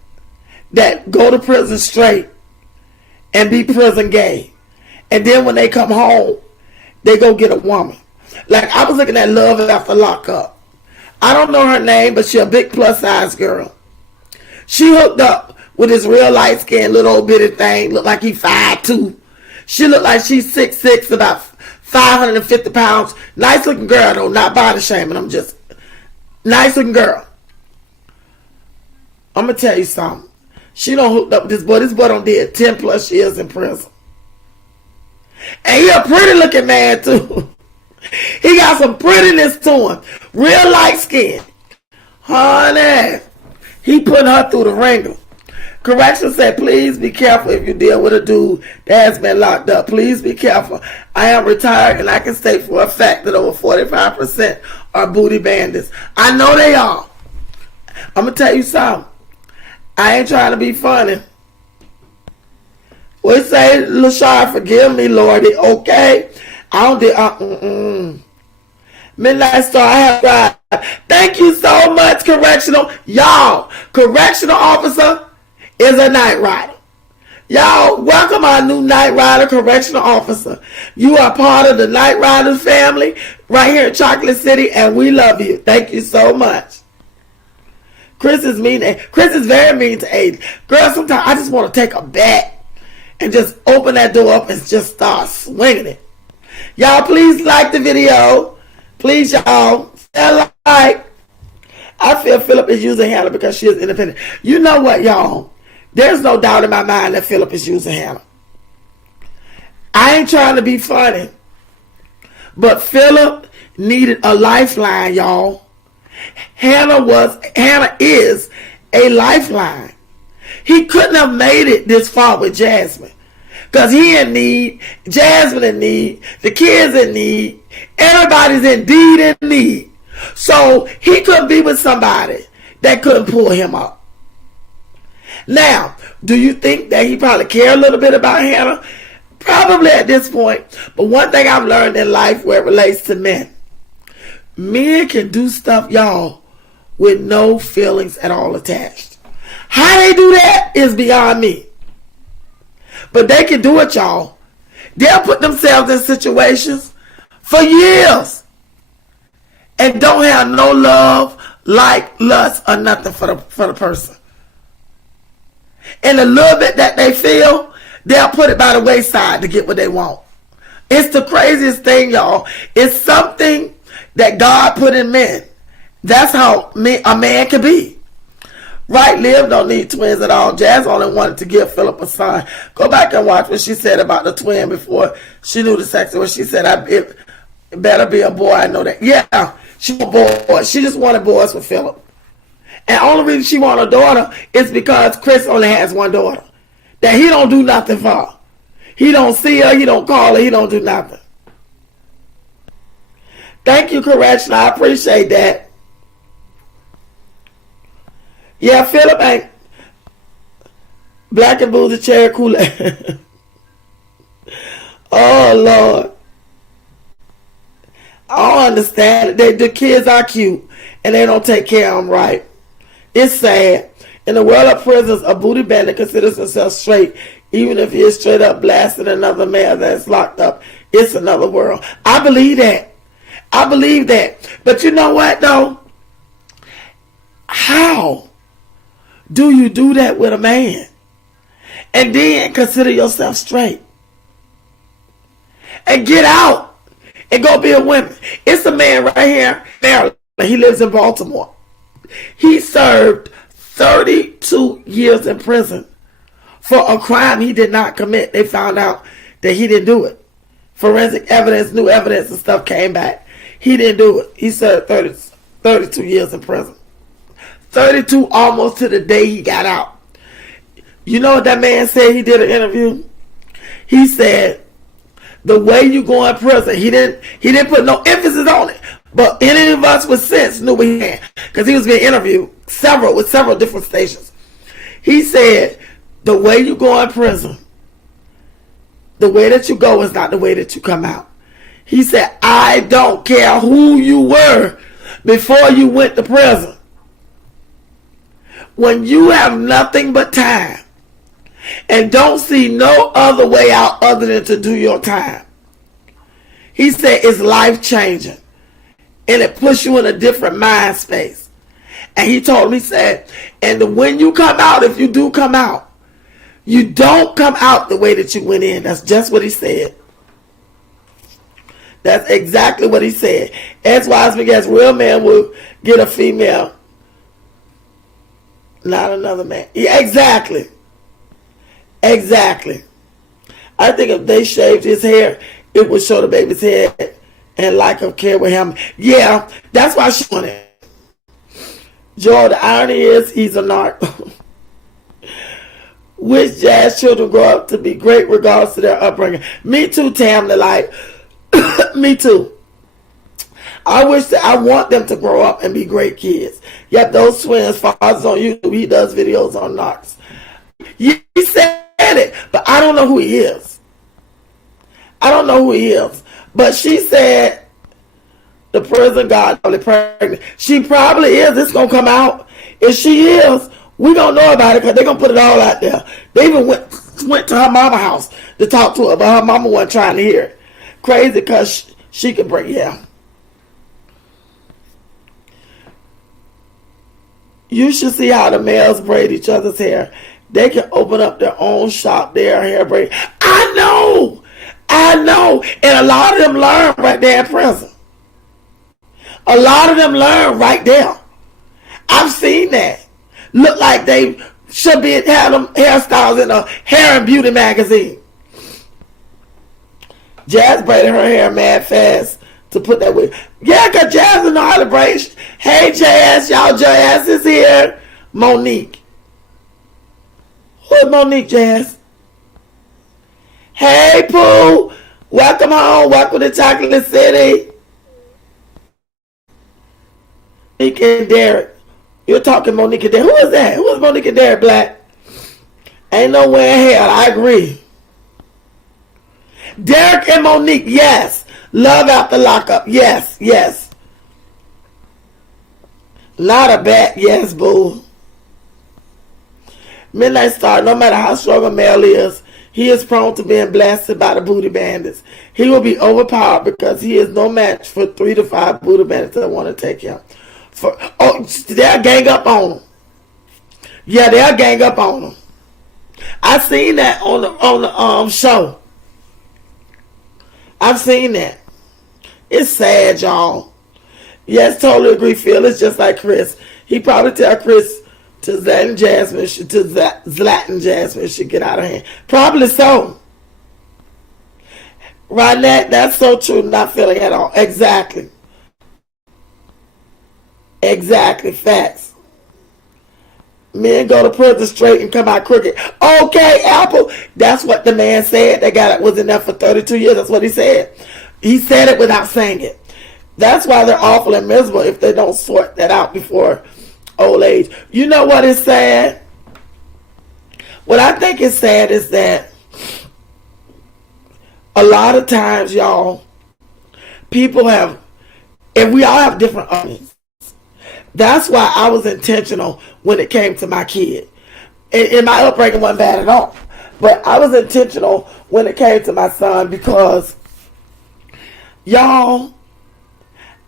that go to prison straight and be prison gay. And then when they come home, they go get a woman. Like, I was looking at Love After Lockup. I don't know her name, but she a big plus size girl. She hooked up with this real light skinned little old bitty thing. Looked like he 5'2". She looked like she's 6'6", about 550 pounds. Nice looking girl though, not body shaming. I'm just nice looking girl. I'm gonna tell you something. She done hooked up with this boy. This boy done did 10 plus years in prison. And he a pretty looking man too. He got some prettiness to him. Real light skin. Honey. He putting her through the ringer. Correction said, please be careful if you deal with a dude that has been locked up. Please be careful. I am retired and I can state for a fact that over 45% are booty bandits. I know they are. I'm going to tell you something. I ain't trying to be funny. We say, LaShawn, forgive me, Lordy. Okay? I don't do, Midnight Star, I have tried. Thank you so much, Correctional. Y'all, Correctional Officer is a night rider. Y'all, welcome our new night rider, Correctional Officer. You are part of the Night Riders family right here in Chocolate City, and we love you. Thank you so much. Chris is mean. Chris is very mean to Aiden. Girl, sometimes I just want to take a bat and just open that door up and just start swinging it. Y'all, please like the video. Please, y'all, like. I feel Philip is using Hannah because she is independent. You know what, y'all? There's no doubt in my mind that Philip is using Hannah. I ain't trying to be funny, but Philip needed a lifeline, y'all. Hannah is a lifeline. He couldn't have made it this far with Jasmine. Because he in need, Jasmine in need, the kids in need, everybody's indeed in need. So he couldn't be with somebody that couldn't pull him up. Now, do you think that he probably cared a little bit about Hannah? Probably at this point. But one thing I've learned in life where it relates to men. Men can do stuff, y'all, with no feelings at all attached. How they do that is beyond me. But they can do it, y'all. They'll put themselves in situations for years and don't have no love, like, lust, or nothing for the person. And the little bit that they feel, they'll put it by the wayside to get what they want. It's the craziest thing, y'all. It's something that God put in men. That's how a man can be. Right, Liv don't need twins at all. Jazz only wanted to give Philip a son. Go back and watch what she said about the twin before she knew the sex. When she said, it better be a boy. I know that. Yeah, she wanted boys. She just wanted boys with Philip. And the only reason she wanted a daughter is because Chris only has one daughter that he don't do nothing for. He don't see her. He don't call her. He don't do nothing. Thank you, correction. I appreciate that. Yeah, Philip ain't black and blue, the cherry Kool-Aid. Oh, Lord. I don't understand it. The kids are cute, and they don't take care of them right. It's sad. In the world of prisons, a booty bandit considers himself straight, even if he is straight up blasting another man that's locked up. It's another world. I believe that. I believe that. But you know what, though? How do you do that with a man and then consider yourself straight and get out and go be a woman? It's a man right here, Maryland. He lives in Baltimore. He served 32 years in prison for a crime he did not commit. They found out that he didn't do it. Forensic evidence, new evidence and stuff came back. He didn't do it. He served 32 years in prison. 32 almost to the day he got out. You know what that man said? He did an interview. He said, the way you go in prison, he didn't put no emphasis on it. But any of us with sense knew what he had. Because he was being interviewed with several different stations. He said, the way you go in prison, the way that you go is not the way that you come out. He said, I don't care who you were before you went to prison. When you have nothing but time and don't see no other way out other than to do your time, he said it's life changing and it puts you in a different mind space. And he told me, he said, and when you come out, if you do come out, you don't come out the way that you went in. That's just what he said. That's exactly what he said. As wise as real man will get a female, not another man. Yeah, exactly. Exactly. I think if they shaved his hair, it would show the baby's head and lack of care with him. Yeah, that's why she wanted it. Joel, the irony is he's a narc. Which jazz children grow up to be great regardless of their upbringing. Me too, Tamla. Like, me too. I want them to grow up and be great kids. Yet those twins, Father's on YouTube, he does videos on narcs. He said it, but I don't know who he is. I don't know who he is. But she said the prison guard probably pregnant. She probably is. It's going to come out. If she is, we don't know about it because they're going to put it all out there. They even went to her mama's house to talk to her, but her mama wasn't trying to hear it. Crazy because she could break, yeah. You should see how the males braid each other's hair. They can open up their own shop, their hair braid. I know. And a lot of them learn right there in prison. A lot of them learn right there. I've seen that. Look like they should be have them hairstyles in a hair and beauty magazine. Jazz braided her hair mad fast to put that wig. Yeah, because Jazz know how to braid. Hey, Jazz, y'all, Jazz is here. Monique. Who is Monique, Jazz? Hey, Pooh. Welcome home. Welcome to Chocolate City. Monique and Derek. You're talking Monique and Derek. Who is that? Who is Monique and Derek, Black? Ain't nowhere in hell. I agree. Derek and Monique, yes. Love after lockup, yes. Not a bat, yes, boo. Midnight Star, no matter how strong a male is, he is prone to being blasted by the booty bandits. He will be overpowered because he is no match for 3 to 5 booty bandits that want to take him. They'll gang up on him. Yeah, they'll gang up on him. I seen that on the show. I've seen that. It's sad, y'all. Yes, totally agree, Phil. It's just like Chris. He probably tell Chris to Zlatan Jasmine should get out of hand. Probably so. Right, that's so true. Not feeling at all. Exactly. Exactly. Facts. Men go to prison straight and come out crooked. Okay, Apple. That's what the man said. That guy that was in there for 32 years. That's what he said. He said it without saying it. That's why they're awful and miserable if they don't sort that out before old age. You know what is sad? What I think is sad is that a lot of times, y'all, people have, and we all have different opinions. That's why I was intentional when it came to my kid. And my upbringing wasn't bad at all. But I was intentional when it came to my son because, y'all,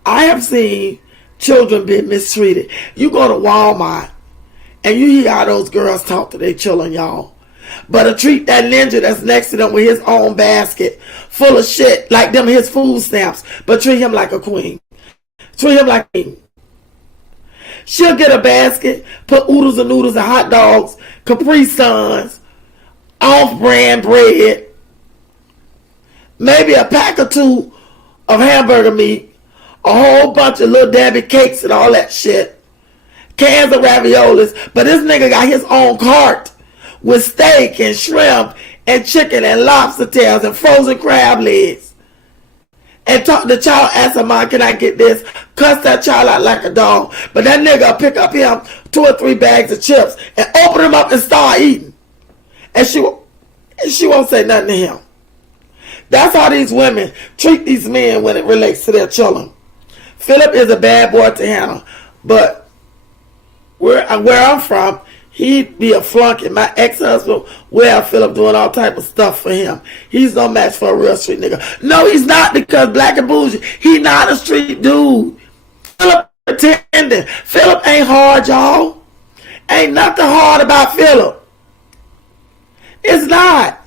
I have seen children being mistreated. You go to Walmart and you hear how those girls talk to their children, y'all. But to treat that ninja that's next to them with his own basket full of shit like them his food stamps, but treat him like a queen. Treat him like a queen. She'll get a basket, put oodles and noodles and hot dogs, Capri Suns, off-brand bread, maybe a pack or two of hamburger meat, a whole bunch of Little Debbie cakes and all that shit, cans of raviolis, but this nigga got his own cart with steak and shrimp and chicken and lobster tails and frozen crab legs. And the child asks her, Mom, can I get this? Cuss that child out like a dog. But that nigga will pick up him 2 or 3 bags of chips and open them up and start eating. And she won't say nothing to him. That's how these women treat these men when it relates to their children. Philip is a bad boy to handle. But where I'm from, he'd be a flunky. My ex-husband, well, Philip doing all type of stuff for him. He's no match for a real street nigga. No, he's not, because black and bougie. He not a street dude. Philip pretending. Philip ain't hard, y'all. Ain't nothing hard about Philip. It's not.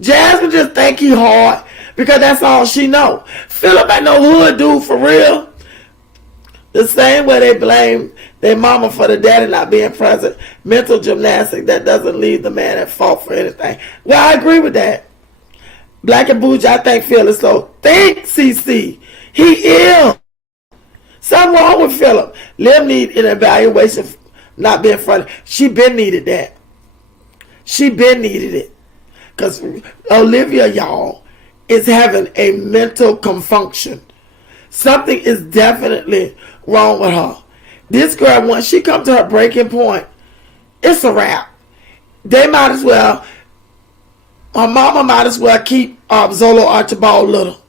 Jasmine just think he hard because that's all she know. Philip ain't no hood dude for real. The same way they blame their mama for the daddy not being present. Mental gymnastics that doesn't leave the man at fault for anything. Well, I agree with that. Black and bougie, I think Phil is so. Think, CC. He ill. Something wrong with Philip. Liv need an evaluation not being funny. She been needed that. She been needed it. Because Olivia, y'all, is having a mental confunction. Something is definitely wrong with her. This girl, once she comes to her breaking point, it's a wrap. They might as well, her mama might as well keep Zolo Archibald little.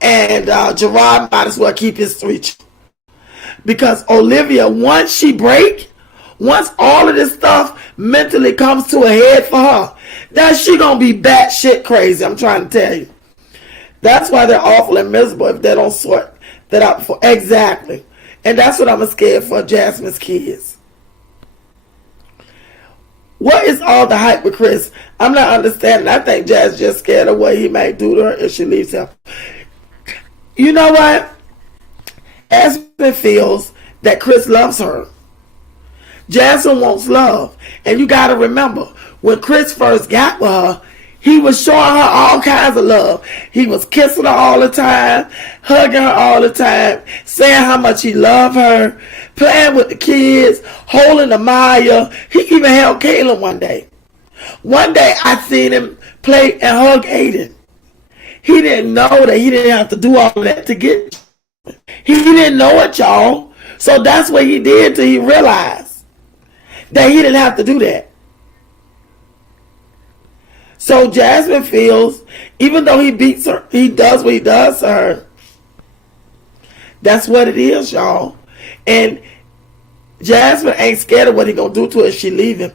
And Gerard might as well keep his 3 children. Because Olivia, once all of this stuff mentally comes to a head for her, then she gonna be batshit crazy, I'm trying to tell you. That's why they're awful and miserable if they don't sort that out before. Exactly. And that's what I'm scared for Jasmine's kids. What is all the hype with Chris? I'm not understanding. I think Jazz just scared of what he might do to her if she leaves him. You know what? Jasmine feels that Chris loves her. Jasmine wants love. And you got to remember, when Chris first got with her, he was showing her all kinds of love. He was kissing her all the time, hugging her all the time, saying how much he loved her, playing with the kids, holding Amaya. He even held Caleb one day. One day I seen him play and hug Aiden. He didn't know that he didn't have to do all of that to get you. He didn't know it, y'all. So that's what he did till he realized that he didn't have to do that. So Jasmine feels, even though he beats her, he does what he does to her. That's what it is, y'all. And Jasmine ain't scared of what he gonna do to her if she leave him.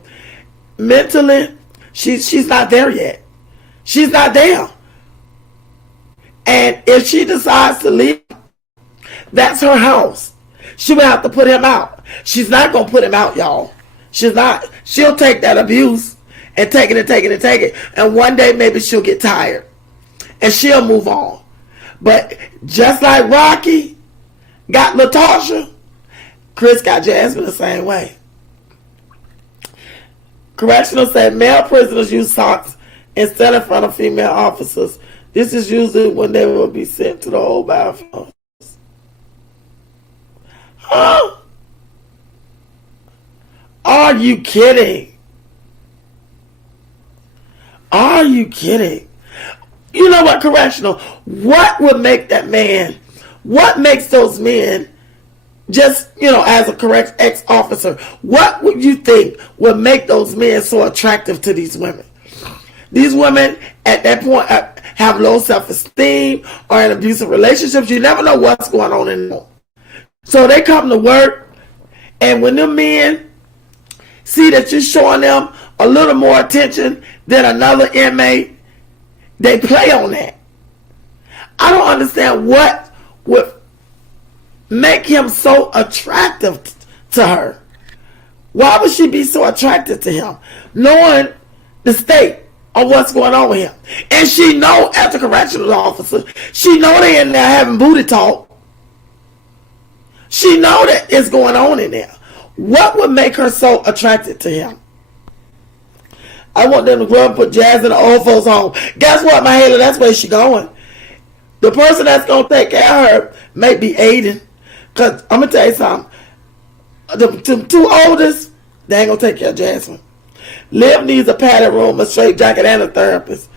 Mentally, she's not there yet. She's not there. And if she decides to leave, that's her house. She will have to put him out. She's not gonna put him out, y'all. She's not. She'll take that abuse and take it and take it and take it. And one day maybe she'll get tired and she'll move on. But just like Rocky got Latocha, Chris got Jasmine the same way. Correctional said male prisoners use socks instead in front of female officers. This is usually when they will be sent to the old bathhouse. Huh? Are you kidding? Are you kidding? You know what, correctional? What would make that man, what makes those men, just, as a correct ex-officer, what would you think would make those men so attractive to these women? These women, at that point, have low self-esteem or in abusive relationships. You never know what's going on anymore. So they come to work, and when the men see that you're showing them a little more attention than another inmate, they play on that. I don't understand what would make him so attractive to her. Why would she be so attracted to him? Knowing the state of what's going on with him. And she know, as a correctional officer, she know they in there having booty talk. She know that it's going on in there. What would make her so attracted to him? I want them to grow up and put Jazz in the old folks' home. Guess what, my Haley? That's where she going. The person that's going to take care of her may be Aiden. Because I'm going to tell you something. The two oldest, they ain't going to take care of Jasmine. Liv needs a padded room, a straight jacket, and a therapist.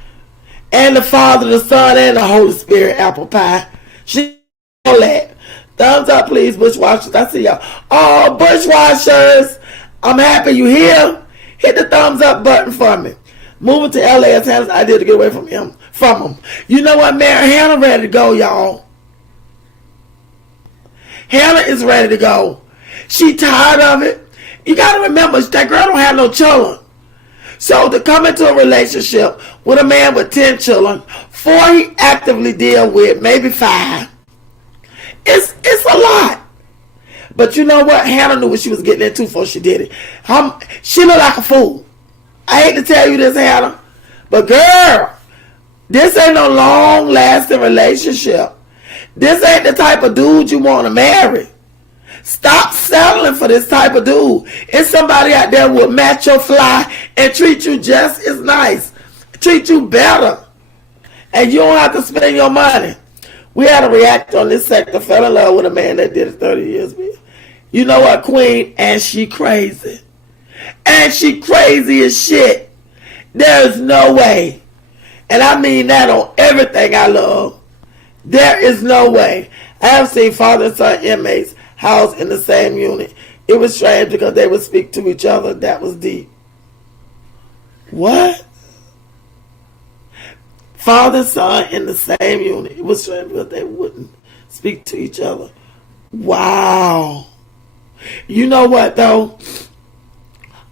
And the Father, the Son, and the Holy Spirit apple pie. She all that. Thumbs up, please, Bushwashers. I see y'all. Oh, Bushwashers. I'm happy you here. Hit the thumbs up button for me. Moving to LA as Hannah's idea to get away from him. You know what, man? Hannah ready to go, y'all. Hannah is ready to go. She tired of it. You got to remember, that girl don't have no children. So to come into a relationship with a man with 10 children, 4 he actively deal with, maybe 5. It's a lot. But you know what? Hannah knew what she was getting into before she did it. She looked like a fool. I hate to tell you this, Hannah. But girl, this ain't no long-lasting relationship. This ain't the type of dude you want to marry. Stop settling for this type of dude. It's somebody out there who will match your fly and treat you just as nice. Treat you better. And you don't have to spend your money. We had a react on this sector. Fell in love with a man that did it 30 years. You know what, Queen? And she crazy. And she crazy as shit. There's no way. And I mean that on everything I love. There is no way. I have seen father and son inmates housed in the same unit. It was strange because they would speak to each other. That was deep. What? Father and son in the same unit. It was strange because they wouldn't speak to each other. Wow. You know what, though?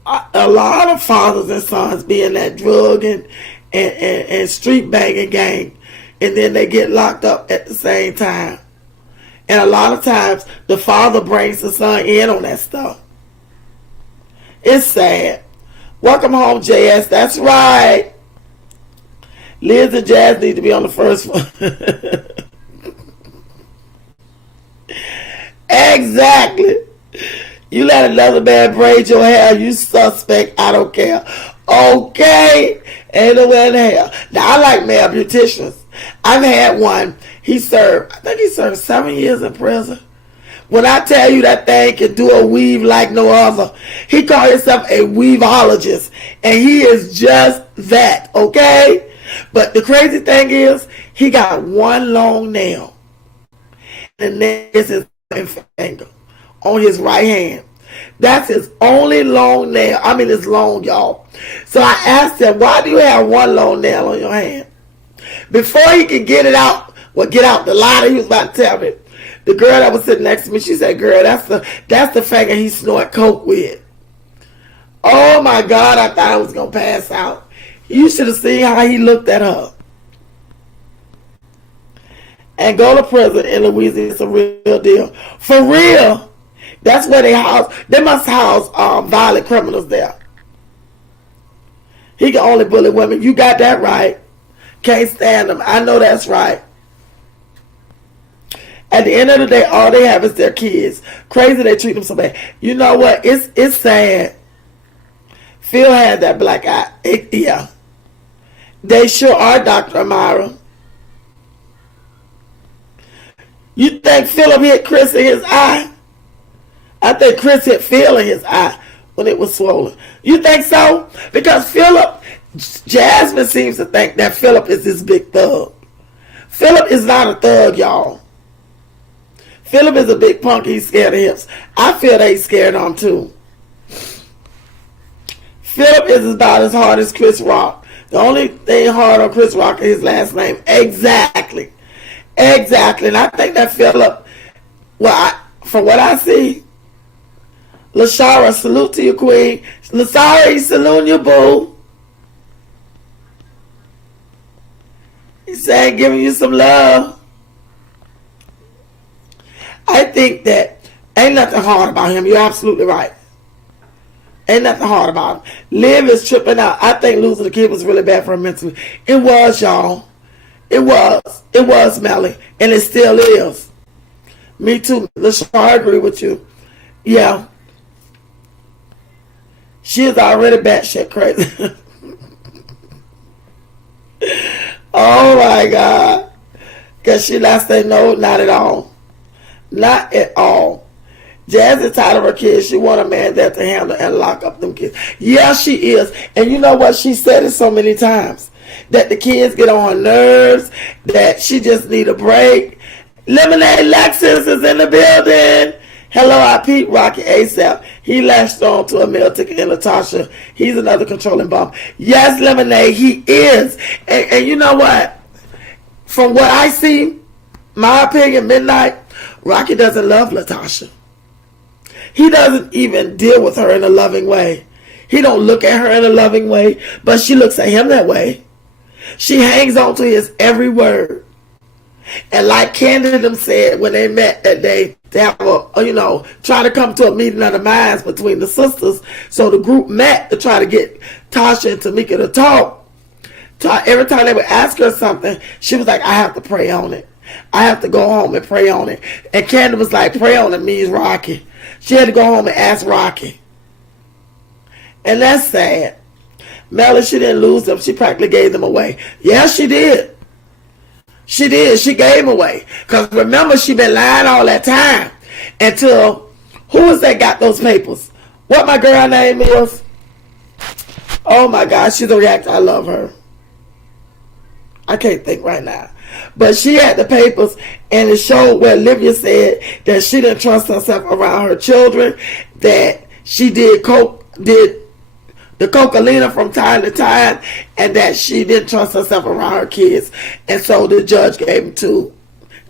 A lot of fathers and sons be in that drug and street banging gang, and then they get locked up at the same time. And a lot of times, the father brings the son in on that stuff. It's sad. Welcome home, JS. That's right. Liz and Jazz need to be on the first one. Exactly. You let another man braid your hair, you suspect. I don't care. Okay. Ain't nowhere in hell. Now, I like male beauticians. I've had one. I think he served 7 years in prison. When I tell you that thing can do a weave like no other, he called himself a weaveologist. And he is just that, okay? But the crazy thing is, he got one long nail. And there's his finger on his right hand. That's his only long nail. I mean, it's long, y'all. So I asked him, why do you have one long nail on your hand? Before he could get it out, get out the lie that he was about to tell me. The girl that was sitting next to me, she said, girl, that's the faggot he snort coke with. Oh my God, I thought I was going to pass out. You should have seen how he looked at her. And go to prison in Louisiana is a real deal. For real. That's where they house. They must house violent criminals there. He can only bully women. You got that right. Can't stand them. I know that's right. At the end of the day, all they have is their kids. Crazy they treat them so bad. You know what? It's sad. Phil had that black eye. Yeah. They sure are, Dr. Amara. You think Philip hit Chris in his eye? I think Chris hit Phil in his eye when it was swollen. You think so? Because Jasmine seems to think that Philip is this big thug. Philip is not a thug, y'all. Philip is a big punk. He's scared of hips. I feel that he's scared of him too. Philip is about as hard as Chris Rock. The only thing hard on Chris Rock is his last name. Exactly. And I think that Philip, from what I see, LaShara, salute to you, queen. LaShara, he's saluting you, boo. He's saying, giving you some love. I think that ain't nothing hard about him. You're absolutely right. Ain't nothing hard about him. Liv is tripping out. I think losing the kid was really bad for him mentally. It was, y'all. It was, Melly. And it still is. Me too. LaShara, I agree with you. Yeah. She is already batshit crazy. Oh my God. Because she last say no, not at all. Not at all. Jazzy tired of her kids. She want a man there to handle and lock up them kids. Yeah, she is. And you know what? She said it so many times. That the kids get on her nerves. That she just need a break. Lemonade Lexus is in the building. Hello, I Pete Rocky ASAP. He latched on to a meal ticket in Latocha. He's another controlling bum. Yes, Lemonade, he is. And you know what? From what I see, my opinion, Midnight, Rocky doesn't love Latocha. He doesn't even deal with her in a loving way. He don't look at her in a loving way, but she looks at him that way. She hangs on to his every word. And like Candy them said when they met that day, to have a, try to come to a meeting of the minds between the sisters. So the group met to try to get Tasha and Tamika to talk. Every time they would ask her something, she was like, I have to pray on it. I have to go home and pray on it. And Candy was like, pray on it means Rocky. She had to go home and ask Rocky. And that's sad. Melly, she didn't lose them. She practically gave them away. Yeah, she did. She did. She gave them away. Because remember, she been lying all that time. Until, who was that got those papers? What my girl name is? Oh my God, she's a reactor. I love her. I can't think right now. But she had the papers, and it showed where Olivia said that she didn't trust herself around her children, that she did the cocaine from time to time, and that she didn't trust herself around her kids. And so the judge gave them to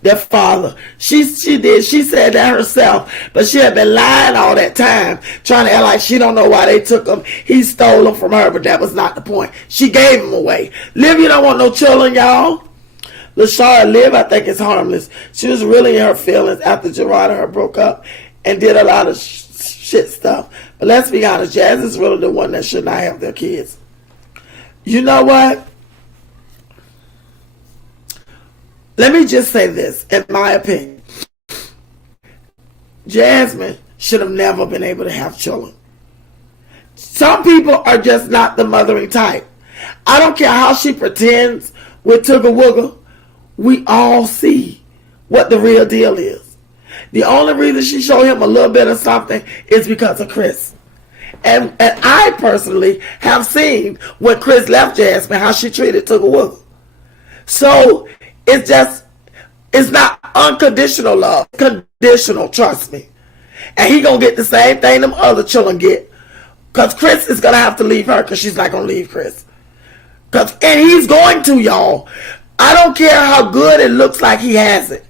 their father. She did. She said that herself, but she had been lying all that time, trying to act like she don't know why they took them. He stole them from her, but that was not the point. She gave them away. Liv, you don't want no children, y'all. LaShara Liv, I think, is harmless. She was really in her feelings after Gerard and her broke up and did a lot of shit stuff. But let's be honest, Jazz is really the one that should not have their kids. You know what? Let me just say this, in my opinion. Jasmine should have never been able to have children. Some people are just not the mothering type. I don't care how she pretends with Tugga Wugga. We all see what the real deal is. The only reason she showed him a little bit of something is because of Chris. And I personally have seen when Chris left Jasmine, how she treated Tugga Wugga. So it's not unconditional love. Conditional, trust me. And he gonna get the same thing them other children get. Because Chris is gonna have to leave her because she's not gonna leave Chris. And he's going to, y'all. I don't care how good it looks like he has it.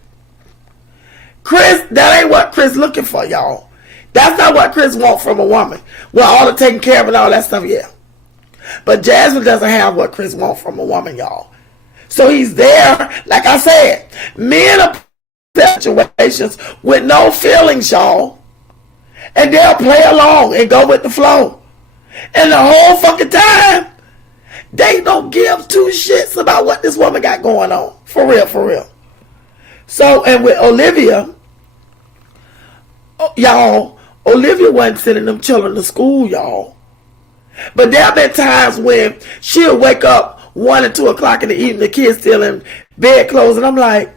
Chris, that ain't what Chris looking for, y'all. That's not what Chris wants from a woman. Well, all the taking care of and all that stuff, yeah. But Jasmine doesn't have what Chris wants from a woman, y'all. So he's there, like I said, men are situations with no feelings, y'all. And they'll play along and go with the flow. And the whole fucking time, they don't give two shits about what this woman got going on. For real, for real. So, and with Olivia, y'all, Olivia wasn't sending them children to school, y'all. But there have been times when she'll wake up 1 and 2 o'clock in the evening, the kids still in bed clothes, and I'm like,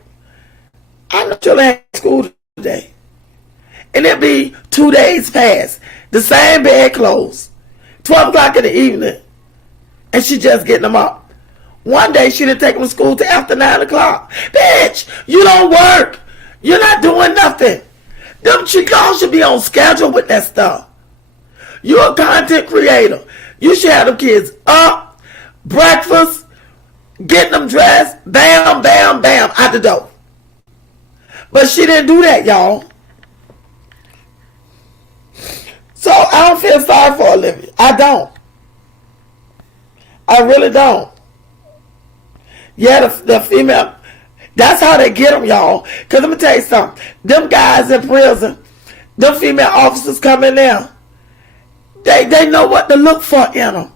I know children have school today. And it'll be 2 days past, the same bed clothes, 12 o'clock in the evening, and she just getting them up. One day she didn't take them to school till after 9 o'clock. Bitch, you don't work. You're not doing nothing. Them y'all should be on schedule with that stuff. You're a content creator. You should have them kids up, breakfast, getting them dressed, bam, bam, bam, out the door. But she didn't do that, y'all. So I don't feel sorry for Olivia. I don't. I really don't. Yeah, the female, that's how they get them, y'all. Because let me tell you something. Them guys in prison, them female officers come in there. They know what to look for in them.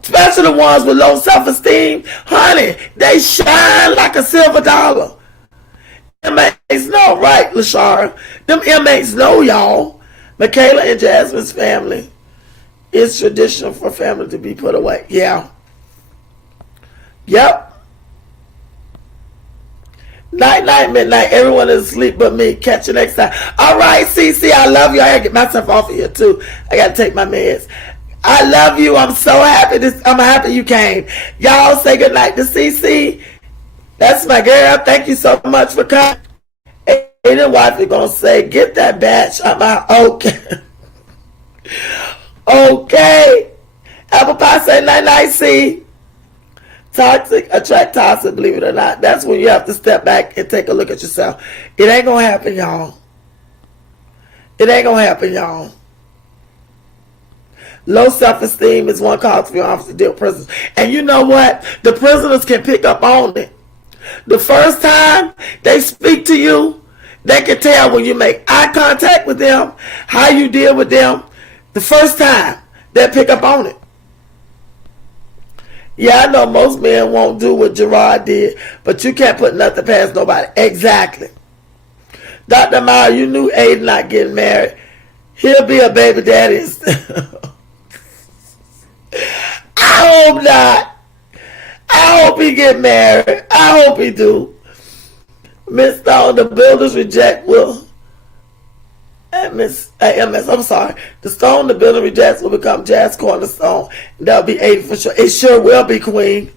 Especially the ones with low self-esteem. Honey, they shine like a silver dollar. Inmates know, right, LaShara? Them inmates know, y'all. Michaela and Jasmine's family, it's traditional for family to be put away. Yeah. Yep. Night, night, midnight. Everyone is asleep but me. Catch you next time. All right, CC, I love you. I gotta get myself off of here too. I gotta take my meds. I love you. I'm so happy. I'm happy you came. Y'all say goodnight to CC. That's my girl. Thank you so much for coming. And then wife is gonna say, get that batch. I'm out. Okay. Okay. Apple pie say night night. See. Toxic attract toxic, believe it or not. That's when you have to step back and take a look at yourself. It ain't gonna happen, y'all. It ain't gonna happen, y'all. Low self-esteem is one cause for your officer to deal with prisoners. And you know what? The prisoners can pick up on it. The first time they speak to you, they can tell when you make eye contact with them, how you deal with them. The first time, they'll pick up on it. Yeah, I know most men won't do what Gerard did, but you can't put nothing past nobody. Exactly. Dr. Meyer, you knew Aiden not getting married. He'll be a baby daddy. I hope not. I hope he get married. I hope he do. Miss Stone, the builders reject will. MS, I'm sorry. The stone the builder rejects will become Jazz Cornerstone. And that'll be 80 for sure. It sure will be, Queen.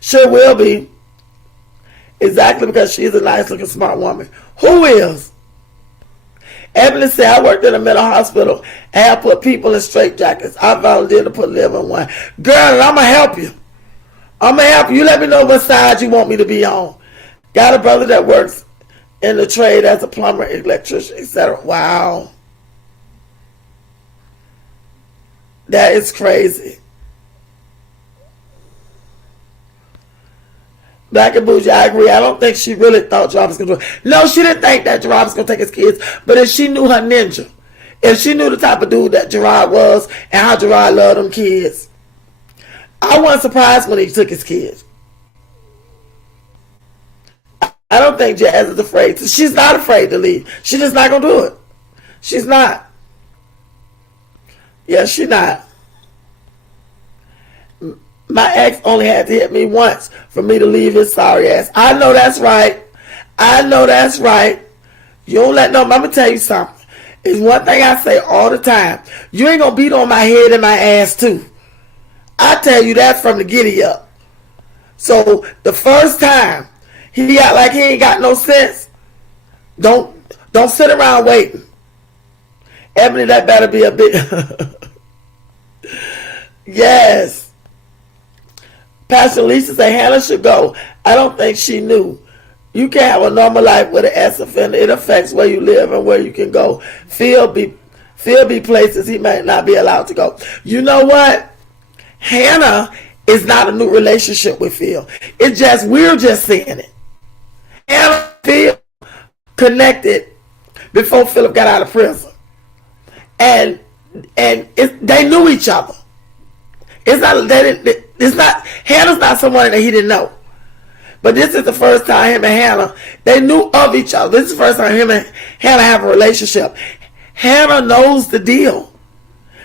Sure will be. Exactly, because she's a nice looking smart woman. Who is? Ebony said, I worked in a mental hospital and I put people in straitjackets. I volunteered to put Liv in one. Girl, I'm going to help you. I'm going to help you. You let me know what side you want me to be on. Got a brother that works in the trade as a plumber, electrician, etc. Wow. That is crazy. Black and Bougie, I agree. I don't think she really thought Gerard was going to do it. No, she didn't think that Gerard was going to take his kids. But if she knew her ninja, if she knew the type of dude that Gerard was and how Gerard loved them kids, I wasn't surprised when he took his kids. I don't think Jazz is afraid to. She's not afraid to leave. She's just not going to do it. She's not. Yeah, she's not. My ex only had to hit me once for me to leave his sorry ass. I know that's right. I know that's right. You don't let no. I'm going to tell you something. It's one thing I say all the time. You ain't going to beat on my head and my ass too. I tell you that from the giddy up. So the first time he act like he ain't got no sense, don't sit around waiting. Ebony, that better be a bit. Yes. Pastor Lisa say Hannah should go. I don't think she knew You can't have a normal life with an ex offender. It affects where you live and where you can go. Phil be places he might not be allowed to go. You know what? Hannah is not a new relationship with Phil. It's just, we're just seeing it. Hannah and Phil connected before Philip got out of prison. And they knew each other. Hannah's not someone that he didn't know. But this is the first time him and Hannah, they knew of each other. This is the first time him and Hannah have a relationship. Hannah knows the deal.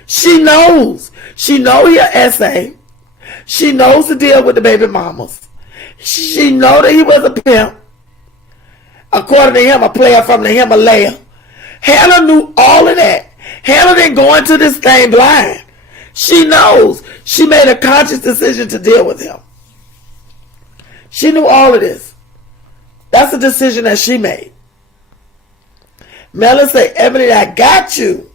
She knows. She knows he an essay. She knows the deal with the baby mamas. She know that he was a pimp. According to him, a player from the Himalaya. Hannah knew all of that. Hannah didn't go into this thing blind. She knows. She made a conscious decision to deal with him. She knew all of this. That's a decision that she made. Melanie said, Ebony, I got you.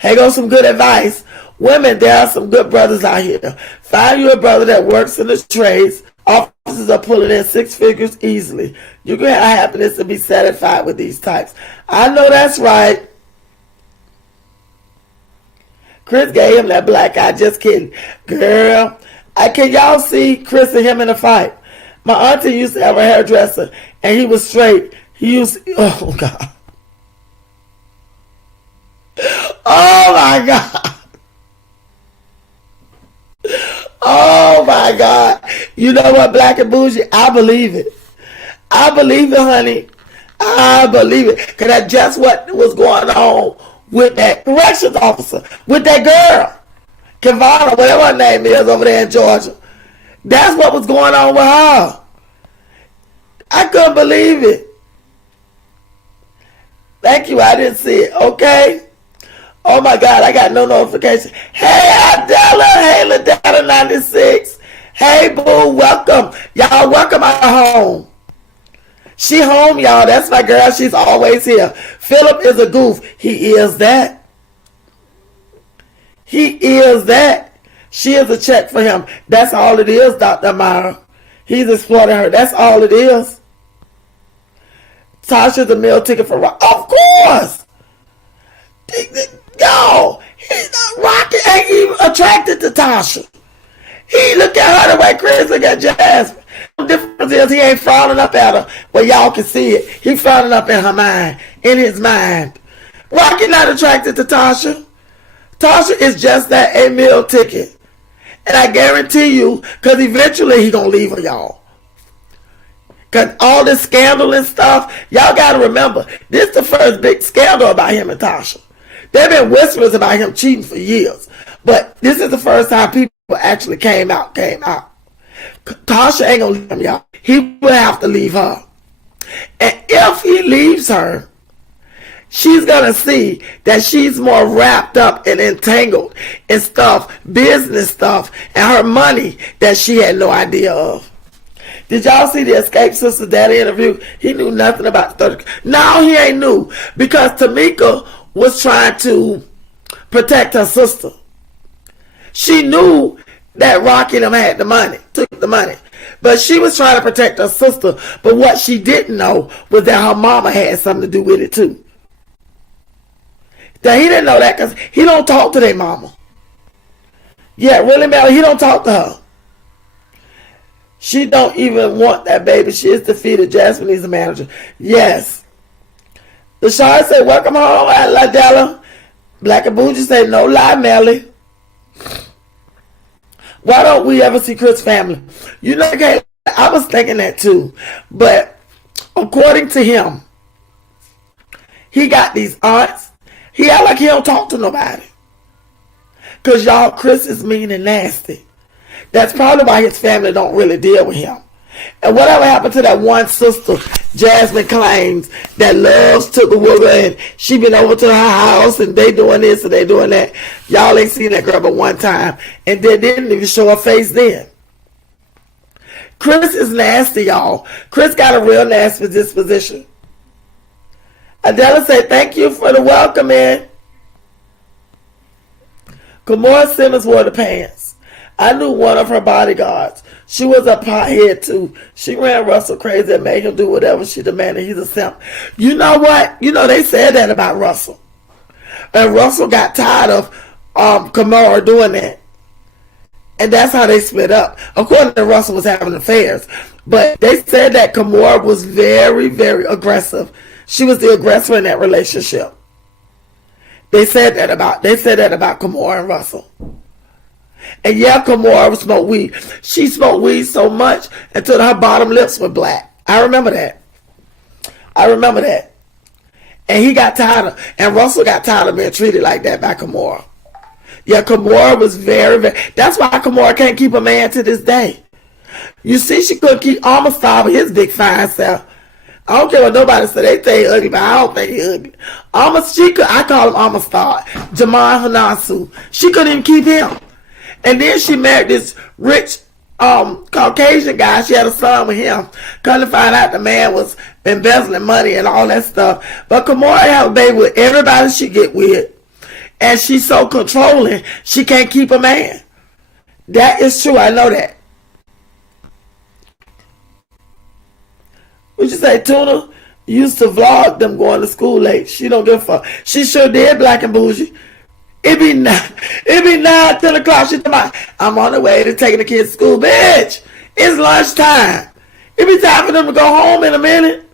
Here goes some good advice. Women, there are some good brothers out here. Find you a brother that works in the trades. Officers are pulling in 6 figures easily. You can have happiness and be satisfied with these types. I know that's right. Chris gave him that black eye. Just kidding. Girl, can y'all see Chris and him in a fight? My auntie used to have a hairdresser, and he was straight. He used to, oh, God. Oh, my God. Oh, my God. You know what, Black and Bougie? I believe it. I believe it, honey. I believe it. Because that's just what was going on with that corrections officer, with that girl, Kavana, whatever her name is over there in Georgia. That's what was going on with her. I couldn't believe it. Thank you. I didn't see it. Okay. Oh my God, I got no notification. Hey, Adela. Hey, Ladetta 96. Hey, boo. Welcome. Y'all, welcome out home. She home, y'all. That's my girl. She's always here. Philip is a goof. He is that. He is that. She is a check for him. That's all it is, Dr. Myra. He's exploiting her. That's all it is. Tasha's a meal ticket for Rock. Of course. Yo, Rocky ain't even attracted to Tasha. He look at her the way Chris look at Jasmine. The difference is he ain't frowning up at her where y'all can see it. He frowning up in her mind, in his mind. Rocky not attracted to Tasha. Tasha is just that a meal ticket. And I guarantee you, because eventually he gonna leave her, y'all. Because all this scandal and stuff, y'all got to remember, this is the first big scandal about him and Tasha. There have been whispers about him cheating for years. But this is the first time people actually came out. Tasha ain't going to leave him, y'all. He will have to leave her. And if he leaves her, she's going to see that she's more wrapped up and entangled in stuff, business stuff, and her money that she had no idea of. Did y'all see the Escape Sister Daddy interview? He knew nothing about the 30. No, he ain't knew. Because Tamika was trying to protect her sister. She knew that Rocky and them had the money, took the money. But she was trying to protect her sister. But what she didn't know was that her mama had something to do with it too. That he didn't know that because he don't talk to their mama. Yeah, really, Mel, he don't talk to her. She don't even want that baby. She is defeated. Jasmine needs a manager. Yes. The Shard said, welcome home at Ladella. Black and Bougie said, no lie, Melly. Why don't we ever see Chris' family? You know, I was thinking that too. But according to him, he got these aunts. He act like he don't talk to nobody. Because y'all, Chris is mean and nasty. That's probably why his family don't really deal with him. And whatever happened to that one sister, Jasmine claims, that loves took the woman and she been over to her house and they doing this and they doing that. Y'all ain't seen that girl but one time. And they didn't even show her face then. Chris is nasty, y'all. Chris got a real nasty disposition. Adela said, thank you for the welcome in. Kamora Simmons wore the pants. I knew one of her bodyguards. She was a pothead too. She ran Russell crazy and made him do whatever she demanded. He's a simp. You know what? You know they said that about Russell. And Russell got tired of Kamara doing that. And that's how they split up. According to Russell was having affairs. But they said that Kamara was very, very aggressive. She was the aggressor in that relationship. They said that about Kamara and Russell. And yeah, Kamara smoked weed. She smoked weed so much until her bottom lips were black. I remember that. And he got tired of, and Russell got tired of being treated like that by Kamara. Yeah, Kamara was very, very, that's why Kamara can't keep a man to this day. You see, she couldn't keep Amistad with his big fine self. I don't care what nobody said. They say he ugly, but I don't think he ugly. I call him Amistad. Jamal Hanasu. She couldn't even keep him. And then she married this rich Caucasian guy. She had a son with him. Come to find out the man was embezzling money and all that stuff. But Kamara had a baby with everybody she get with. And she's so controlling, she can't keep a man. That is true. I know that. Would you say Tuna used to vlog them going to school late? She don't give a fuck. She sure did, Black and Bougie. It be 9, 10 o'clock. She talking about, I'm on the way to taking the kids to school. Bitch, it's lunchtime. It be time for them to go home in a minute.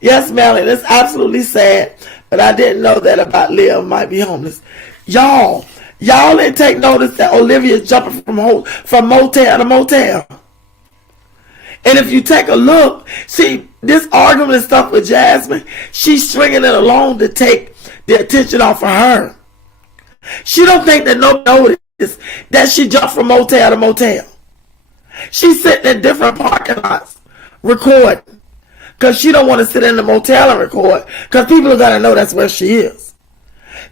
Yes, Melanie, it's absolutely sad. But I didn't know that about Leah might be homeless. Y'all didn't take notice that Olivia's jumping from motel to motel. And if you take a look, see, this argument and stuff with Jasmine, she's stringing it along to take the attention off of her. She don't think that nobody noticed that she jumped from motel to motel. She's sitting in different parking lots recording. Because she don't want to sit in the motel and record. Because people are going to know that's where she is.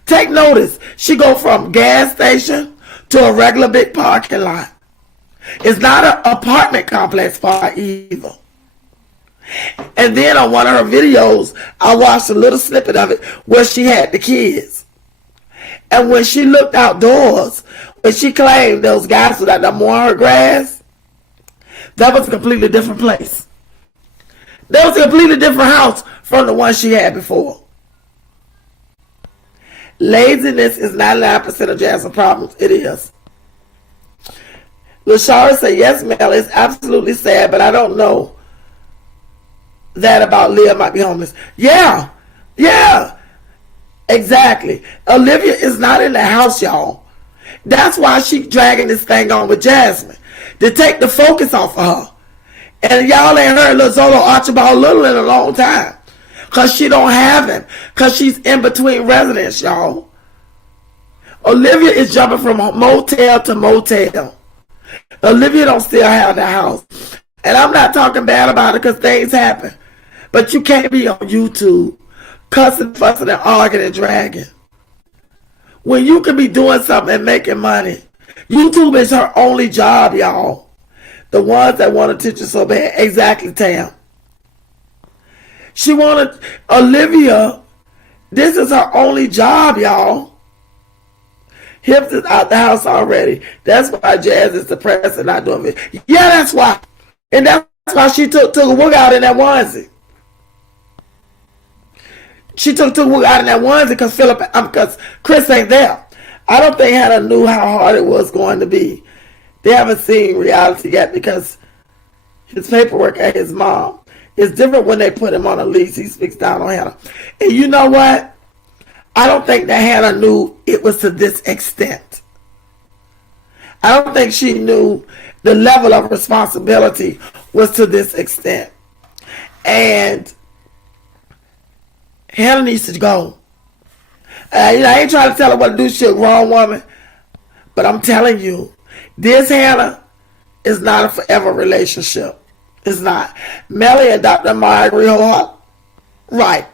Take notice. She go from gas station to a regular big parking lot. It's not an apartment complex part either. And then on one of her videos, I watched a little snippet of it where she had the kids. And when she looked outdoors, when she claimed those guys was out there mowing her grass, that was a completely different place. That was a completely different house from the one she had before. Laziness is 99% of Jasmine's problems. It is. LaShara said, yes, Mel, it's absolutely sad, but I don't know that about Leah might be homeless. Yeah, exactly. Olivia is not in the house, y'all. That's why she dragging this thing on with Jasmine, to take the focus off of her. And y'all ain't heard Lizolo Archibald Little in a long time. Because she don't have him. Because she's in between residents, y'all. Olivia is jumping from motel to motel. Olivia don't still have the house. And I'm not talking bad about it because things happen. But you can't be on YouTube cussing, fussing, and arguing and dragging. When you can be doing something and making money. YouTube is her only job, y'all. The ones that want attention so bad. Exactly, Tam. She wanted Olivia. This is her only job, y'all. Hips is out the house already. That's why Jazz is depressed and not doing it. Yeah, that's why. And that's why she took a workout in that onesie. She took a workout in that onesie because Chris ain't there. I don't think Hannah knew how hard it was going to be. They haven't seen reality yet because his paperwork at his mom is different when they put him on a lease. He speaks down on Hannah. And you know what? I don't think that Hannah knew it was to this extent. I don't think she knew the level of responsibility was to this extent. And Hannah needs to go. I ain't trying to tell her what to do. She's a grown woman. But I'm telling you, this Hannah is not a forever relationship. It's not. Melly and Dr. Maya agree wholeheartedly. Right.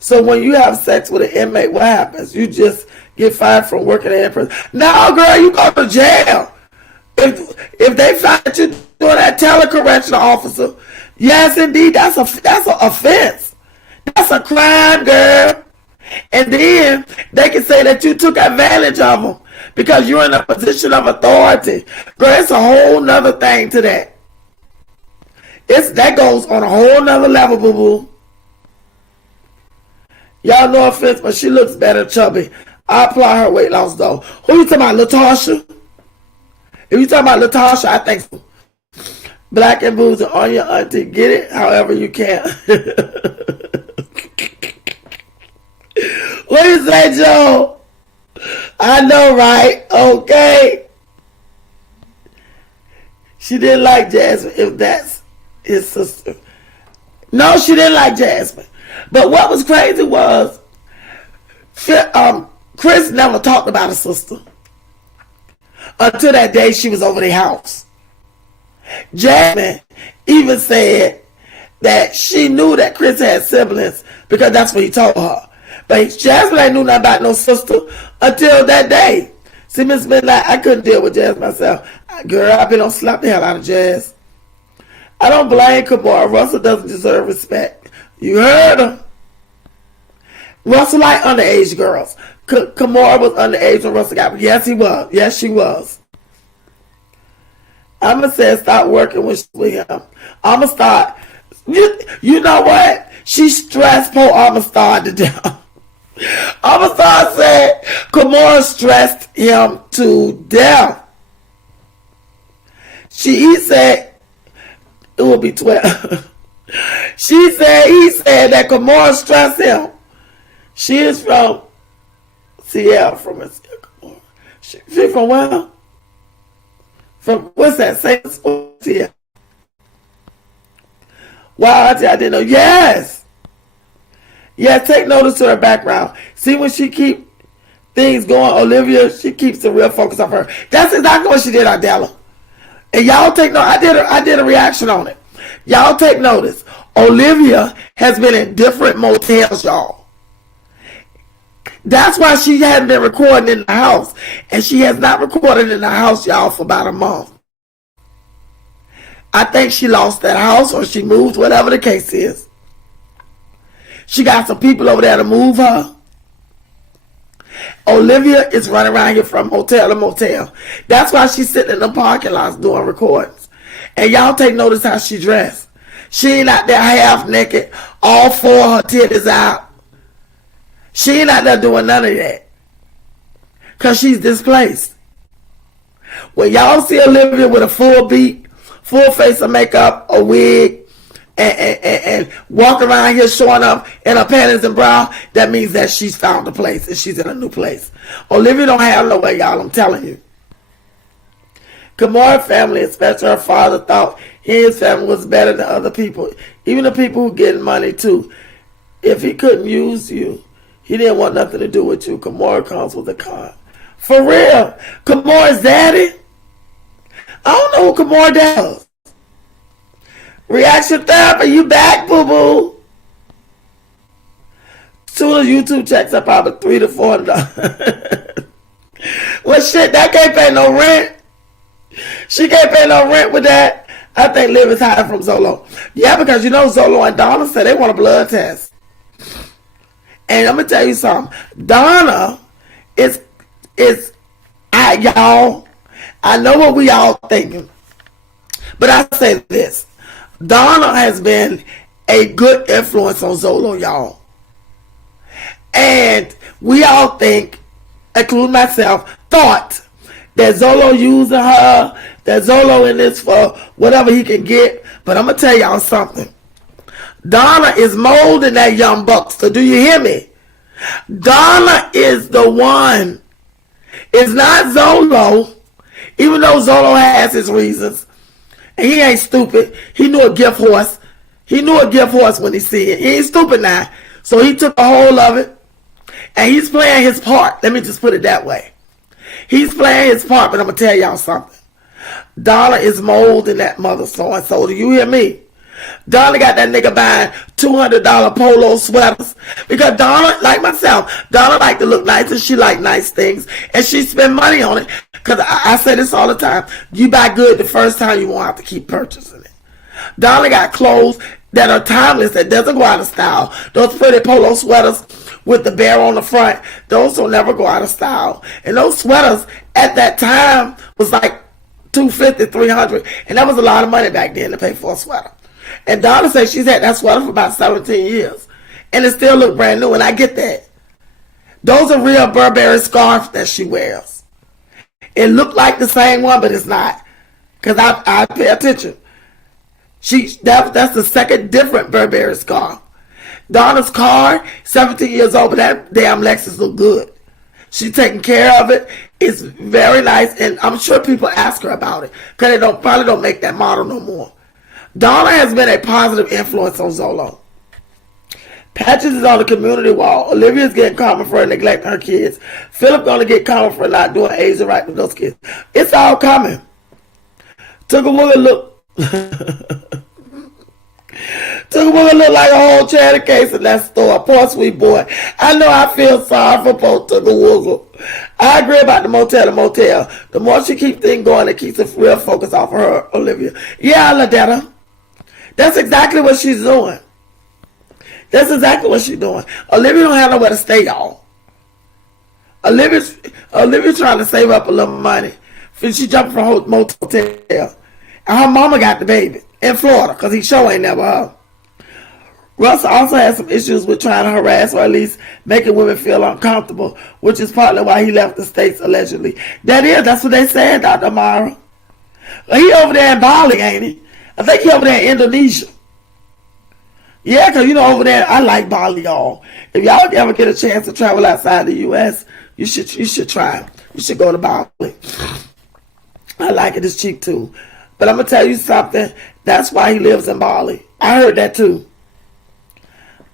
So when you have sex with an inmate, what happens? You just get fired from working in prison. No, girl, you go to jail. If they find you doing that, tell a correctional officer. Yes, indeed, that's an offense. That's a crime, girl. And then they can say that you took advantage of them because you're in a position of authority. Girl, it's a whole nother thing to that. That goes on a whole nother level, boo-boo. Y'all no offense, but she looks better chubby. I apply her weight loss, though. Who you talking about, Latocha? If you talking about Latocha, I think so. Black and booze on your auntie. Get it however you can. What do you say, Joe? I know, right? Okay. She didn't like Jasmine, if that's his sister. No, she didn't like Jasmine. But what was crazy was Chris never talked about her sister until that day she was over their house. Jasmine even said that she knew that Chris had siblings because that's what he told her. But Jasmine ain't knew nothing about no sister until that day. See, Miss Midnight, I couldn't deal with Jazz myself. Girl, I've been on slap the hell out of Jazz. I don't blame Kamora. Russell doesn't deserve respect. You heard her. Russell like underage girls. Kamora was underage when Russell got. Yes, he was. Yes, she was. I'ma say stop working with him. I'ma start. You know what? She stressed poor Amistad to death. Amistad said Kamora stressed him to death. He said it will be 12. He said that Kamora stressed him. She is from Seattle, from Seattle. She from where? From what's that? Seattle. Wow, I didn't know. Yes. Yeah, take notice to her background. See when she keep things going, Olivia, she keeps the real focus on her. That's exactly what she did, Adela. And y'all take note. I did a reaction on it. Y'all take notice. Olivia has been in different motels, y'all. That's why she hasn't been recording in the house. And she has not recorded in the house, y'all, for about a month. I think she lost that house or she moved, whatever the case is. She got some people over there to move her. Olivia is running around here from motel to motel. That's why she's sitting in the parking lots doing recordings. And y'all take notice how she dressed. She ain't out there half naked, all four of her titties out. She ain't out there doing none of that. Because she's displaced. When y'all see Olivia with a full beat, full face of makeup, a wig, and walk around here showing up in her panties and bra, that means that she's found a place and she's in a new place. Olivia don't have no way, y'all, I'm telling you. Kamora family, especially her father, thought his family was better than other people. Even the people who getting money too. If he couldn't use you, he didn't want nothing to do with you. Kamora comes with a car. For real. Kamora's daddy? I don't know who Kamora does. Reaction therapy, you back, boo-boo. Soon as YouTube checks up, probably $300 to $400. Well, shit, that can't pay no rent. She can't pay no rent with that. I think Liv is hiding from Zolo. Yeah, because you know Zolo and Donna said they want a blood test. And I'm going to tell you something. Donna is y'all, I know what we all thinking. But I say this. Donna has been a good influence on Zolo, y'all. And we all think, including myself, thought that Zolo using her, that Zolo in this for whatever he can get. But I'm going to tell y'all something. Donna is molding that young buck. So do you hear me? Donna is the one. It's not Zolo. Even though Zolo has his reasons. And he ain't stupid. He knew a gift horse. He knew a gift horse when he see it. He ain't stupid now. So he took a hold of it. And he's playing his part. Let me just put it that way. He's playing his part. But I'm going to tell y'all something. Donna is molding that mother so-and-so. Do you hear me? Donna got that nigga buying $200 polo sweaters. Because Donna, like myself, Donna like to look nice and she like nice things. And she spend money on it. Because I say this all the time. You buy good the first time, you won't have to keep purchasing it. Donna got clothes that are timeless, that doesn't go out of style. Those pretty polo sweaters with the bear on the front, those will never go out of style. And those sweaters at that time was like $250, $300, and that was a lot of money back then to pay for a sweater. And Donna says she's had that sweater for about 17 years, and it still look brand new, and I get that. Those are real Burberry scarves that she wears. It looked like the same one, but it's not, because I pay attention. That's the second different Burberry scarf. Donna's car, 17 years old, but that damn Lexus look good. She's taking care of it. It's very nice, and I'm sure people ask her about it, because they probably don't make that model no more. Donna has been a positive influence on Zolo. Patches is on the community wall. Olivia's getting karma for neglecting her kids. Philip gonna get karma for not doing Asia right with those kids. It's all coming. Took a look. Took a look like a whole cheddar case in that store. Poor sweet boy. I know I feel sorry for poor Tugga Wuggle. I agree about the motel to motel. The more she keeps things going, it keeps the real focus off of her, Olivia. Yeah, Ladetta. That's exactly what she's doing. That's exactly what she's doing. Olivia don't have nowhere to stay, y'all. Olivia's trying to save up a little money. She jumped from her motel. And her mama got the baby in Florida, because he sure ain't never her. Russ also has some issues with trying to harass or at least making women feel uncomfortable, which is partly why he left the States, allegedly. That's what they said, Dr. Amara. He over there in Bali, ain't he? I think he over there in Indonesia. Yeah, because over there, I like Bali, y'all. If y'all ever get a chance to travel outside the U.S., you should try. You should go to Bali. I like it. It's cheap, too. But I'm going to tell you something. That's why he lives in Bali. I heard that, too.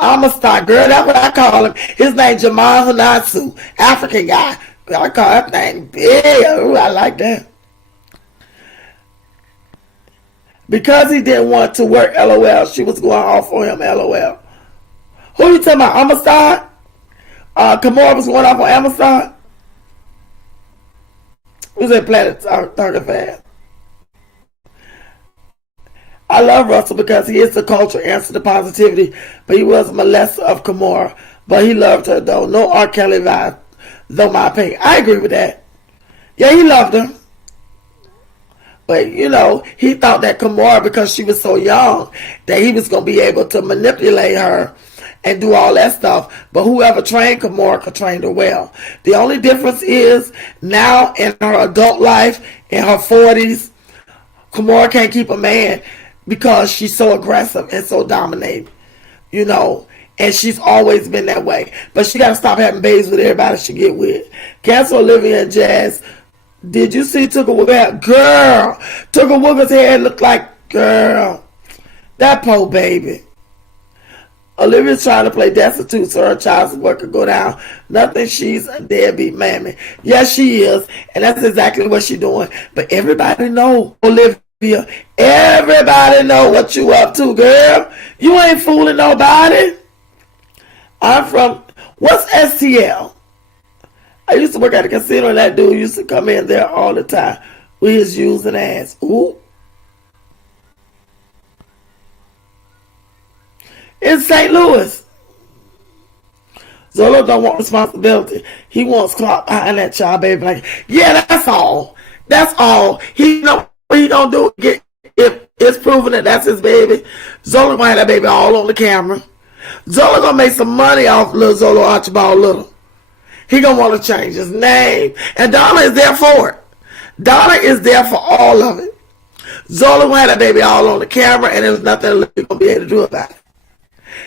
I'm a star, girl. That's what I call him. His name Jamal Hanatsu, African guy. I call that thing big. Ooh, I like that. Because he didn't want to work, LOL, she was going off on him, LOL. Who you talking about? Amistad? Kimura was going off on Amistad? Who's that planet talking fast? I love Russell because he is the culture, answer to positivity, but he was a molester of Kimura. But he loved her, though. No R. Kelly vibe, though, my opinion. I agree with that. Yeah, he loved her. But, he thought that Kimura, because she was so young, that he was going to be able to manipulate her and do all that stuff. But whoever trained Kimura could train her well. The only difference is now in her adult life, in her 40s, Kimura can't keep a man because she's so aggressive and so dominating, and she's always been that way. But she got to stop having babies with everybody she get with. Cancel Olivia and Jazz. Did you see Tugga Wuggle? Girl, Tugga Wuggle's hair looked like, girl, that poor baby. Olivia's trying to play destitute so her child support could go down. Nothing, she's a deadbeat mammy. Yes, she is, and that's exactly what she's doing. But everybody know, Olivia, everybody know what you up to, girl. You ain't fooling nobody. I'm from, what's STL? I used to work at a casino, and that dude used to come in there all the time with his using ass. Ooh. In St. Louis. Zolo don't want responsibility. He wants Clark behind that child, baby. Like, yeah, that's all. That's all. He know what he gonna do. If it's proven that that's his baby, Zolo gonna have that baby all on the camera. Zolo gonna make some money off little Zolo Archibald Little. He gonna want to change his name. And Donna is there for it. Donna is there for all of it. Zola gonna have that baby all on the camera, and there's nothing he's gonna be able to do about it.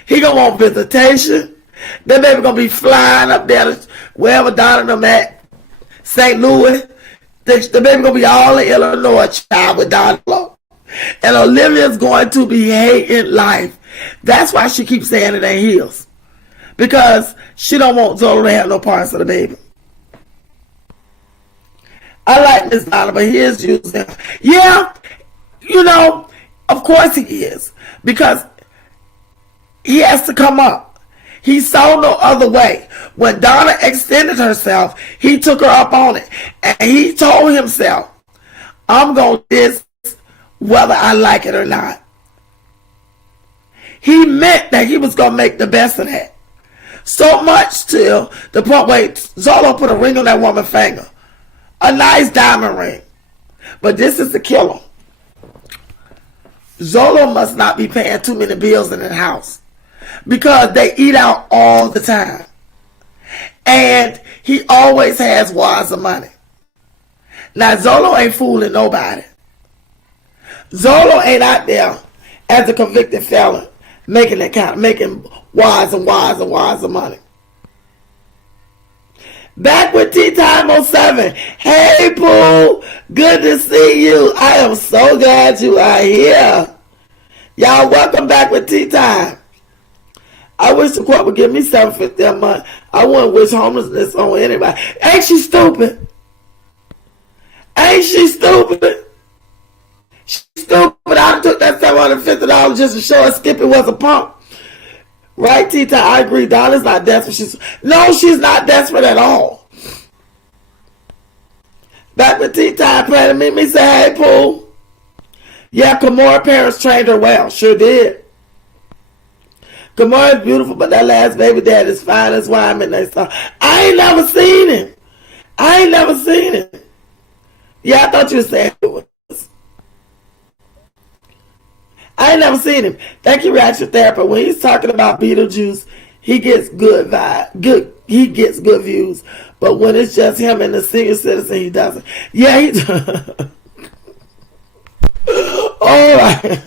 He gonna want visitation. That baby gonna be flying up there to wherever Donna and them at. St. Louis. The baby gonna be all in Illinois, child, with Donna. And Olivia's going to be hating life. That's why she keeps saying it ain't his. Because she don't want Zola to have no parts of the baby. I like Miss Donna, but he is using her. Yeah, of course he is. Because he has to come up. He saw no other way. When Donna extended herself, he took her up on it. And he told himself, I'm going to do this whether I like it or not. He meant that he was going to make the best of that. So much till the point where Zolo put a ring on that woman's finger. A nice diamond ring. But this is the killer. Zolo must not be paying too many bills in the house. Because they eat out all the time. And he always has wads of money. Now, Zolo ain't fooling nobody. Zolo ain't out there as a convicted felon making wads and wads and wads of money. Back with Tea Time 07. Hey, Pooh. Good to see you. I am so glad you are here. Y'all, welcome back with Tea Time. I wish the court would give me $750 a month. I wouldn't wish homelessness on anybody. Ain't she stupid? Ain't she stupid? She's stupid. I took that $750 just to show her Skippy was a punk. Right, Tita? I agree. Donna's not desperate. No, she's not desperate at all. Back with Tea Time, plan to meet me. Say, hey, Pooh. Yeah, Kamora's parents trained her well. Sure did. Kamora is beautiful, but that last baby dad is fine as wine. I ain't never seen him. I ain't never seen him. Yeah, I thought you were saying it was. I ain't never seen him. Thank you, reaction therapy. When he's talking about Beetlejuice, he gets good vibe. He gets good views. But when it's just him and the senior citizen, he doesn't. Yeah, he does. All right.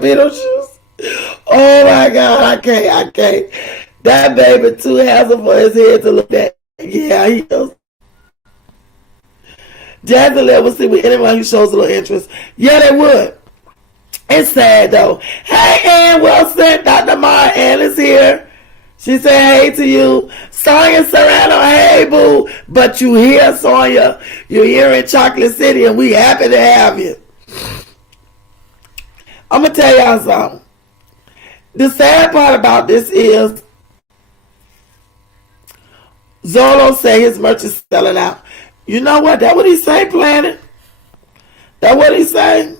Beetlejuice. Oh my God, I can't. That baby too handsome for his head to look at. Yeah, he is. Jazzy will see with anyone who shows a little interest. Yeah, they would. It's sad though. Hey, Ann Wilson, Dr. Mara Ann is here. She said hey to you. Sonia Serrano, hey boo. But you here, Sonia. You're here in Chocolate City and we happy to have you. I'm going to tell y'all something. The sad part about this is Zolo say his merch is selling out. You know what? That what he say, Planet? That what he say?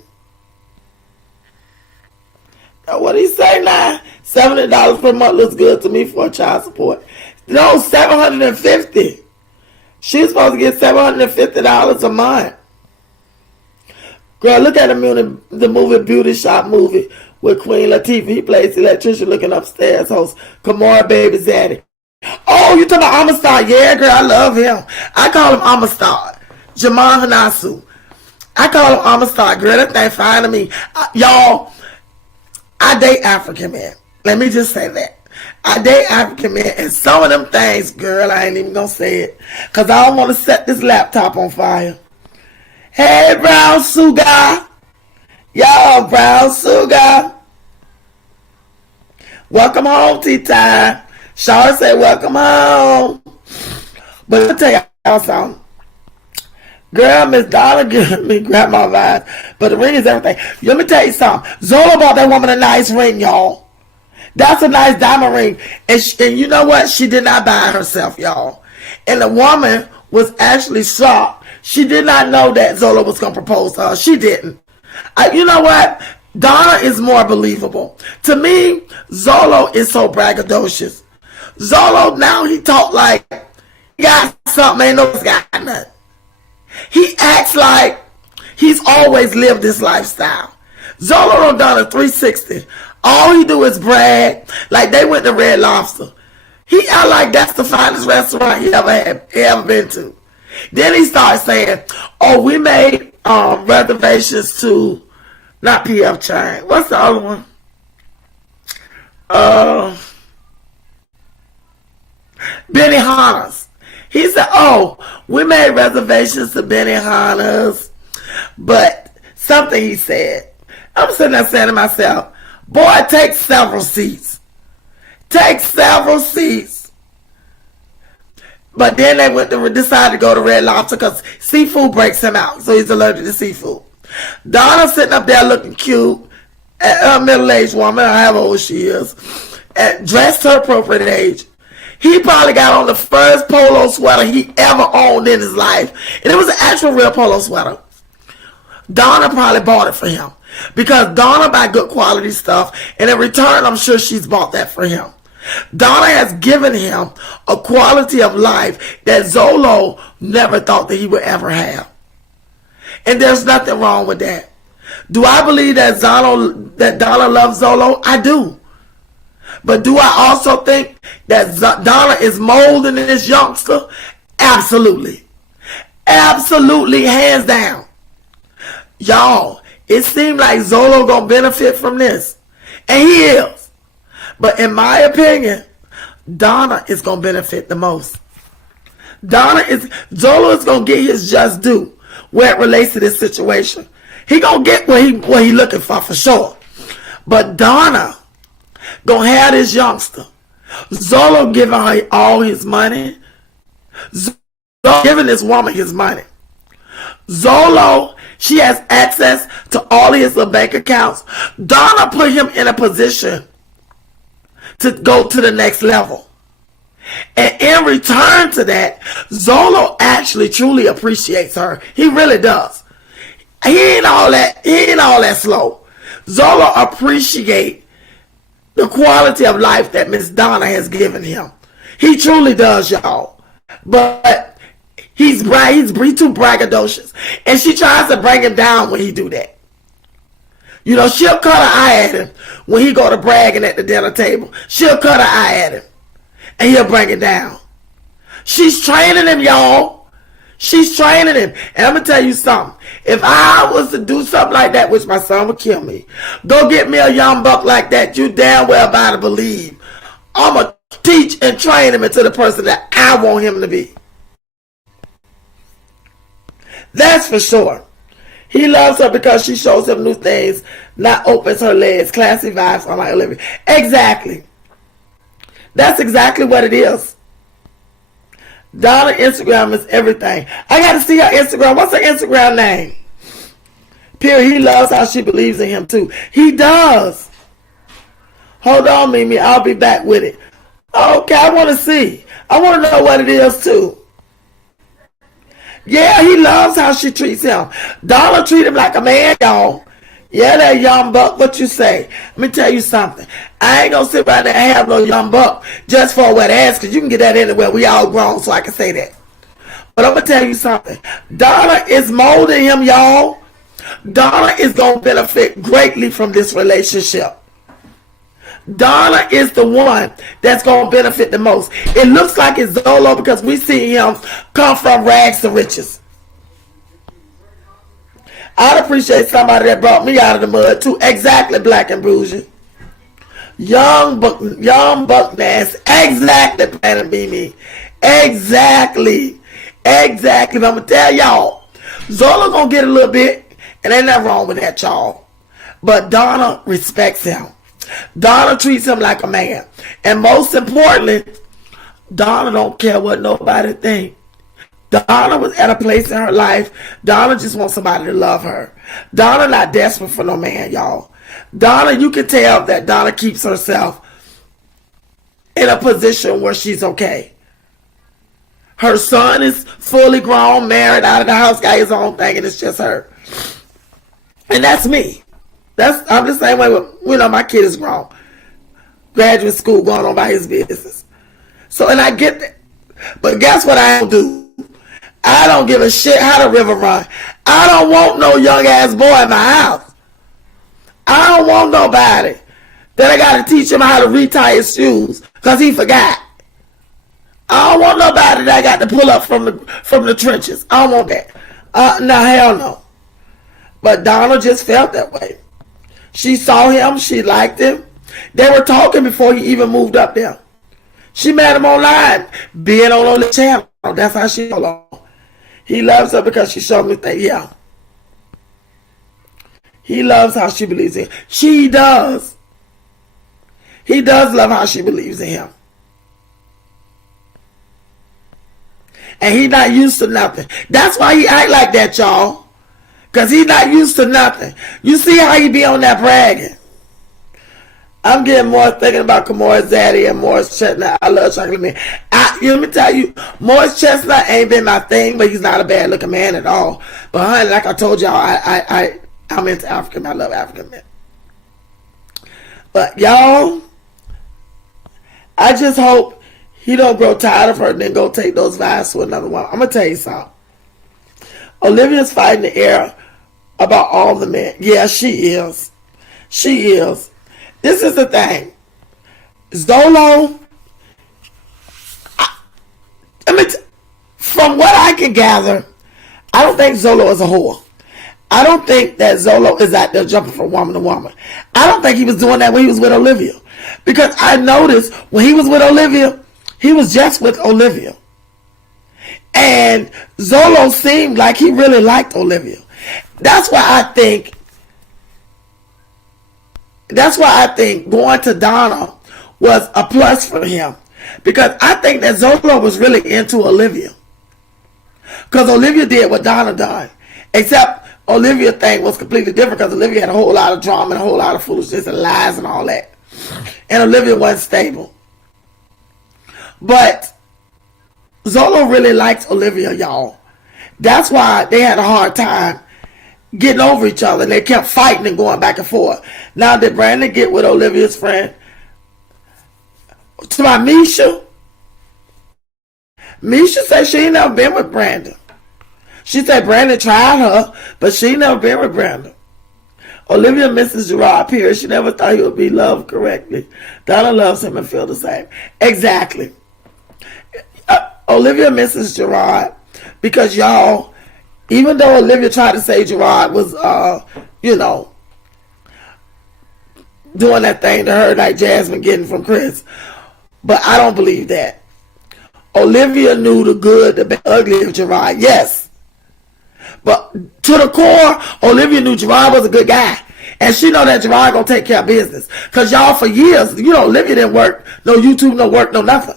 That what he say now? $70 per month looks good to me for child support. No, $750. She's supposed to get $750 a month. Girl, look at the movie Beauty Shop movie with Queen Latifah. He plays the electrician looking upstairs host Kamora Baby Zaddy. Oh, you talking about Amistad? Yeah, girl, I love him. I call him Amistad. Jamal Hanasu. I call him Amistad. Girl, that thing fine to me. Y'all, I date African men. Let me just say that. I date African men, and some of them things, girl, I ain't even gonna say it. Because I don't want to set this laptop on fire. Hey, Brown Sugar. Y'all, Brown Sugar. Welcome home, Tea Time. Shaw said, welcome home. But I'll tell y'all something. Girl, Miss Donna, let me grab my vibes. But the ring is everything. Let me tell you something. Zola bought that woman a nice ring, y'all. That's a nice diamond ring. And you know what? She did not buy it herself, y'all. And the woman was actually shocked. She did not know that Zola was going to propose to her. She didn't. You know what? Donna is more believable. To me, Zolo is so braggadocious. Zolo, now he talk like he got something, ain't no got nothing. He acts like he's always lived this lifestyle. Zolo done a 360. All he do is brag. Like they went to Red Lobster. He act like that's the finest restaurant he ever been to. Then he starts saying, oh, we made reservations to, not PF Chang. What's the other one? Benny Hanna's. He said, oh, we made reservations to Benny Hanna's. But something he said. I'm sitting there saying to myself, boy, take several seats. Take several seats. But then they decided to go to Red Lobster because seafood breaks him out. So he's allergic to seafood. Donna sitting up there looking cute. A middle-aged woman, however old she is. And dressed her appropriate age. He probably got on the first polo sweater he ever owned in his life. And it was an actual real polo sweater. Donna probably bought it for him because Donna buy good quality stuff, and in return, I'm sure she's bought that for him. Donna has given him a quality of life that Zolo never thought that he would ever have. And there's nothing wrong with that. Do I believe that Donna loves Zolo? I do. But do I also think that Donna is molding this youngster? Absolutely. Absolutely, hands down. Y'all, it seems like Zolo gonna benefit from this. And he is. But in my opinion, Donna is gonna benefit the most. Zolo is gonna get his just due where it relates to this situation. He gonna get what he looking for sure. But Donna gonna have this youngster. Zolo giving her all his money. Zolo giving this woman his money. Zolo, she has access to all his bank accounts. Donna put him in a position to go to the next level. And in return to that, Zolo actually truly appreciates her. He really does. He ain't all that slow. Zolo appreciates the quality of life that Miss Donna has given him. He truly does, y'all. But he's too braggadocious. And she tries to bring him down when he do that. You know, she'll cut her eye at him when he go to bragging at the dinner table. She'll cut her eye at him. And he'll bring it down. She's training him, y'all. She's training him. And I'm going to tell you something. If I was to do something like that, which my son would kill me, go get me a young buck like that, you damn well better believe I'm going to teach and train him into the person that I want him to be. That's for sure. He loves her because she shows him new things, not opens her legs, classy vibes, unlike Olivia. Exactly. That's exactly what it is. Donna Instagram is everything. I got to see her Instagram. What's her Instagram name? Period. He loves how she believes in him too. He does. Hold on, Mimi. I'll be back with it. Okay, I want to see. I want to know what it is too. Yeah, he loves how she treats him. Donna treat him like a man, y'all. Yeah, that young buck, what you say? Let me tell you something. I ain't gonna sit right there and have no young buck just for a wet ass, because you can get that anywhere. We all grown, so I can say that. But I'm gonna tell you something. Donna is molding him, y'all. Donna is gonna benefit greatly from this relationship. Donna is the one that's gonna benefit the most. It looks like it's Zolo because we see him come from rags to riches. I'd appreciate somebody that brought me out of the mud too. Exactly, Black and Bougie. Young buck nasty. Exactly, Planet Be Me. Exactly. But I'm gonna tell y'all, Zola gonna get a little bit, and ain't nothing wrong with that, y'all. But Donna respects him. Donna treats him like a man. And most importantly, Donna don't care what nobody think. Donna was at a place in her life. Donna just wants somebody to love her. Donna not desperate for no man, y'all. Donna, you can tell that Donna keeps herself in a position where she's okay. Her son is fully grown, married, out of the house, got his own thing, and it's just her. And that's me. I'm the same way with, my kid is grown. Graduate school, going on by his business. So, and I get that. But guess what I don't do? I don't give a shit how the river run. I don't want no young ass boy in my house. I don't want nobody that I got to teach him how to retie his shoes because he forgot. I don't want nobody that I got to pull up from the trenches. I don't want that. No, hell no. But Donna just felt that way. She saw him. She liked him. They were talking before he even moved up there. She met him online, being on the channel. That's how she got along. He loves her because she showed me that, yeah. He loves how she believes in him. She does. He does love how she believes in him. And he's not used to nothing. That's why he act like that, y'all. Because he's not used to nothing. You see how he be on that bragging. I'm getting more thinking about Kamora's daddy and more shutting out. I love chocolate man. let me tell you, Morris Chestnut ain't been my thing, but he's not a bad looking man at all. But honey, like I told y'all, I'm into African men. I love African men. But y'all, I just hope he don't grow tired of her and then go take those vibes to another one. I'm gonna tell you something. Olivia's fighting the air about all the men. Yeah, she is. She is. This is the thing. Zolo, from what I can gather, I don't think Zolo is a whore. I don't think that Zolo is out there jumping from woman to woman. I don't think he was doing that when he was with Olivia. Because I noticed when he was with Olivia, he was just with Olivia. And Zolo seemed like he really liked Olivia. That's why I think going to Donna was a plus for him. Because I think that Zolo was really into Olivia. Because Olivia did what Donna done. Except Olivia's thing was completely different because Olivia had a whole lot of drama and a whole lot of foolishness and lies and all that. And Olivia wasn't stable. But Zolo really liked Olivia, y'all. That's why they had a hard time getting over each other. And they kept fighting and going back and forth. Now, did Brandon get with Olivia's friend? To my Misha. Misha said she ain't never been with Brandon. She said Brandon tried her, but she ain't never been with Brandon. Olivia misses Gerard Pierce. She never thought he would be loved correctly. Donna loves him and feel the same. Exactly. Olivia misses Gerard because y'all, even though Olivia tried to say Gerard was, doing that thing to her like Jasmine getting from Chris, but I don't believe that. Olivia knew the good, the bad, ugly of Gerard, yes. But to the core, Olivia knew Gerard was a good guy. And she know that Gerard gonna take care of business. Because y'all, for years, Olivia didn't work. No YouTube, no work, no nothing.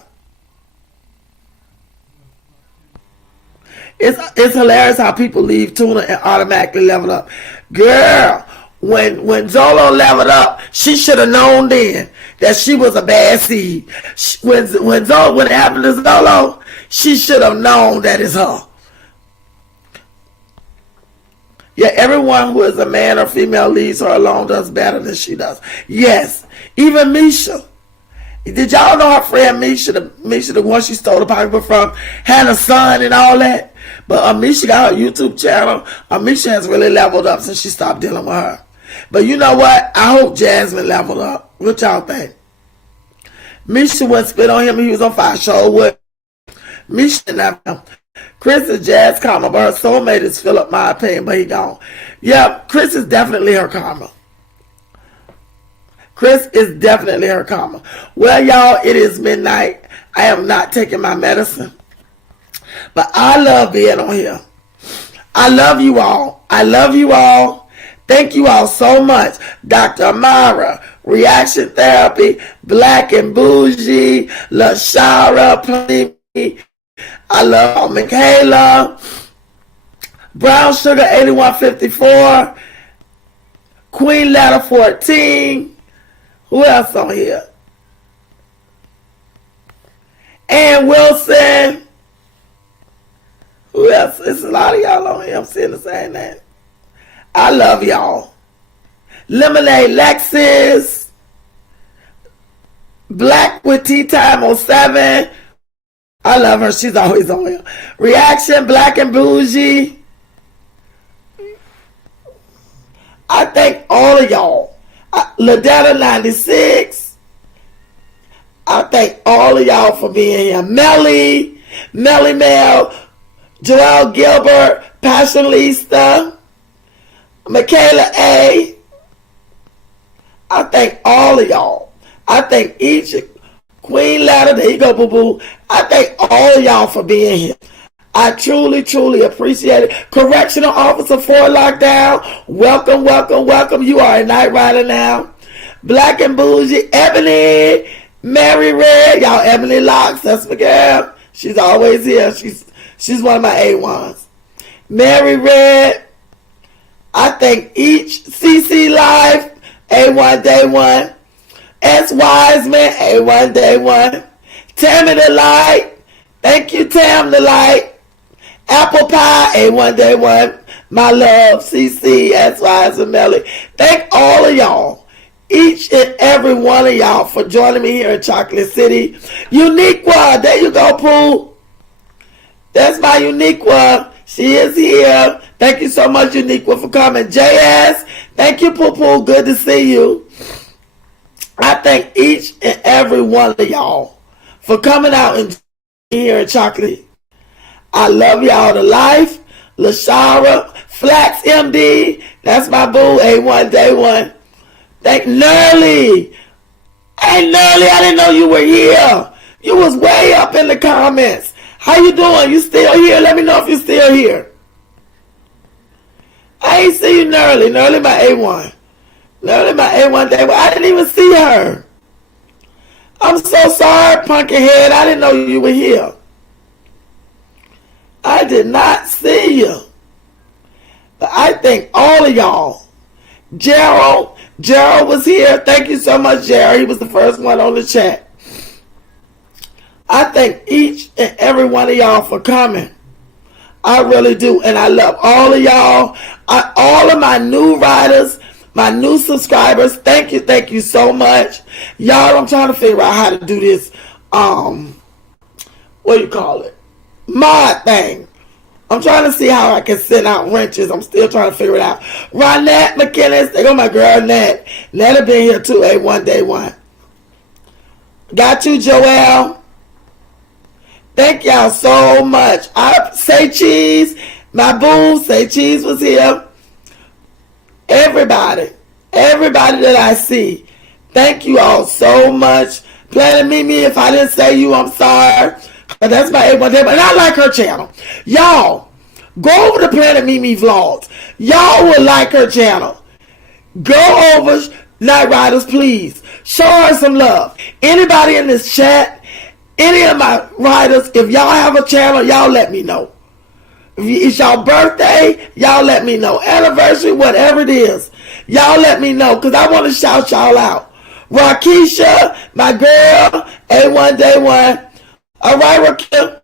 It's hilarious how people leave Tuna and automatically level up. Girl, when Zolo leveled up, she should have known then that she was a bad seed. When it happened to Zolo, she should have known that it's her. Yeah, everyone who is a man or female leaves her alone does better than she does. Yes, even Misha. Did y'all know her friend Misha, the one she stole the pocketbook from, had a son and all that? But Misha got her YouTube channel. Misha has really leveled up since she stopped dealing with her. But you know what? I hope Jasmine leveled up. What y'all think? Misha wouldn't spit on him. He was on fire. Show would. Misha never. Chris is Jazz karma, but her soulmate is Philip, my opinion, but he gone. Yeah, Chris is definitely her karma. Chris is definitely her karma. Well, y'all, it is midnight. I am not taking my medicine. But I love being on here. I love you all. I love you all. Thank you all so much. Dr. Amara, Reaction Therapy, Black and Bougie, LaShara, Pliny. I love Michaela, Brown Sugar 8154, Queen Letter 14. Who else on here? Ann Wilson. Who else? It's a lot of y'all on here. I'm seeing the same name. I love y'all. Lemonade Lexus. Black with Tea Time 07. I love her. She's always on here. Reaction, Black and Bougie. I thank all of y'all. Ladetta 96. I thank all of y'all for being here. Melly Mel, Joelle Gilbert, Passionista, Michaela A. I thank all of y'all. I thank each Queen Ladder. There you go, boo-boo. I thank all of y'all for being here. I truly, truly appreciate it. Correctional Officer for Lockdown. Welcome, welcome, welcome. You are a night rider now. Black and Bougie, Ebony, Mary Red. Y'all, Ebony Locks. That's my girl. She's always here. She's one of my A1s. Mary Red. I thank each CC Live, A1 Day 1. S Wiseman, A1 Day 1. Tammy the Light, Thank you, Tam the Light. Apple Pie, A1 Day 1. My love, CC, SY, and Melly. Thank all of y'all. Each and every one of y'all for joining me here in Chocolate City. Uniqua, there you go, Pooh. That's my Uniqua. She is here. Thank you so much, Uniqua, for coming. JS, thank you, Pooh Pooh. Good to see you. I thank each and every one of y'all for coming out and here in Chocolate. I love y'all to life. Lashara, Flax MD, that's my boo, A1 Day 1. Thank Nerly. Hey Nerly, I didn't know you were here. You was way up in the comments. How you doing? You still here? Let me know if you're still here. I ain't see you, Nerly. Nerly my A1. Nerly my A1 Day 1. I didn't even see her. I'm so sorry, Pumpkinhead. I didn't know you were here. I did not see you. But I thank all of y'all. Gerald was here. Thank you so much, Gerald. He was the first one on the chat. I thank each and every one of y'all for coming. I really do. And I love all of y'all. All of my new riders, my new subscribers. Thank you so much. Y'all, I'm trying to figure out how to do this, what do you call it? Mod thing. I'm trying to see how I can send out wrenches. I'm still trying to figure it out. Ronette McKinnis. They go my girl Nat. Nat have been here too, A1 Day 1. Got you, Joelle. Thank y'all so much. I say cheese. My boo, say cheese was here. Everybody that I see. Thank you all so much. Planet Mimi, if I didn't say you, I'm sorry. But that's my A1 Day 1. And I like her channel. Y'all, go over to Planet Mimi Vlogs. Y'all will like her channel. Go over, Night Riders, please. Show her some love. Anybody in this chat, any of my riders, if y'all have a channel, y'all let me know. If it's y'all birthday, y'all let me know. Anniversary, whatever it is, y'all let me know, because I want to shout y'all out. Rakisha, my girl, A1 Day 1. All right, Raquel.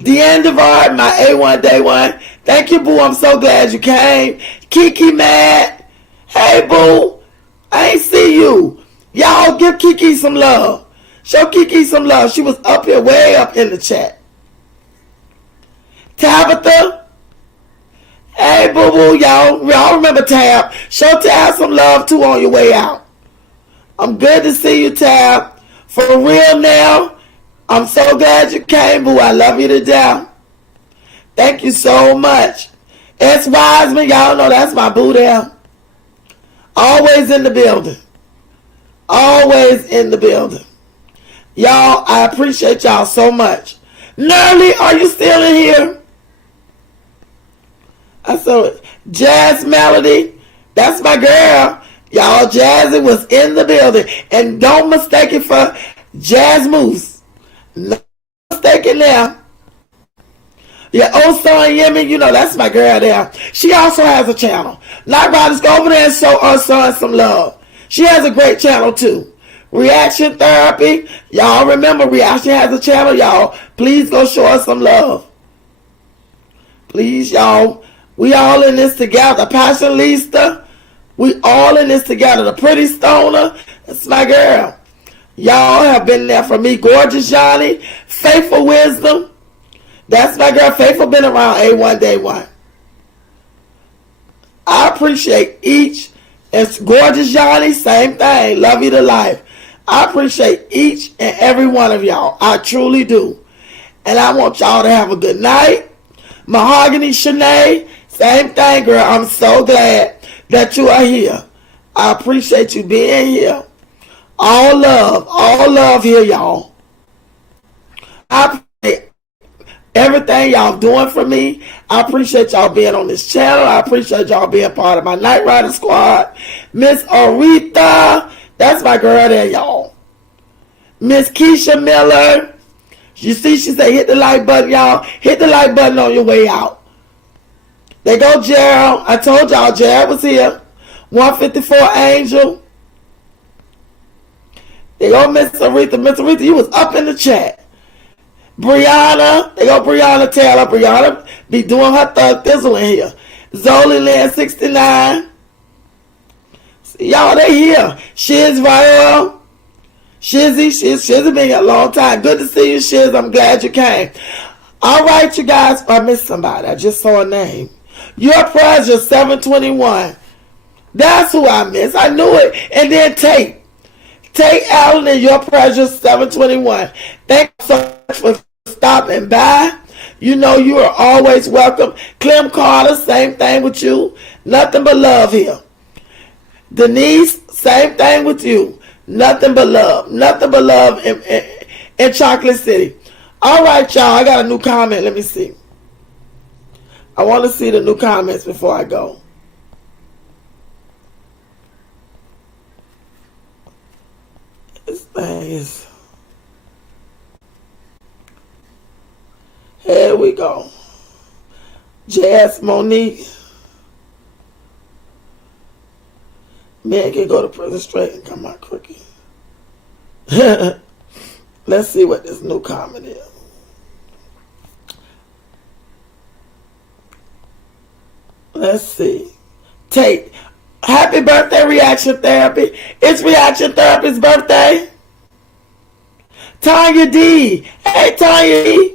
Deanne Devard, my A1 Day 1. Thank you, boo. I'm so glad you came. Kiki Mad. Hey, boo. I ain't see you. Y'all give Kiki some love. Show Kiki some love. She was up here, way up in the chat. Tabitha. Hey, boo boo. Y'all remember Tab. Show Tab some love, too, on your way out. I'm good to see you, Tab. For real now. I'm so glad you came, boo. I love you to death. Thank you so much. S. Wiseman, y'all know that's my boo there. Always in the building. Always in the building. Y'all, I appreciate y'all so much. Nerly, are you still in here? I saw it. Jazz Melody, that's my girl. Y'all, Jazzy was in the building. And don't mistake it for Jazz Moose. No mistaken there. Yeah, Osan Yemen, you know, that's my girl there. She also has a channel. Night Riders, go over there and show Osan some love. She has a great channel too. Reaction Therapy. Y'all remember Reaction has a channel, y'all. Please go show us some love. Please, y'all. We all in this together. Passion Lista. We all in this together. The Pretty Stoner. That's my girl. Y'all have been there for me. Gorgeous Johnny. Faithful Wisdom. That's my girl. Faithful been around A1 Day 1. I appreciate each. It's Gorgeous Johnny. Same thing. Love you to life. I appreciate each and every one of y'all. I truly do. And I want y'all to have a good night. Mahogany Shanae. Same thing, girl. I'm so glad that you are here. I appreciate you being here. All love here, y'all. I appreciate everything y'all doing for me. I appreciate y'all being on this channel. I appreciate y'all being part of my Night Rider squad. Miss Aretha, that's my girl there, y'all. Miss Keisha Miller. You see, she said hit the like button, y'all. Hit the like button on your way out. There go Gerald. I told y'all Gerald was here. 154 Angel. There go Miss Aretha. Miss Aretha, you was up in the chat. Brianna, they go Brianna Taylor. Brianna be doing her thug thizzle in here. Zoli Lynn 69. Y'all, they here. Shiz Rael. Shizzy been here a long time. Good to see you, Shiz. I'm glad you came. All right, you guys. I missed somebody. I just saw a name. Your Pleasure 721. That's who I missed. I knew it. And then Tate Allen and Your Pleasure 721. Thank you so much for stopping by. You know you are always welcome. Clem Carter, same thing with you. Nothing but love here. Denise, same thing with you. Nothing but love. Nothing but love in Chocolate City. All right, y'all. I got a new comment. Let me see. I want to see the new comments before I go. This thing is... Here we go. Jazz Monique. Man can go to prison straight and come out crooked. Let's see what this new comment is. Let's see. Tate, happy birthday, Reaction Therapy. It's Reaction Therapy's birthday. Tanya D. Hey, Tanya D.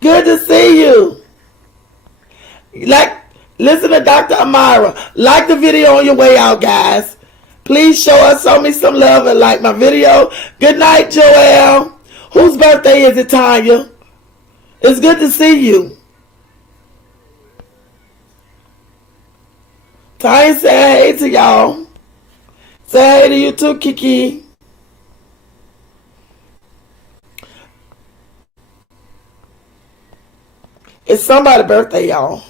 Good to see you. Listen to Dr. Amira. Like the video on your way out, guys. Please show me some love and like my video. Good night, Joelle. Whose birthday is it, Tanya? It's good to see you. Tanya said hey to y'all. Say hey to you too, Kiki. It's somebody's birthday, y'all.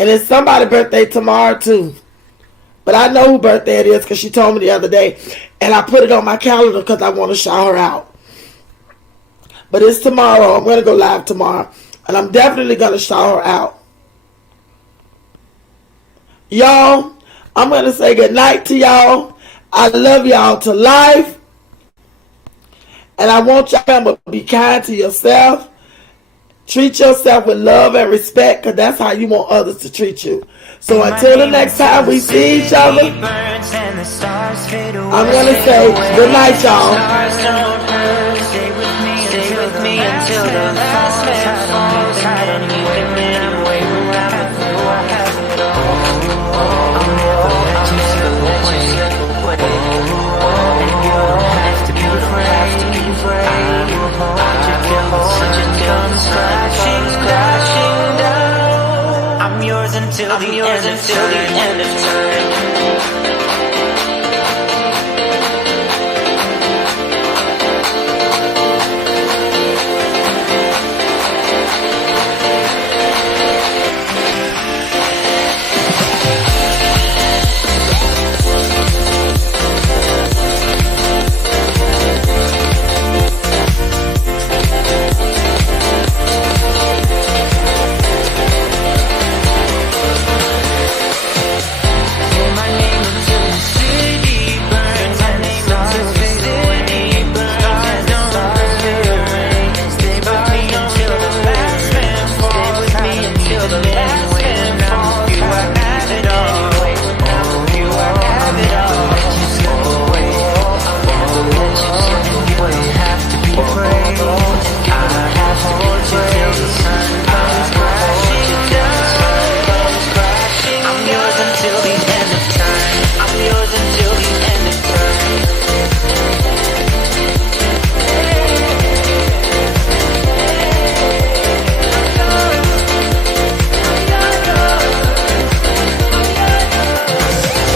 And it's somebody's birthday tomorrow, too. But I know whose birthday it is because she told me the other day. And I put it on my calendar because I want to shout her out. But it's tomorrow. I'm going to go live tomorrow. And I'm definitely going to shout her out. Y'all, I'm going to say good night to y'all. I love y'all to life. And I want y'all to be kind to yourself. Treat yourself with love and respect because that's how you want others to treat you. So until the next time we see each other, I'm going to say good night, y'all. Stay with me until the last man falls. I don't need I'm waiting around for you. I have it all. I'll never let you slip away. And you don't have to be afraid. I will hold you till the sun comes crashing down. I'm yours until the end of time.